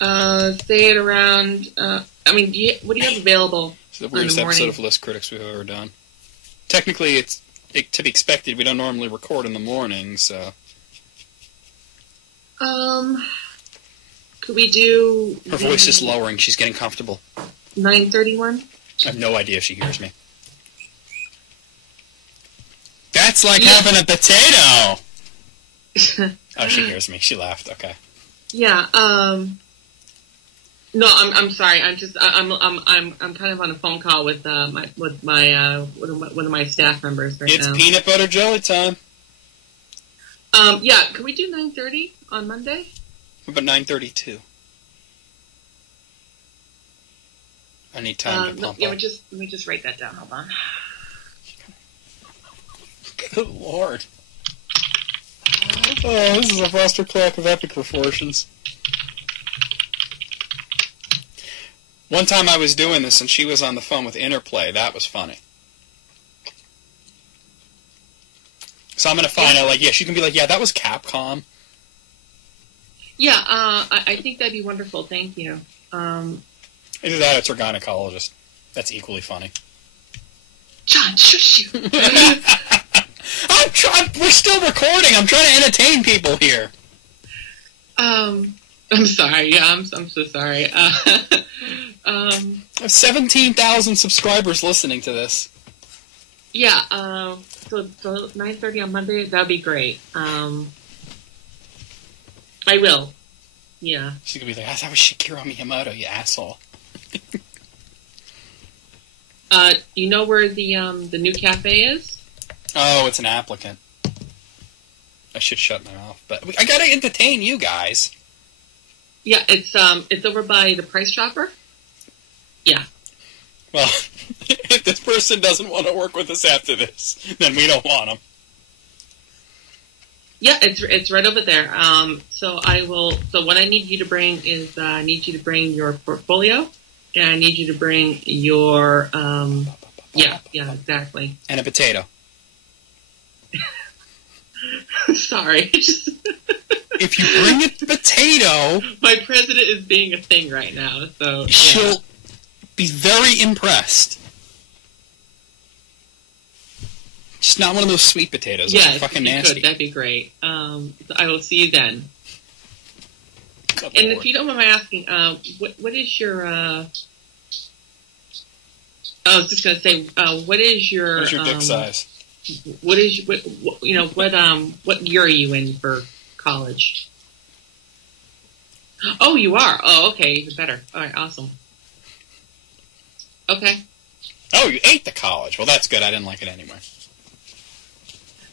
Kojima. Say it around, what do you have available? It's the weirdest episode of List Critics we've ever done. Technically, it's to be expected. We don't normally record in the morning, so... Could we do... Her voice is lowering. She's getting comfortable. 9:31? I have no idea if she hears me. That's like having a potato! Oh, she hears me. She laughed. Okay. Yeah, no, I'm sorry. I'm kind of on a phone call with one of my staff members right now. It's peanut butter jelly time. Yeah, can we do 9:30 on Monday? What about 9:32? I need time to pump up. Let me just write that down. Hold on. Good Lord. Oh, this is a Foster Clock of epic proportions. One time I was doing this and she was on the phone with Interplay. That was funny. So I'm going to find out, like, she can be like, yeah, that was Capcom. Yeah, I think that'd be wonderful. Thank you. Either that or it's her gynecologist. That's equally funny. John, shush you. We're still recording. I'm trying to entertain people here. I'm sorry. Yeah, I'm so sorry. I have 17,000 subscribers listening to this. Yeah. So 9:30 on Monday. That'd be great. I will. Yeah. She's gonna be like, that was Shigeru Miyamoto, you asshole. You know where the new cafe is? Oh, it's an applicant. I should shut my mouth, but I gotta entertain you guys. Yeah, it's over by the Price Chopper. Yeah. Well, if this person doesn't want to work with us after this, then we don't want them. Yeah, it's right over there. So what I need you to bring is I need you to bring your portfolio, and I need you to bring your yeah, exactly. And a potato. Sorry. If you bring a potato... My president is being a thing right now, so... Yeah. She'll be very impressed. Just not one of those sweet potatoes. Yes, fucking if you nasty. could, that'd be great. So I will see you then. Good and Lord. if you don't mind my asking, what is your... I was just going to say, what is your... What's your dick size? What is what year are you in for college? Oh, you are. Oh, okay, even better. All right, awesome. Okay. Oh, you ate the college. Well, that's good. I didn't like it anyway.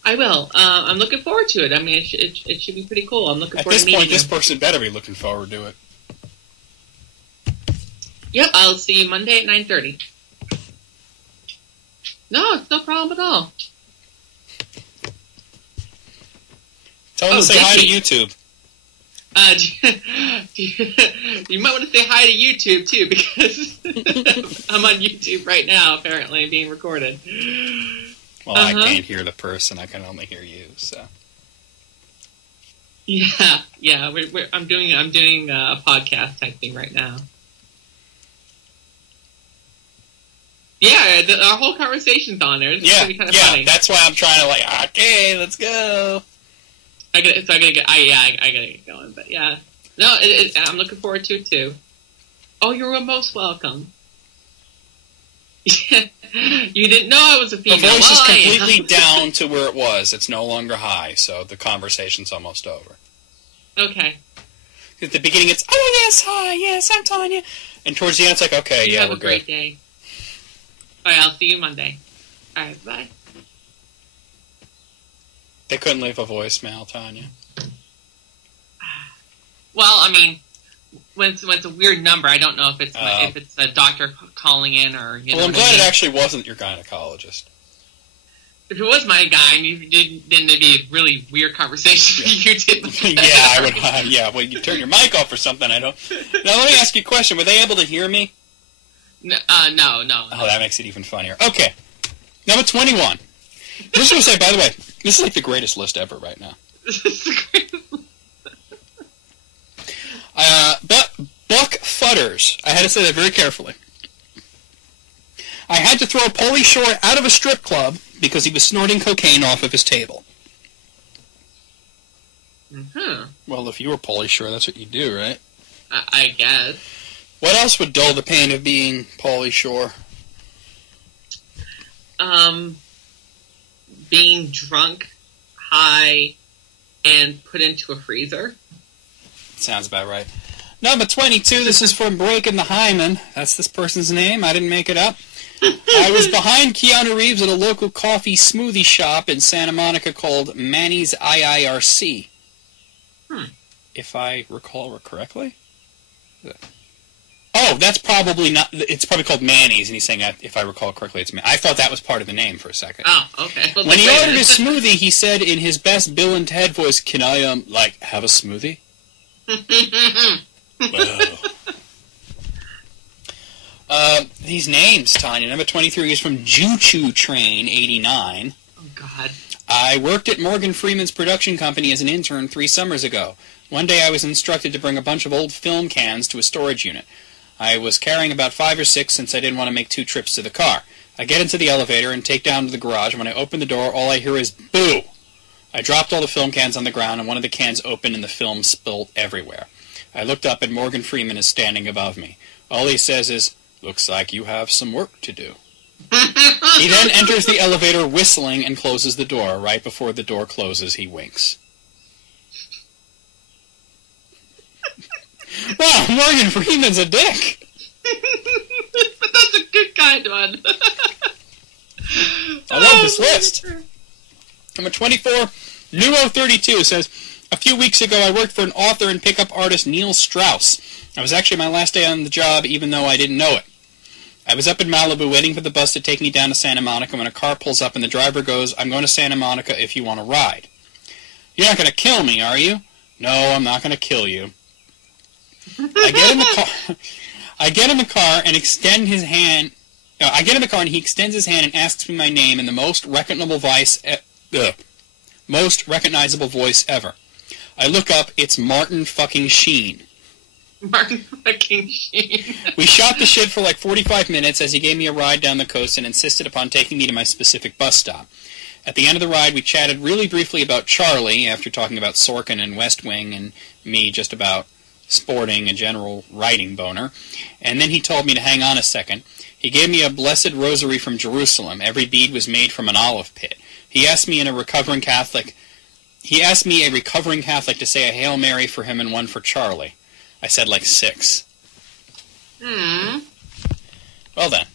I will. I'm looking forward to it. I mean, it should be pretty cool. I'm looking forward to meeting you. At this point, this person better be looking forward to it. Yep, I'll see you Monday at 9:30. No, it's no problem at all. Tell them to say hi to YouTube. You might want to say hi to YouTube, too, because I'm on YouTube right now, apparently, being recorded. Well, I can't hear the person. I can only hear you, so... Yeah. I'm doing a podcast type thing right now. Yeah, our whole conversation's on there. It's gonna be kind of funny. That's why I'm trying to, okay, let's go. I gotta get going. But yeah, no, I'm looking forward to it too. Oh, you're most welcome. You didn't know I was a female. The voice is completely down to where it was. It's no longer high, so the conversation's almost over. Okay. At the beginning, it's, oh, yes, hi, yes, I'm Tanya. And towards the end, it's like, okay, yeah, we're good. Have a great day. All right, I'll see you Monday. All right, bye. They couldn't leave a voicemail, Tanya. Well, I mean, when it's a weird number, I don't know if it's a doctor calling in or, you know. Well, I'm glad it actually wasn't your gynecologist. If it was my guy, then it'd be a really weird conversation for you to. Yeah, I would. Yeah, well, you turn your mic off or something. I don't. Now, let me ask you a question. Were they able to hear me? No. Oh, that makes it even funnier. Okay, number 21. Just want to say, by the way, this is like the greatest list ever right now. This is the greatest list. Buck Fudders. I had to say that very carefully. I had to throw Pauly Shore out of a strip club because he was snorting cocaine off of his table. Mm-hmm. Well, if you were Pauly Shore, that's what you do, right? I guess. What else would dull the pain of being Pauly Shore? Being drunk, high, and put into a freezer. Sounds about right. Number 22, this is from Breaking the Hyman. That's this person's name. I didn't make it up. I was behind Keanu Reeves at a local coffee smoothie shop in Santa Monica called Manny's IIRC. If I recall correctly? Oh, that's probably not... It's probably called Manny's, and he's saying, if I recall correctly, it's Manny. I thought that was part of the name for a second. Oh, okay. Well, when he ordered his smoothie, he said in his best Bill and Ted voice, can I, have a smoothie? These names, Tanya. Number 23 is from Choo Train 89. Oh, God. I worked at Morgan Freeman's production company as an intern 3 summers ago. One day I was instructed to bring a bunch of old film cans to a storage unit. I was carrying about 5 or 6 since I didn't want to make 2 trips to the car. I get into the elevator and take down to the garage. When I open the door, all I hear is, boo! I dropped all the film cans on the ground, and one of the cans opened and the film spilled everywhere. I looked up and Morgan Freeman is standing above me. All he says is, looks like you have some work to do. He then enters the elevator whistling and closes the door. Right before the door closes, he winks. Wow, Morgan Freeman's a dick. But that's a good kind one. I love this list. Number 24, Nuo32 says, a few weeks ago I worked for an author and pickup artist Neil Strauss. It was actually my last day on the job, even though I didn't know it. I was up in Malibu waiting for the bus to take me down to Santa Monica when a car pulls up and the driver goes, I'm going to Santa Monica if you want to ride. You're not going to kill me, are you? No, I'm not going to kill you. I get in the car and extend his hand. I get in the car and he extends his hand and asks me my name in the most recognizable voice ever. I look up. It's Martin fucking Sheen. Martin fucking Sheen. We shot the shit for like 45 minutes as he gave me a ride down the coast and insisted upon taking me to my specific bus stop. At the end of the ride, we chatted really briefly about Charlie after talking about Sorkin and West Wing and me just about sporting a general writing boner. And then he told me to hang on a second. He gave me a blessed rosary from Jerusalem. Every bead was made from an olive pit. He asked me a recovering Catholic to say a Hail Mary for him and one for Charlie. I said like 6. Well then.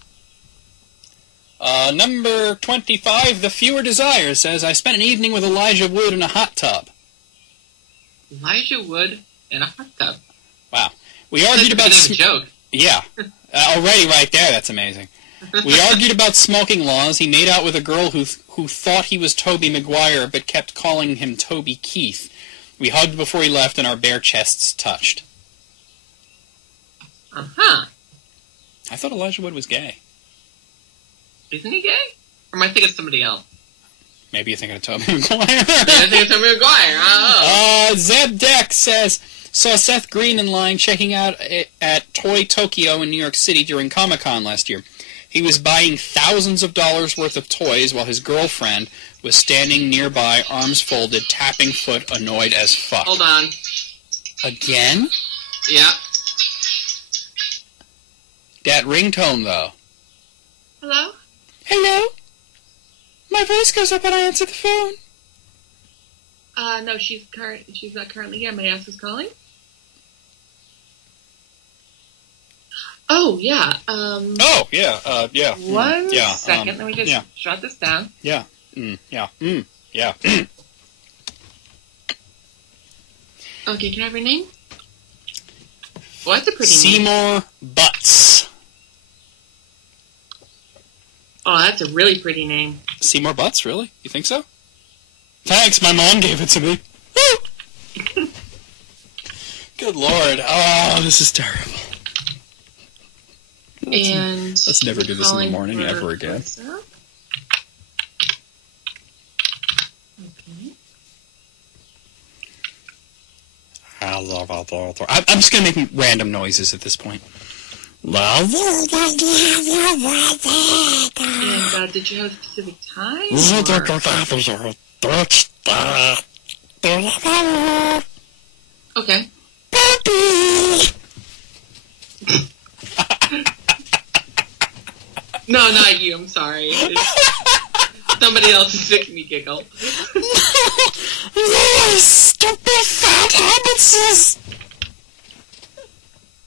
Number 25, The Fewer Desires, says, I spent an evening with Elijah Wood in a hot tub. Elijah Wood in a hot tub? Wow. We argued about... That's a joke. Yeah. Already right there, that's amazing. We argued about smoking laws. He made out with a girl who thought he was Toby Maguire but kept calling him Toby Keith. We hugged before he left and our bare chests touched. Uh-huh. I thought Elijah Wood was gay. Isn't he gay? Or am I thinking of somebody else? Maybe you're thinking of Toby Maguire. I think of Toby Maguire. Oh. Zeb Deck says, saw Seth Green in line checking out at Toy Tokyo in New York City during Comic-Con last year. He was buying thousands of dollars worth of toys while his girlfriend was standing nearby, arms folded, tapping foot, annoyed as fuck. Hold on. Again? Yeah. That ringtone, though. Hello? Hello? My voice goes up when I answer the phone. No, she's not currently here. May I ask who's calling? Oh, yeah. Yeah. One second. Let me just jot this down. Yeah. Yeah. Yeah. Okay, can I have your name? Well, that's a pretty name. Seymour Butts. Oh, that's a really pretty name. Seymour Butts, really? You think so? Thanks, my mom gave it to me. Good Lord. Oh, this is terrible. And let's never do this in the morning ever again. Okay. I'm just going to make random noises at this point. And did you have a specific time? Okay. No, not you. I'm sorry. Somebody else is making me giggle. Stupid fat habits.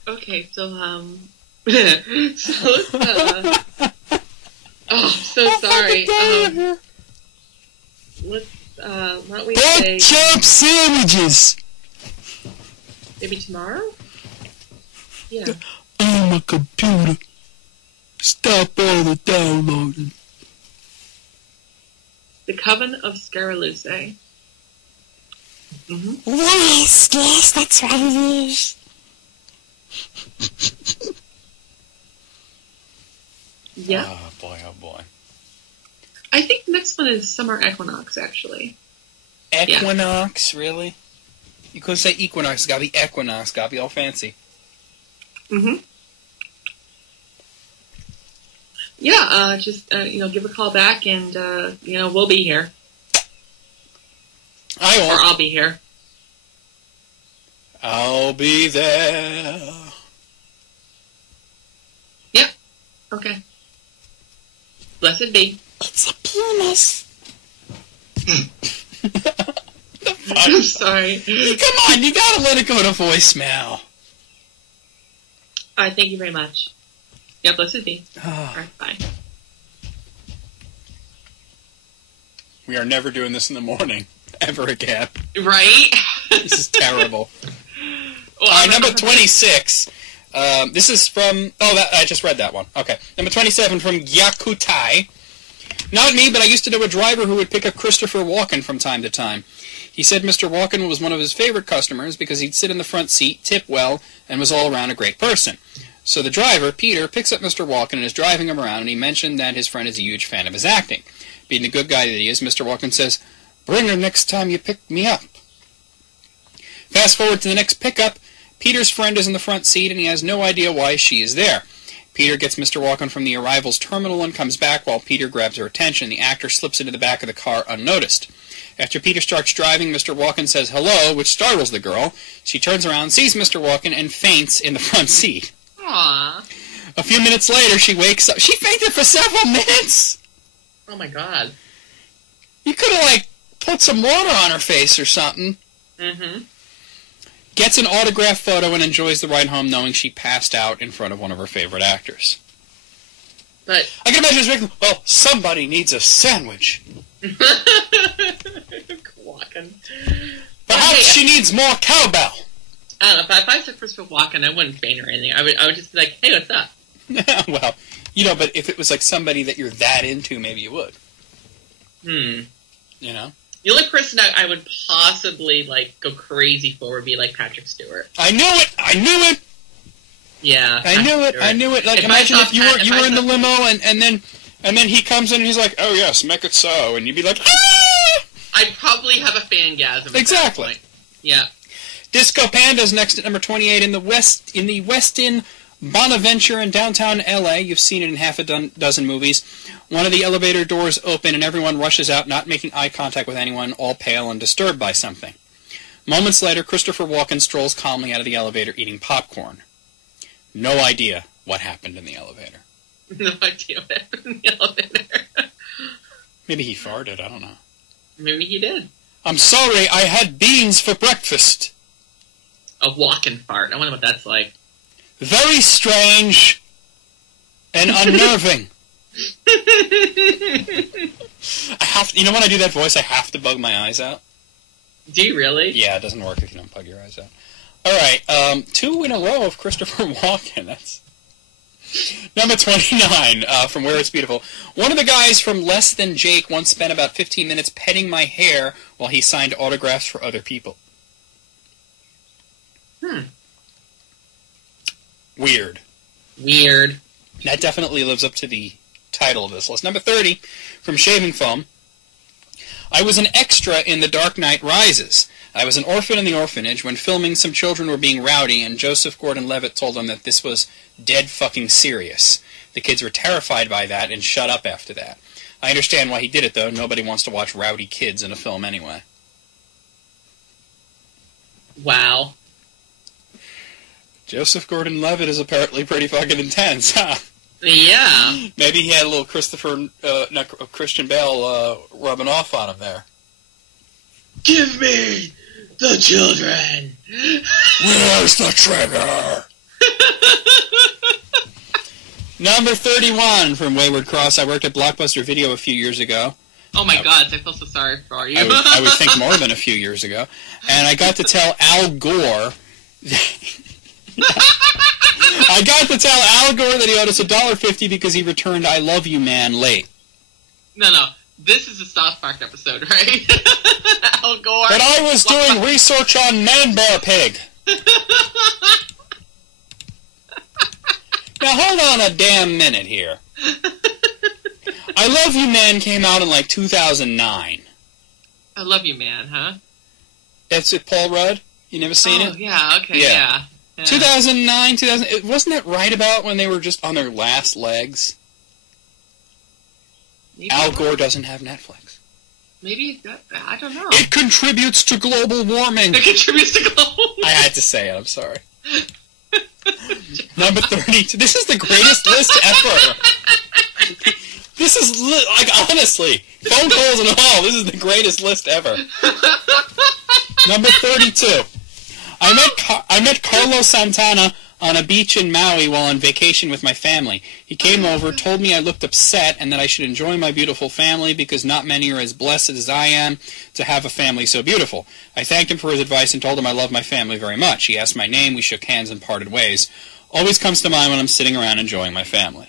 Okay, so I'm so sorry. Let's why don't we say chop sandwiches. Maybe tomorrow? Yeah. Oh, my computer. Stop all the downloading. The Coven of Scaraluce. Mm-hmm. Yes, that's what it is. Yeah. Oh boy. I think the next one is Summer Equinox, actually. Equinox, yeah. Really? You couldn't say equinox, it's gotta be equinox, gotta be all fancy. Mm-hmm. Yeah, just, give a call back and, we'll be here. I won't. Or I'll be here. I'll be there. Yep. Okay. Blessed be. It's a penis. I'm sorry. Come on, you gotta let it go to voicemail. Alright, thank you very much. Yeah, blessed be. Alright, bye. We are never doing this in the morning. Ever again. Right? This is terrible. Well, Alright, number 26. This is from... I just read that one. Okay. Number 27 from Yakutai. Not me, but I used to know a driver who would pick up Christopher Walken from time to time. He said Mr. Walken was one of his favorite customers because he'd sit in the front seat, tip well, and was all around a great person. So the driver, Peter, picks up Mr. Walken and is driving him around, and he mentioned that his friend is a huge fan of his acting. Being the good guy that he is, Mr. Walken says, "Bring her next time you pick me up." Fast forward to the next pickup. Peter's friend is in the front seat, and he has no idea why she is there. Peter gets Mr. Walken from the arrivals terminal and comes back while Peter grabs her attention. The actor slips into the back of the car unnoticed. After Peter starts driving, Mr. Walken says hello, which startles the girl. She turns around, sees Mr. Walken, and faints in the front seat. Aww. A few minutes later, she wakes up. She fainted for several minutes! Oh my god. You could have, put some water on her face or something. Mm-hmm. Gets an autograph photo and enjoys the ride home knowing she passed out in front of one of her favorite actors. But I can imagine this, well, somebody needs a sandwich. Walken. Perhaps she needs more cowbell. I don't know, if I said Christopher Walken, I wouldn't faint or anything. I would just be like, hey, what's up? Well, but if it was somebody that you're that into, maybe you would. You know? The only person I would possibly, go crazy for would be, Patrick Stewart. I knew it! Yeah. I knew it. Imagine if you were in the limo and then he comes in and he's like, "Oh yes, make it so," and you'd be like, "Ah!" I'd probably have a fangasm. Exactly. Yeah. Disco Panda's next at number 28 in the Westin Bonaventure in downtown L.A., you've seen it in half a dozen movies. One of the elevator doors open and everyone rushes out, not making eye contact with anyone, all pale and disturbed by something. Moments later, Christopher Walken strolls calmly out of the elevator eating popcorn. No idea what happened in the elevator. No idea what happened in the elevator. Maybe he farted, I don't know. Maybe he did. I'm sorry, I had beans for breakfast. A Walken fart. I wonder what that's like. Very strange and unnerving. You know when I do that voice, I have to bug my eyes out? Do you really? Yeah, it doesn't work if you don't bug your eyes out. Alright, 2 in a row of Christopher Walken. That's number 29, from Where It's Beautiful. One of the guys from Less Than Jake once spent about 15 minutes petting my hair while he signed autographs for other people. Weird. That definitely lives up to the title of this list. Number 30, from Shaving Foam. I was an extra in The Dark Knight Rises. I was an orphan in the orphanage. When filming, some children were being rowdy, and Joseph Gordon-Levitt told them that this was dead fucking serious. The kids were terrified by that and shut up after that. I understand why he did it, though. Nobody wants to watch rowdy kids in a film anyway. Wow. Joseph Gordon-Levitt is apparently pretty fucking intense, huh? Yeah. Maybe he had a little Christian Bale rubbing off on him there. Give me the children. Where's the trigger? Number 31 from Wayward Cross. I worked at Blockbuster Video a few years ago. Oh my God, I feel so sorry for you. I would think more than a few years ago. And I got to tell Al Gore... I got to tell Al Gore that he owed us $1.50 because he returned I Love You Man late. No. This is a South Park episode, right? Al Gore. But I was doing research on Man Bear Pig. Now hold on a damn minute here. I Love You Man came out in like 2009. I Love You Man, huh? That's it, Paul Rudd? You never seen it? Oh, yeah, okay, yeah. 2009, wasn't that right about when they were just on their last legs? Maybe Al Gore doesn't have Netflix. Maybe, I don't know. It contributes to global warming. It contributes to global warming. I had to say it, I'm sorry. Number 32. This is the greatest list ever. This is, honestly, phone calls and all, this is the greatest list ever. Number 32. I met Carlos Santana on a beach in Maui while on vacation with my family. He came over, told me I looked upset and that I should enjoy my beautiful family because not many are as blessed as I am to have a family so beautiful. I thanked him for his advice and told him I love my family very much. He asked my name, we shook hands and parted ways. Always comes to mind when I'm sitting around enjoying my family.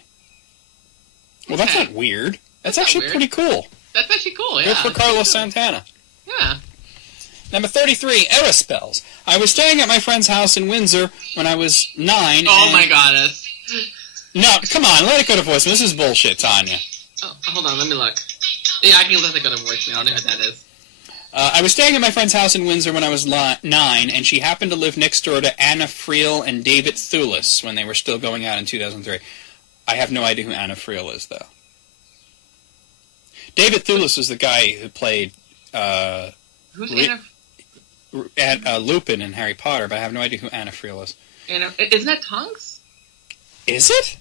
Well, that's not weird. That's actually weird. Pretty cool. That's actually cool, yeah. Good for Carlos Santana. Yeah. Number 33, Aerospells. I was staying at my friend's house in Windsor when I was 9. Oh my goddess. No, come on, let it go to voicemail. This is bullshit, Tanya. Oh, hold on, let me look. Yeah, I can let it go to voicemail. I don't know what that is. I was staying at my friend's house in Windsor when I was 9, and she happened to live next door to Anna Friel and David Thewlis when they were still going out in 2003. I have no idea who Anna Friel is, though. David Thewlis was the guy who played... Who's Anna? Lupin in Harry Potter, but I have no idea who Anna Friel is. Isn't that Tonks? Is it?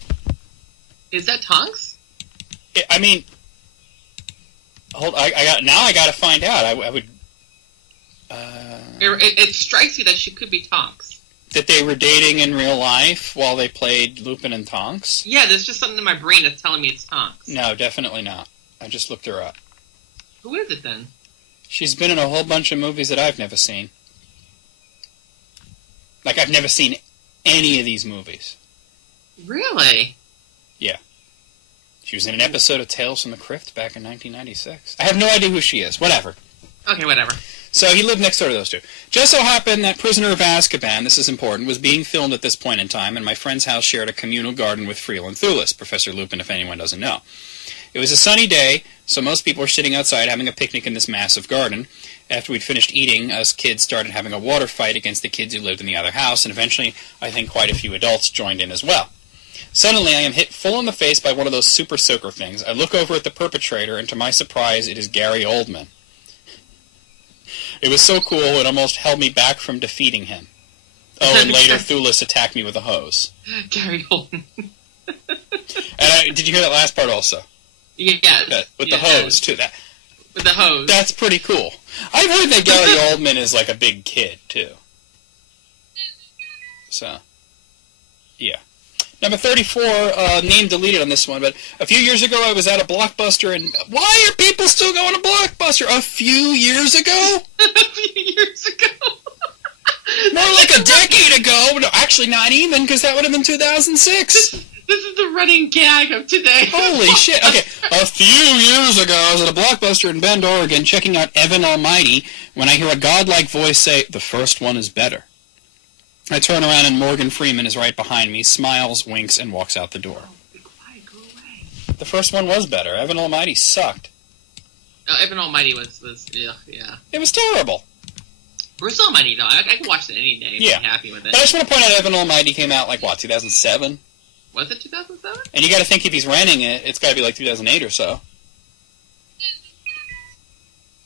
Is that Tonks? I mean, I got to find out. I would. It strikes you that she could be Tonks. That they were dating in real life while they played Lupin and Tonks? Yeah, there's just something in my brain that's telling me it's Tonks. No, definitely not. I just looked her up. Who is it then? She's been in a whole bunch of movies that I've never seen. Like, I've never seen any of these movies. Really? Yeah. She was in an episode of Tales from the Crypt back in 1996. I have no idea who she is. Whatever. Okay, whatever. So he lived next door to those two. Just so happened that Prisoner of Azkaban, this is important, was being filmed at this point in time, and my friend's house shared a communal garden with Friel and Thewlis, Professor Lupin, if anyone doesn't know. It was a sunny day, so most people were sitting outside having a picnic in this massive garden. After we'd finished eating, us kids started having a water fight against the kids who lived in the other house, and eventually I think quite a few adults joined in as well. Suddenly, I am hit full in the face by one of those super soaker things. I look over at the perpetrator, and to my surprise, it is Gary Oldman. It was so cool, it almost held me back from defeating him. Oh, and later, Thulis attacked me with a hose. Gary Oldman. And did you hear that last part also? Yes. With the hose, too. With the hose. That's pretty cool. I've heard that Gary Oldman is like a big kid, too. So, yeah. Number 34, name deleted on this one, but a few years ago I was at a Blockbuster, and why are people still going to Blockbuster? A few years ago? A few years ago. More like a decade ago. No, actually, not even, because that would have been 2006. This is the running gag of today. Holy shit. Okay, a few years ago I was at a Blockbuster in Bend, Oregon, checking out Evan Almighty, when I hear a godlike voice say, "The first one is better." I turn around and Morgan Freeman is right behind me, smiles, winks, and walks out the door. Oh, be quiet, go away. The first one was better. Evan Almighty sucked. Evan Almighty was yeah. It was terrible. Bruce Almighty, though, I could watch it any day and Yeah. be happy with it. But I just want to point out Evan Almighty came out, 2007? Was it 2007? And you got to think if he's renting it, it's got to be like 2008 or so.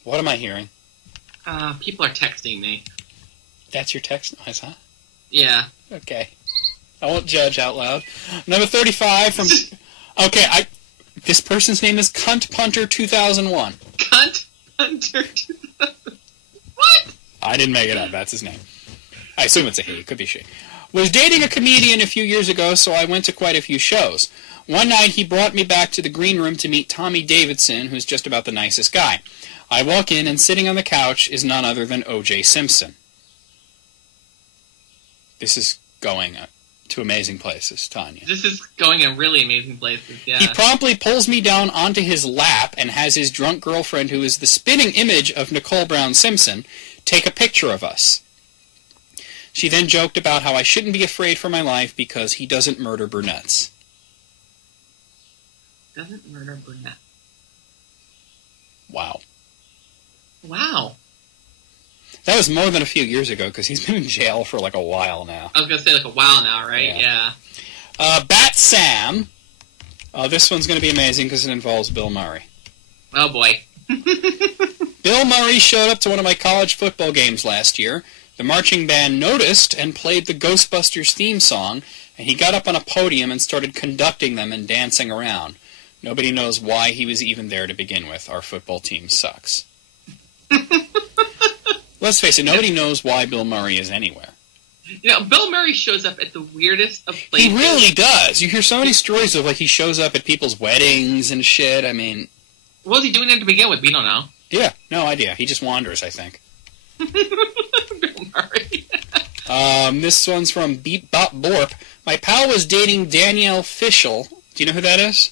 What am I hearing? People are texting me. That's your text noise, huh? Yeah. Okay. I won't judge out loud. Number 35 from... Okay, this person's name is Cunt Punter 2001. Cunt Punter 2001. What? I didn't make it up. That's his name. I assume it's a he. It could be she. Was dating a comedian a few years ago, so I went to quite a few shows. One night, he brought me back to the green room to meet Tommy Davidson, who's just about the nicest guy. I walk in, and sitting on the couch is none other than O.J. Simpson. This is going to amazing places, Tanya. This is going in really amazing places, yeah. He promptly pulls me down onto his lap and has his drunk girlfriend, who is the spitting image of Nicole Brown Simpson, take a picture of us. She then joked about how I shouldn't be afraid for my life because he doesn't murder brunettes. Doesn't murder brunette. Wow. Wow. That was more than a few years ago, because he's been in jail for a while now. I was going to say a while now, right? Yeah. Bat Sam. This one's going to be amazing because it involves Bill Murray. Oh, boy. Bill Murray showed up to one of my college football games last year. The marching band noticed and played the Ghostbusters theme song, and he got up on a podium and started conducting them and dancing around. Nobody knows why he was even there to begin with. Our football team sucks. Let's face it, nobody knows why Bill Murray is anywhere. Bill Murray shows up at the weirdest of places. He really does. You hear so many stories of he shows up at people's weddings and shit. I mean... What was he doing there to begin with? We don't know. Yeah, no idea. He just wanders, I think. Bill Murray. This one's from Beep Bop Borp. My pal was dating Danielle Fishel. Do you know who that is?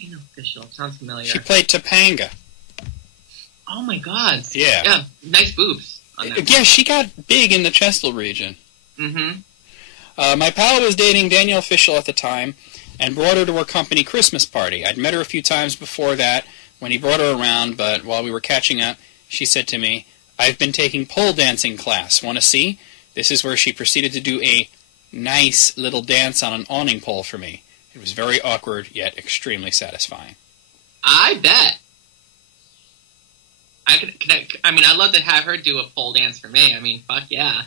Danielle Fishel. Sounds familiar. She played Topanga. Oh my god. Yeah. Yeah, nice boobs on that. Yeah, she got big in the Chestle region. Mm-hmm. My pal was dating Danielle Fishel at the time and brought her to our company Christmas party. I'd met her a few times before that when he brought her around, but while we were catching up, she said to me, "I've been taking pole dancing class. Want to see?" This is where she proceeded to do a nice little dance on an awning pole for me. It was very awkward, yet extremely satisfying. I bet. I'd love to have her do a pole dance for me. I mean, fuck yeah.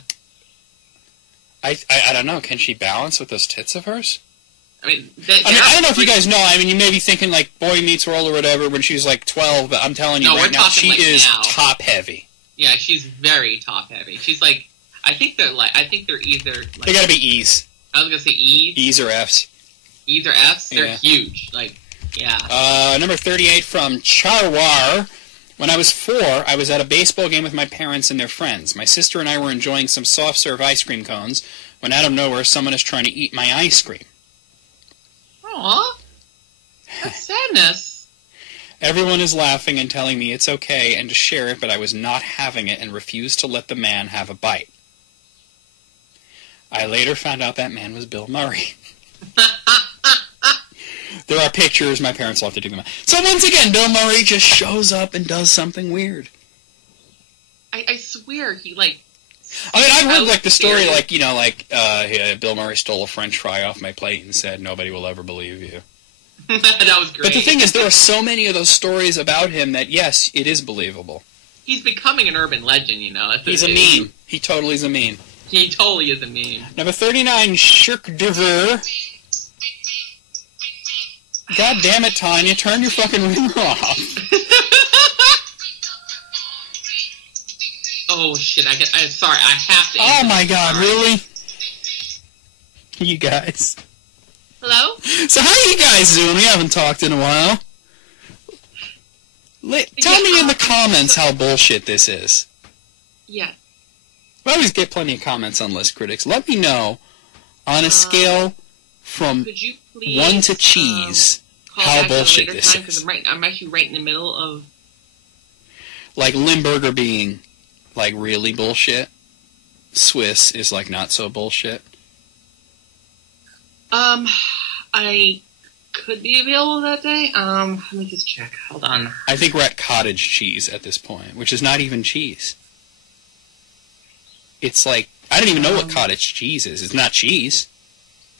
I don't know. Can she balance with those tits of hers? I don't know if you guys know. I mean, you may be thinking Boy Meets World or whatever when she was 12, but I'm telling you right now, she is top heavy. Yeah, she's very top heavy. She's I think they're either they gotta be E's. I was gonna say E's. E's or F's. E's or F's. They're huge. Yeah. Number 38 from Charwar. When I was 4, I was at a baseball game with my parents and their friends. My sister and I were enjoying some soft-serve ice cream cones when out of nowhere someone is trying to eat my ice cream. Aww. That's sadness. Everyone is laughing and telling me it's okay and to share it, but I was not having it and refused to let the man have a bite. I later found out that man was Bill Murray. There are pictures. My parents will have to dig them out. So once again, Bill Murray just shows up and does something weird. I swear he, like... I mean, I've heard, like, the story, like, you know, like, Bill Murray stole a French fry off my plate and said, nobody will ever believe you. That was great. But the thing is, there are so many of those stories about him that, yes, it is believable. He's becoming an urban legend, you know. He's a meme. He totally is a meme. He totally is a meme. Number 39, Shirk Dever. God damn it, Tanya, turn your fucking ringer off. Oh, shit, I'm sorry, I have to... Oh, my God, really? You guys. Hello? So how are you guys doing? We haven't talked in a while. Tell me in the comments how bullshit this is. Yeah. We always get plenty of comments on List Critics. Let me know, on a scale from could you please, 1 to cheese, how bullshit this is. I'm actually right in the middle of... Like Limburger being, like, really bullshit. Swiss is, like, not so bullshit. I could be available that day. Let me just check. Hold on. I think we're at cottage cheese at this point, which is not even cheese. It's like, I don't even know what cottage cheese is. It's not cheese.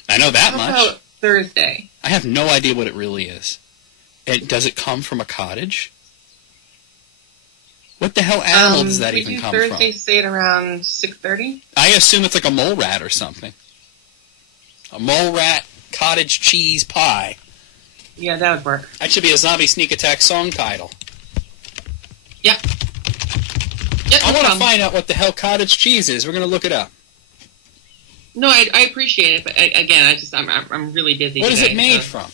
I know that much. How about Thursday? I have no idea what it really is. Does it come from a cottage? What the hell animal does that even come from? Thursday, say it around 6:30. I assume it's like a mole rat or something. A mole rat cottage cheese pie. Yeah, that would work. That should be a Zombie Sneak Attack song title. Yep. Yep, I want to find out what the hell cottage cheese is. We're going to look it up. No, I appreciate it, but again, I'm really busy. What today, is it made from?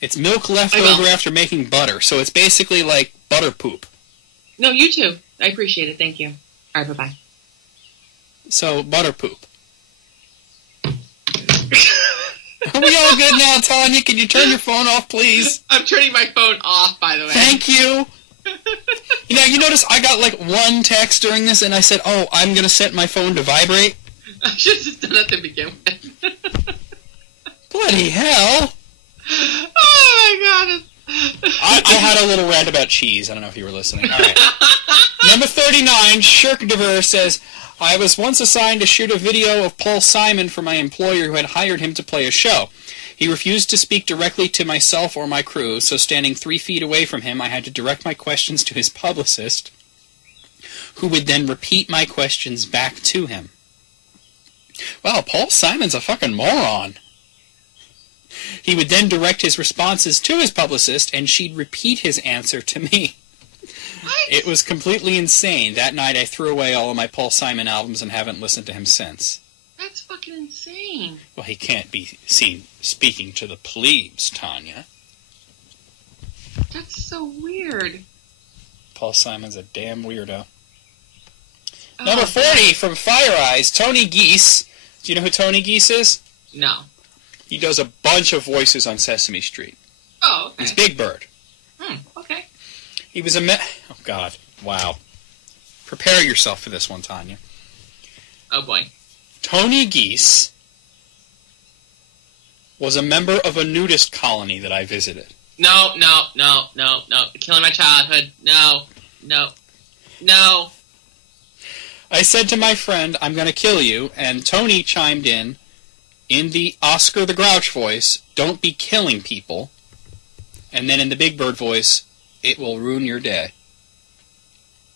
It's milk left over after making butter, so it's basically like butter poop. No, you too. I appreciate it. Thank you. All right, bye-bye. So, butter poop. Are we all good now, Tanya? Can you turn your phone off, please? I'm turning my phone off, by the way. Thank you. You know, you notice I got like one text during this, and I said, oh, I'm going to set my phone to vibrate. I should have just done that to begin with. Bloody hell. Oh, my God. I had a little rant about cheese. I don't know if you were listening. All right. Number 39, Shirk Dever says, I was once assigned to shoot a video of Paul Simon for my employer who had hired him to play a show. He refused to speak directly to myself or my crew, so standing 3 feet away from him, I had to direct my questions to his publicist, who would then repeat my questions back to him. Wow, Paul Simon's a fucking moron. He would then direct his responses to his publicist, and she'd repeat his answer to me. What? It was completely insane. That night I threw away all of my Paul Simon albums and haven't listened to him since. That's fucking insane. Well, he can't be seen speaking to the plebes, Tanya. That's so weird. Paul Simon's a damn weirdo. Oh, Number 40 from Fire Eyes, Tony Geese. Do you know who Tony Geese is? No. He does a bunch of voices on Sesame Street. Oh, okay. He's Big Bird. Okay. He was oh, God. Wow. Prepare yourself for this one, Tanya. Oh, boy. Tony Geese was a member of a nudist colony that I visited. No. Killing my childhood. No. I said to my friend, I'm going to kill you, and Tony chimed in the Oscar the Grouch voice, don't be killing people. And then in the Big Bird voice, it will ruin your day.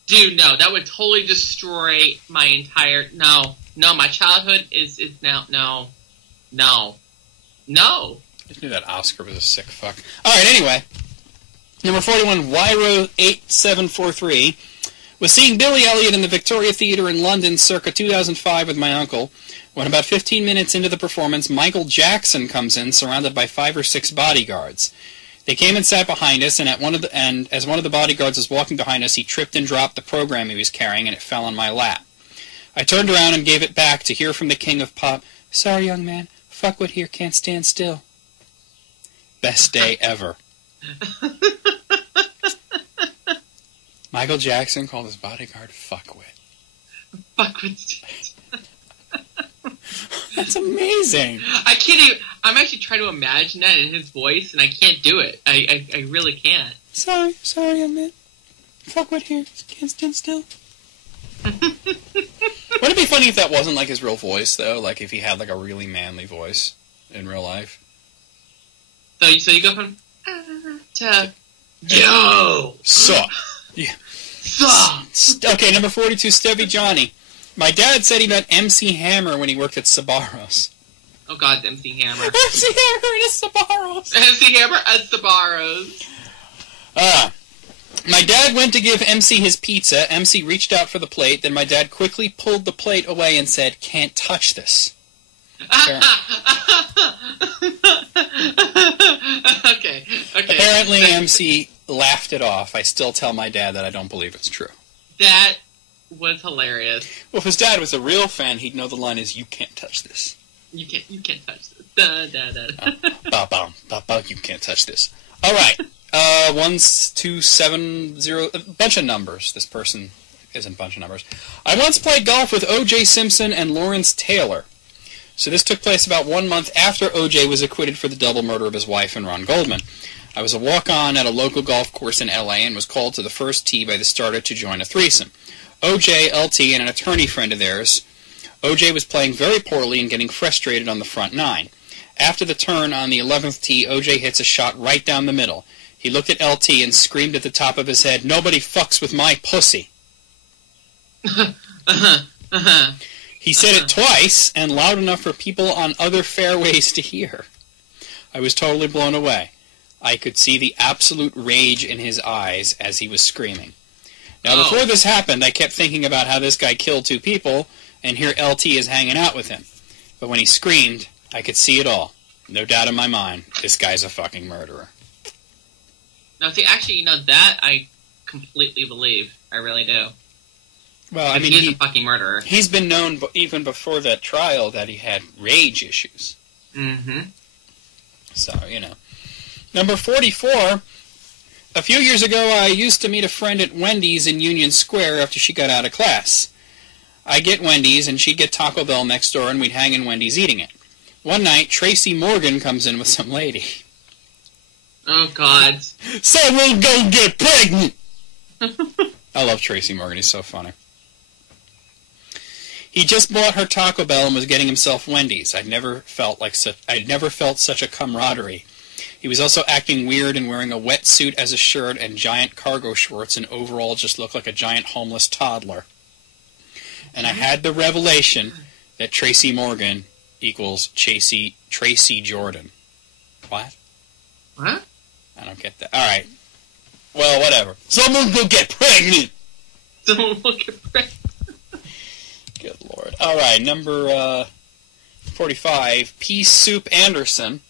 Dude, no. That would totally destroy my entire... No, my childhood is now... No. I just knew that Oscar was a sick fuck. Alright, anyway. Number 41, Wyro8743. Was seeing Billy Elliot in the Victoria Theatre in London circa 2005 with my uncle. When about 15 minutes into the performance, Michael Jackson comes in, surrounded by 5 or 6 bodyguards. They came and sat behind us, and as one of the bodyguards was walking behind us, he tripped and dropped the program he was carrying, and it fell on my lap. I turned around and gave it back to hear from the king of pop, "Sorry, young man, fuckwit here can't stand still." Best day ever. Michael Jackson called his bodyguard fuckwit. Fuckwit. That's amazing. I can't even. I'm actually trying to imagine that in his voice, and I can't do it. I really can't. Sorry, young man. Fuckwood here. Can't stand still. Wouldn't it be funny if that wasn't like his real voice, though? Like if he had like a really manly voice in real life. So you go from to yo. So. Yeah. Okay, number 42, Stevie Johnny. My dad said he met MC Hammer when he worked at Sbarro's. Oh God, MC Hammer. MC Hammer at Sbarro's. MC Hammer at Sbarro's. My dad went to give MC his pizza. MC reached out for the plate. Then my dad quickly pulled the plate away and said, "Can't touch this." Okay. Apparently MC laughed it off. I still tell my dad that I don't believe it's true. That was hilarious. Well, if his dad was a real fan, he'd know the line is, "You can't touch this." You can't touch this. Da, da, da. You can't touch this. All right. 1270, a bunch of numbers. This person isn't a bunch of numbers. I once played golf with O.J. Simpson and Lawrence Taylor. So this took place about 1 month after O.J. was acquitted for the double murder of his wife and Ron Goldman. I was a walk-on at a local golf course in L.A. and was called to the first tee by the starter to join a threesome. O.J., LT, and an attorney friend of theirs. O.J. was playing very poorly and getting frustrated on the front nine. After the turn on the 11th tee, O.J. hits a shot right down the middle. He looked at LT and screamed at the top of his head, "Nobody fucks with my pussy." He said it twice, and loud enough for people on other fairways to hear. I was totally blown away. I could see the absolute rage in his eyes as he was screaming. Now, before this happened, I kept thinking about how this guy killed 2 people, and here LT is hanging out with him. But when he screamed, I could see it all. No doubt in my mind, this guy's a fucking murderer. No, see, actually, that I completely believe. I really do. Well, I mean, he's a fucking murderer. He's been known even before that trial that he had rage issues. Mm-hmm. So, Number 44. A few years ago, I used to meet a friend at Wendy's in Union Square after she got out of class. I'd get Wendy's, and she'd get Taco Bell next door, and we'd hang in Wendy's eating it. One night, Tracy Morgan comes in with some lady. Oh, God. So we'll go get pregnant! I love Tracy Morgan. He's so funny. He just bought her Taco Bell and was getting himself Wendy's. I'd never felt such a camaraderie. He was also acting weird and wearing a wetsuit as a shirt and giant cargo shorts, and overall just looked like a giant homeless toddler. And I had the revelation that Tracy Morgan equals Tracy Jordan. What? What? I don't get that. All right. Well, whatever. Someone will get pregnant! Someone will get pregnant. Good Lord. All right, number 45, Pea Soup Anderson.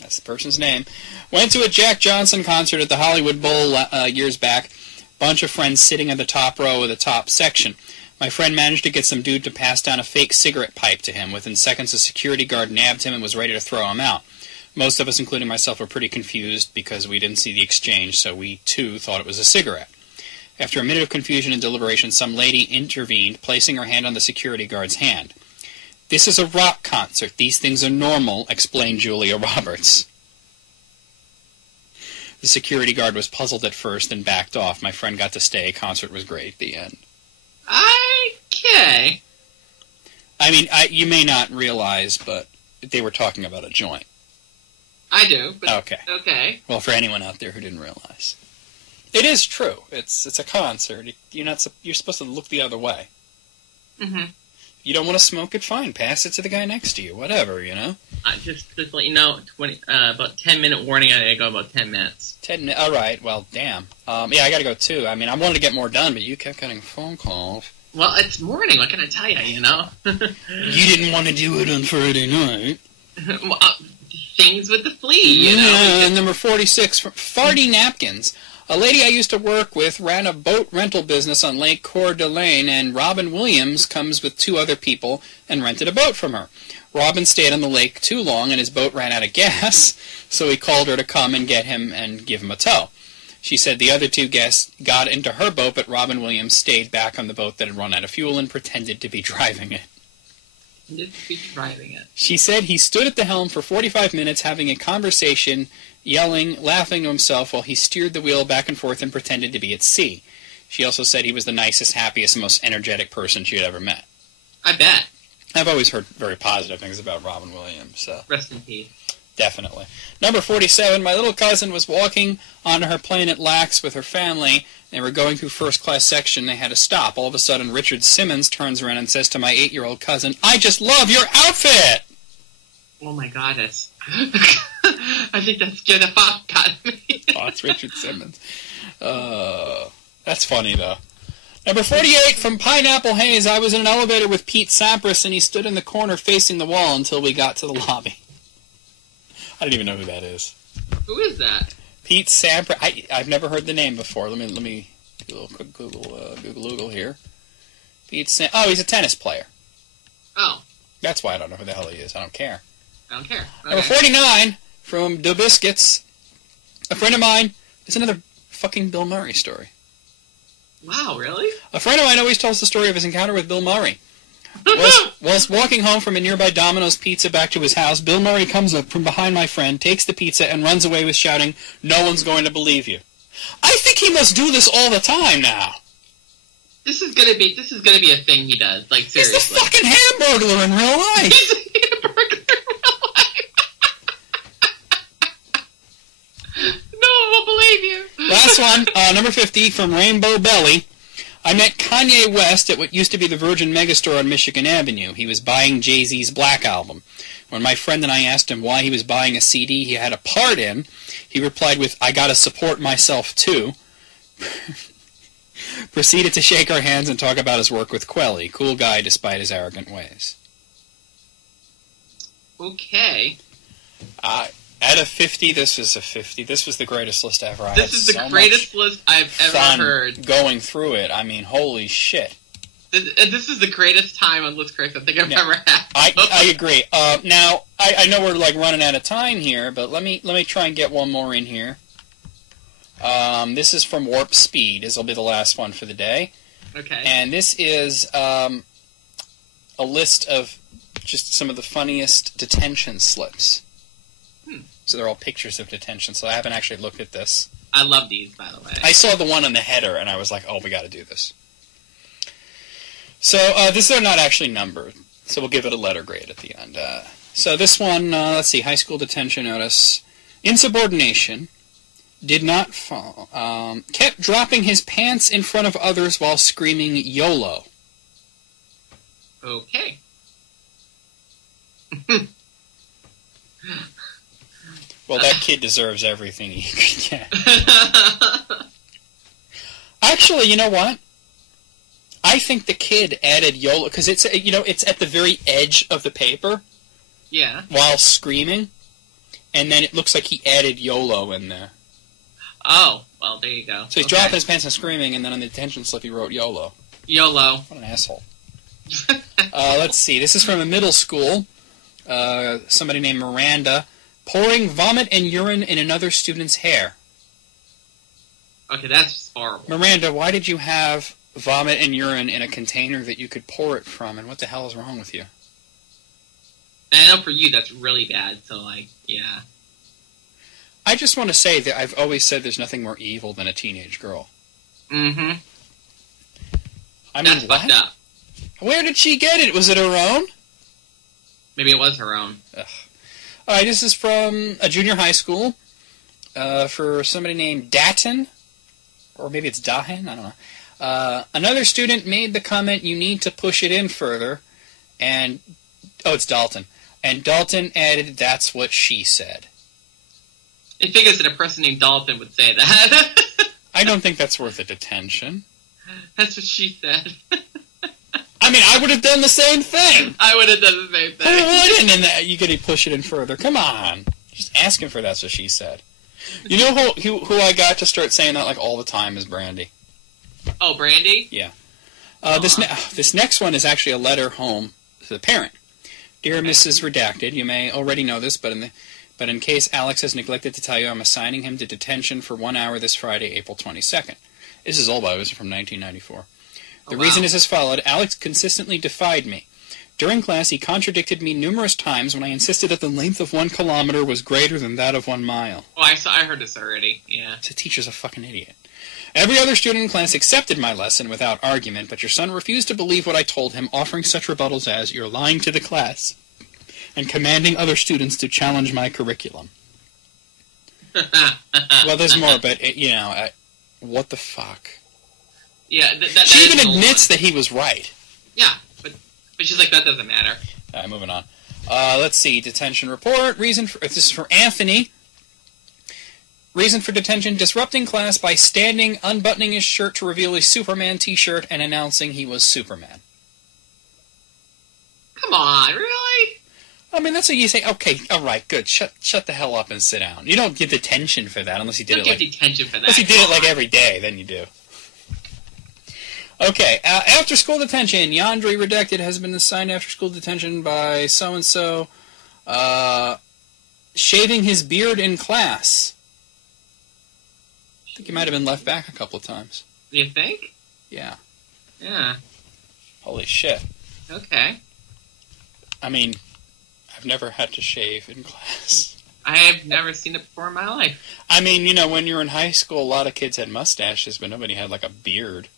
That's the person's name. Went to a Jack Johnson concert at the Hollywood Bowl years back. Bunch of friends sitting at the top row of the top section. My friend managed to get some dude to pass down a fake cigarette pipe to him. Within seconds, a security guard nabbed him and was ready to throw him out. Most of us, including myself, were pretty confused because we didn't see the exchange, so we, too, thought it was a cigarette. After a minute of confusion and deliberation, some lady intervened, placing her hand on the security guard's hand. "This is a rock concert. These things are normal," explained Julia Roberts. The security guard was puzzled at first and backed off. My friend got to stay. Concert was great. The end. Okay. I mean, you may not realize, but they were talking about a joint. I do. But Okay. Okay. Well, for anyone out there who didn't realize. It is true. It's a concert. You're supposed to look the other way. Mm-hmm. You don't want to smoke it, fine. Pass it to the guy next to you. Whatever, Just to let you know, about 10-minute warning. I gotta go about 10 minutes. All right. Well, damn. Yeah, I gotta go too. I mean, I wanted to get more done, but you kept getting phone calls. Well, it's morning. What can I tell you? You didn't want to do it on Friday night. Well, things with the flea. Yeah, number 46, Farty Napkins. A lady I used to work with ran a boat rental business on Lake Coeur d'Alene, and Robin Williams comes with 2 other people and rented a boat from her. Robin stayed on the lake too long, and his boat ran out of gas, so he called her to come and get him and give him a tow. She said the other 2 guests got into her boat, but Robin Williams stayed back on the boat that had run out of fuel and pretended to be driving it. Pretended to be driving it. She said he stood at the helm for 45 minutes having a conversation, yelling, laughing to himself while he steered the wheel back and forth and pretended to be at sea. She also said he was the nicest, happiest, and most energetic person she had ever met. I bet. I've always heard very positive things about Robin Williams. So. Rest in peace. Definitely. Number 47, my little cousin was walking onto her plane at LAX with her family. They were going through first-class section. They had to stop. All of a sudden, Richard Simmons turns around and says to my 8-year-old cousin, "I just love your outfit!" Oh my goddess. I think that's gonna fuck got me. Oh, it's Richard Simmons. That's funny, though. Number 48, from Pineapple Haze, I was in an elevator with Pete Sampras, and he stood in the corner facing the wall until we got to the lobby. I don't even know who that is. Who is that? Pete Sampras. I've never heard the name before. Let me do a little quick Google here. Oh, he's a tennis player. Oh. That's why I don't know who the hell he is. I don't care. I don't care. Okay. Number 49, from Da Biscuits. A friend of mine. It's another fucking Bill Murray story. Wow, really? A friend of mine always tells the story of his encounter with Bill Murray. Whilst walking home from a nearby Domino's Pizza back to his house, Bill Murray comes up from behind my friend, takes the pizza, and runs away with shouting, "No one's going to believe you." I think he must do this all the time now. This is gonna be a thing he does. Like, seriously. He's the fucking Hamburglar in real life. He's a Hamburglar in real life. No one will believe you. Last one, number 50, from Rainbow Belly. I met Kanye West at what used to be the Virgin Megastore on Michigan Avenue. He was buying Jay-Z's Black Album. When my friend and I asked him why he was buying a CD he had a part in, he replied with, "I gotta support myself too." Proceeded to shake our hands and talk about his work with Quelly. Cool guy despite his arrogant ways. Okay. Out of 50, this was a 50. This was the greatest list ever. This is the greatest list I've ever heard. Going through it, I mean, holy shit. This is the greatest time on List Critics I think I've ever had. I agree. Now, I know we're like running out of time here, but let me try and get one more in here. This is from Warp Speed. This will be the last one for the day. Okay. And this is a list of just some of the funniest detention slips. So they're all pictures of detention, so I haven't actually looked at this. I love these, by the way. I saw the one on the header, and I was like, oh, we got to do this. So these are not actually numbered, so we'll give it a letter grade at the end. So this one, let's see, high school detention notice. Insubordination. Did not fall. Kept dropping his pants in front of others while screaming YOLO. Okay. Well, that kid deserves everything he could get. Actually, you know what? I think the kid added YOLO, because it's at the very edge of the paper. Yeah. While screaming, and then it looks like he added YOLO in there. Oh, well, there you go. So he's dropping his pants and screaming, and then on the detention slip he wrote YOLO. YOLO. What an asshole. Let's see. This is from a middle school. Somebody named Miranda. Pouring vomit and urine in another student's hair. Okay, that's horrible. Miranda, why did you have vomit and urine in a container that you could pour it from, and what the hell is wrong with you? And I know for you that's really bad, so, like, yeah. I just want to say that I've always said there's nothing more evil than a teenage girl. Mm-hmm. I mean, that's what? fucked up. Where did she get it? Was it her own? Maybe it was her own. Ugh. All right, this is from a junior high school for somebody named Datton, or maybe it's Dahan, I don't know. Another student made the comment, "You need to push it in further," and, it's Dalton. And Dalton added, "That's what she said." It figures that a person named Dalton would say that. I don't think that's worth a detention. That's what she said. I mean, I would have done the same thing. I would have done the same thing. Who wouldn't? And that you could push it in further. Come on. Just asking for that's what she said. You know who I got to start saying that like all the time is Brandy. Oh, Brandy? Yeah. This next one is actually a letter home to the parent. Dear Mrs. Redacted, you may already know this, but in case Alex has neglected to tell you, I'm assigning him to detention for 1 hour this Friday, April 22nd. This is all by from 1994. The reason is as followed. Alex consistently defied me. During class, he contradicted me numerous times when I insisted that the length of 1 kilometer was greater than that of 1 mile. Oh, I heard this already. Yeah. The teacher's a fucking idiot. Every other student in class accepted my lesson without argument, but your son refused to believe what I told him, offering such rebuttals as, "You're lying to the class," and commanding other students to challenge my curriculum. Well, there's more, but, what the fuck? Yeah, she even admits that he was right. Yeah, but she's like, that doesn't matter. All right, moving on. Let's see, detention report. This is for Anthony. Reason for detention: disrupting class by standing, unbuttoning his shirt to reveal his Superman t-shirt, and announcing he was Superman. Come on, really? I mean, that's what you say. Okay, all right, good. Shut the hell up and sit down. You don't get detention for that unless you did detention for that. Unless you did it like every day, then you do. Okay, after school detention. Yandri Redacted has been assigned after school detention by so-and-so. Shaving his beard in class. I think he might have been left back a couple of times. You think? Yeah. Yeah. Holy shit. Okay. I mean, I've never had to shave in class. I've never seen it before in my life. I mean, when you were in high school, a lot of kids had mustaches, but nobody had, like, a beard.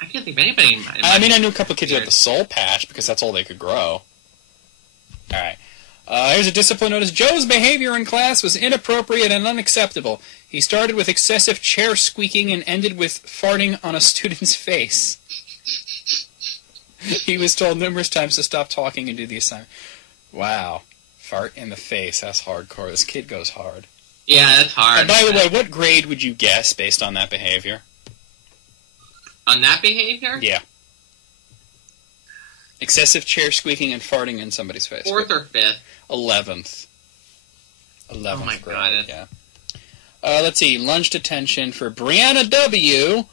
I can't think of anybody in my I knew a couple of kids who had the soul patch, because that's all they could grow. Alright. Here's a discipline notice. Joe's behavior in class was inappropriate and unacceptable. He started with excessive chair squeaking and ended with farting on a student's face. He was told numerous times to stop talking and do the assignment. Wow. Fart in the face. That's hardcore. This kid goes hard. Yeah, that's hard. And by the way, what grade would you guess based on that behavior? On that behavior? Yeah. Excessive chair squeaking and farting in somebody's face. 4th or 5th? 11th. 11th oh my grade. God. Yeah. Let's see. Lunch detention for Brianna W.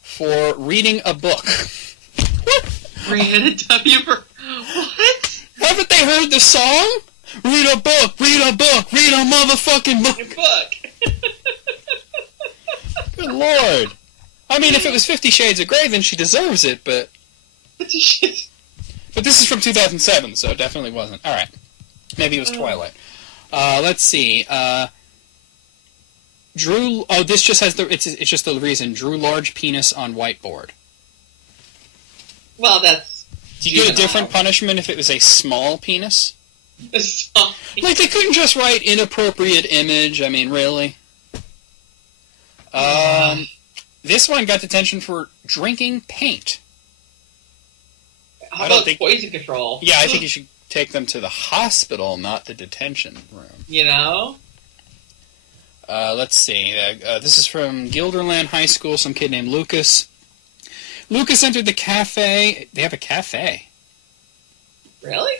for reading a book. Brianna W. for... What? Haven't they heard the song? Read a book, read a book, read a motherfucking book. Good Lord. I mean, if it was 50 Shades of Grey, then she deserves it, but... But this is from 2007, so it definitely wasn't. Alright. Maybe it was Twilight. Let's see. Drew... Oh, this just has the... It's just the reason. Drew large penis on whiteboard. Well, that's... Do you get a different punishment if it was a small penis? Like, they couldn't just write inappropriate image. I mean, really? This one got detention for drinking paint. How about poison control? Yeah, I think you should take them to the hospital, not the detention room. You know? Let's see. This is from Guilderland High School, some kid named Lucas. Lucas entered the cafe. They have a cafe. Really?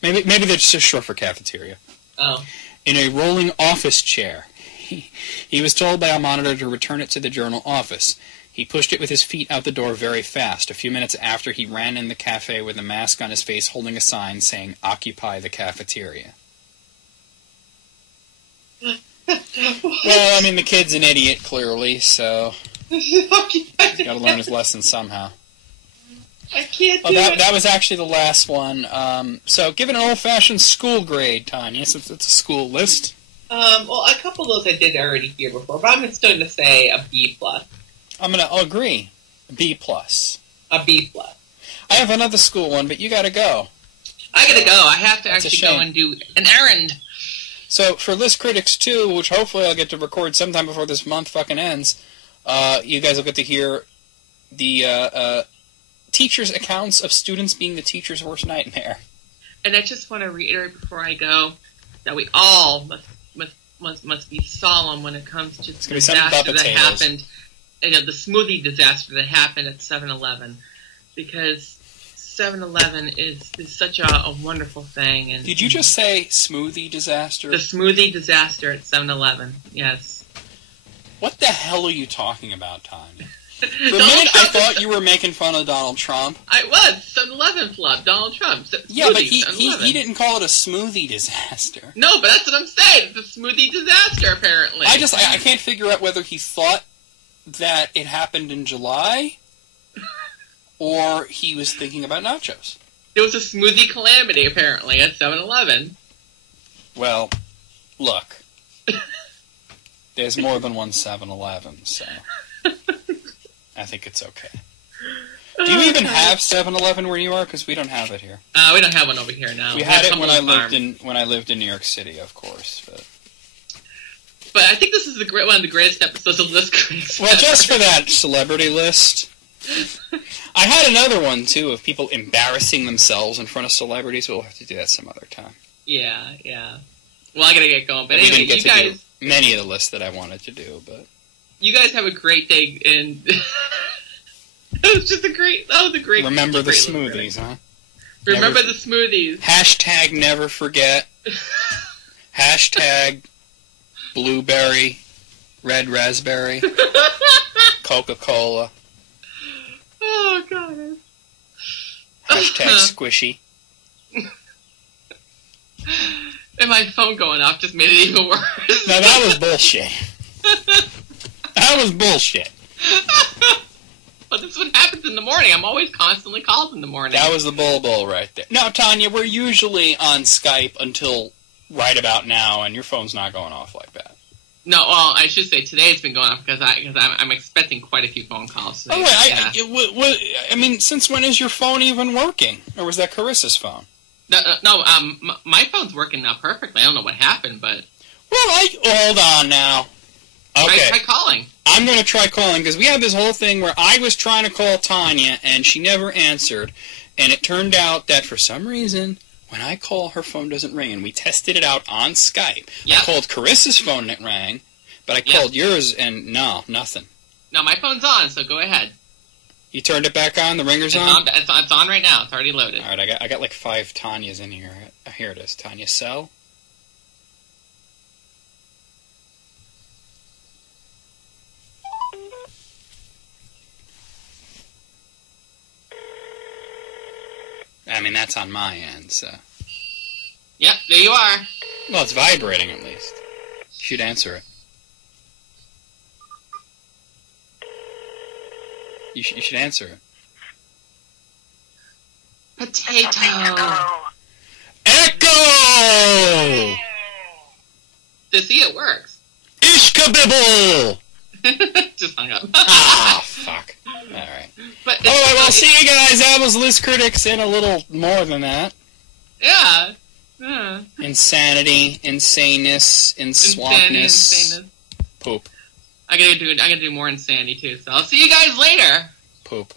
Maybe they're just short for cafeteria. Oh. In a rolling office chair. He was told by a monitor to return it to the journal office. He pushed it with his feet out the door very fast. A few minutes after, he ran in the cafe with a mask on his face holding a sign saying, "Occupy the cafeteria." Well, I mean, the kid's an idiot, clearly, so he's got to learn his lesson somehow. I can't do it. That was actually the last one. So give it an old-fashioned school grade, Tanya, since it's a school list. Well, a couple of those I did already hear before, but I'm still going to say a B+. I'll agree. B+. A B+. I have another school one, but you got to go. I got to go. I have to actually go and do an errand. So, for List Critics 2, which hopefully I'll get to record sometime before this month fucking ends, you guys will get to hear the teachers' accounts of students being the teacher's worst nightmare. And I just want to reiterate before I go that we all must be solemn when it comes to the disaster that happened, the smoothie disaster that happened at 7-Eleven, because 7-Eleven is such a wonderful thing. And did you just say smoothie disaster? The smoothie disaster at 7-Eleven, yes. What the hell are you talking about, Tanya? For a minute, I thought you were making fun of Donald Trump. I was. 7-Eleven flub, Donald Trump. Yeah, but he didn't call it a smoothie disaster. No, but that's what I'm saying. It's a smoothie disaster, apparently. I can't figure out whether he thought that it happened in July, or he was thinking about nachos. There was a smoothie calamity, apparently, at 7-Eleven. Well, look. There's more than one 7-Eleven, so I think it's okay. Do you even have 7-Eleven where you are? Because we don't have it here. We don't have one over here now. We had it when I lived in New York City, of course. But I think this is one of the greatest episodes of List Critics. Well, just for that celebrity list. I had another one, too, of people embarrassing themselves in front of celebrities. We'll have to do that some other time. Yeah. Well, I gotta get going. But anyway, we didn't get to do many of the lists that I wanted to do, but... You guys have a great day, and... That was just a great... Remember the smoothies, huh? Remember the smoothies. Hashtag never forget. Hashtag blueberry, red raspberry, Coca-Cola. Oh, God. Hashtag squishy. And my phone going off just made it even worse. Now, that was bullshit. That was bullshit. But this is what happens in the morning. I'm always constantly called in the morning. That was the bull right there. Now, Tanya, we're usually on Skype until right about now, and your phone's not going off like that. No, well, I should say today it's been going off because I'm expecting quite a few phone calls today. Oh, wait, I mean, since when is your phone even working? Or was that Carissa's phone? No, my phone's working now perfectly. I don't know what happened, but... Well, hold on now. Okay. Try calling. I'm going to try calling, because we had this whole thing where I was trying to call Tanya, and she never answered, and it turned out that for some reason, when I call, her phone doesn't ring, and we tested it out on Skype. Yep. I called Carissa's phone, and it rang, but I called yours, and no, nothing. No, my phone's on, so go ahead. You turned it back on? The ringer's on? It's on right now. It's already loaded. All right, I got like 5 Tanyas in here. Here it is. Tanya Cell. I mean, that's on my end, so... Yep, there you are. Well, it's vibrating, at least. You should answer it. You should answer it. Potato. Echo! See, it works. Ishkabibble! Just hung up. Fuck. Alright. Alright, well, see you guys. That was List Critics and a little more than that. Yeah. Insanity, insaneness, inswampness. Poop. I gotta do more insanity too, so I'll see you guys later. Poop.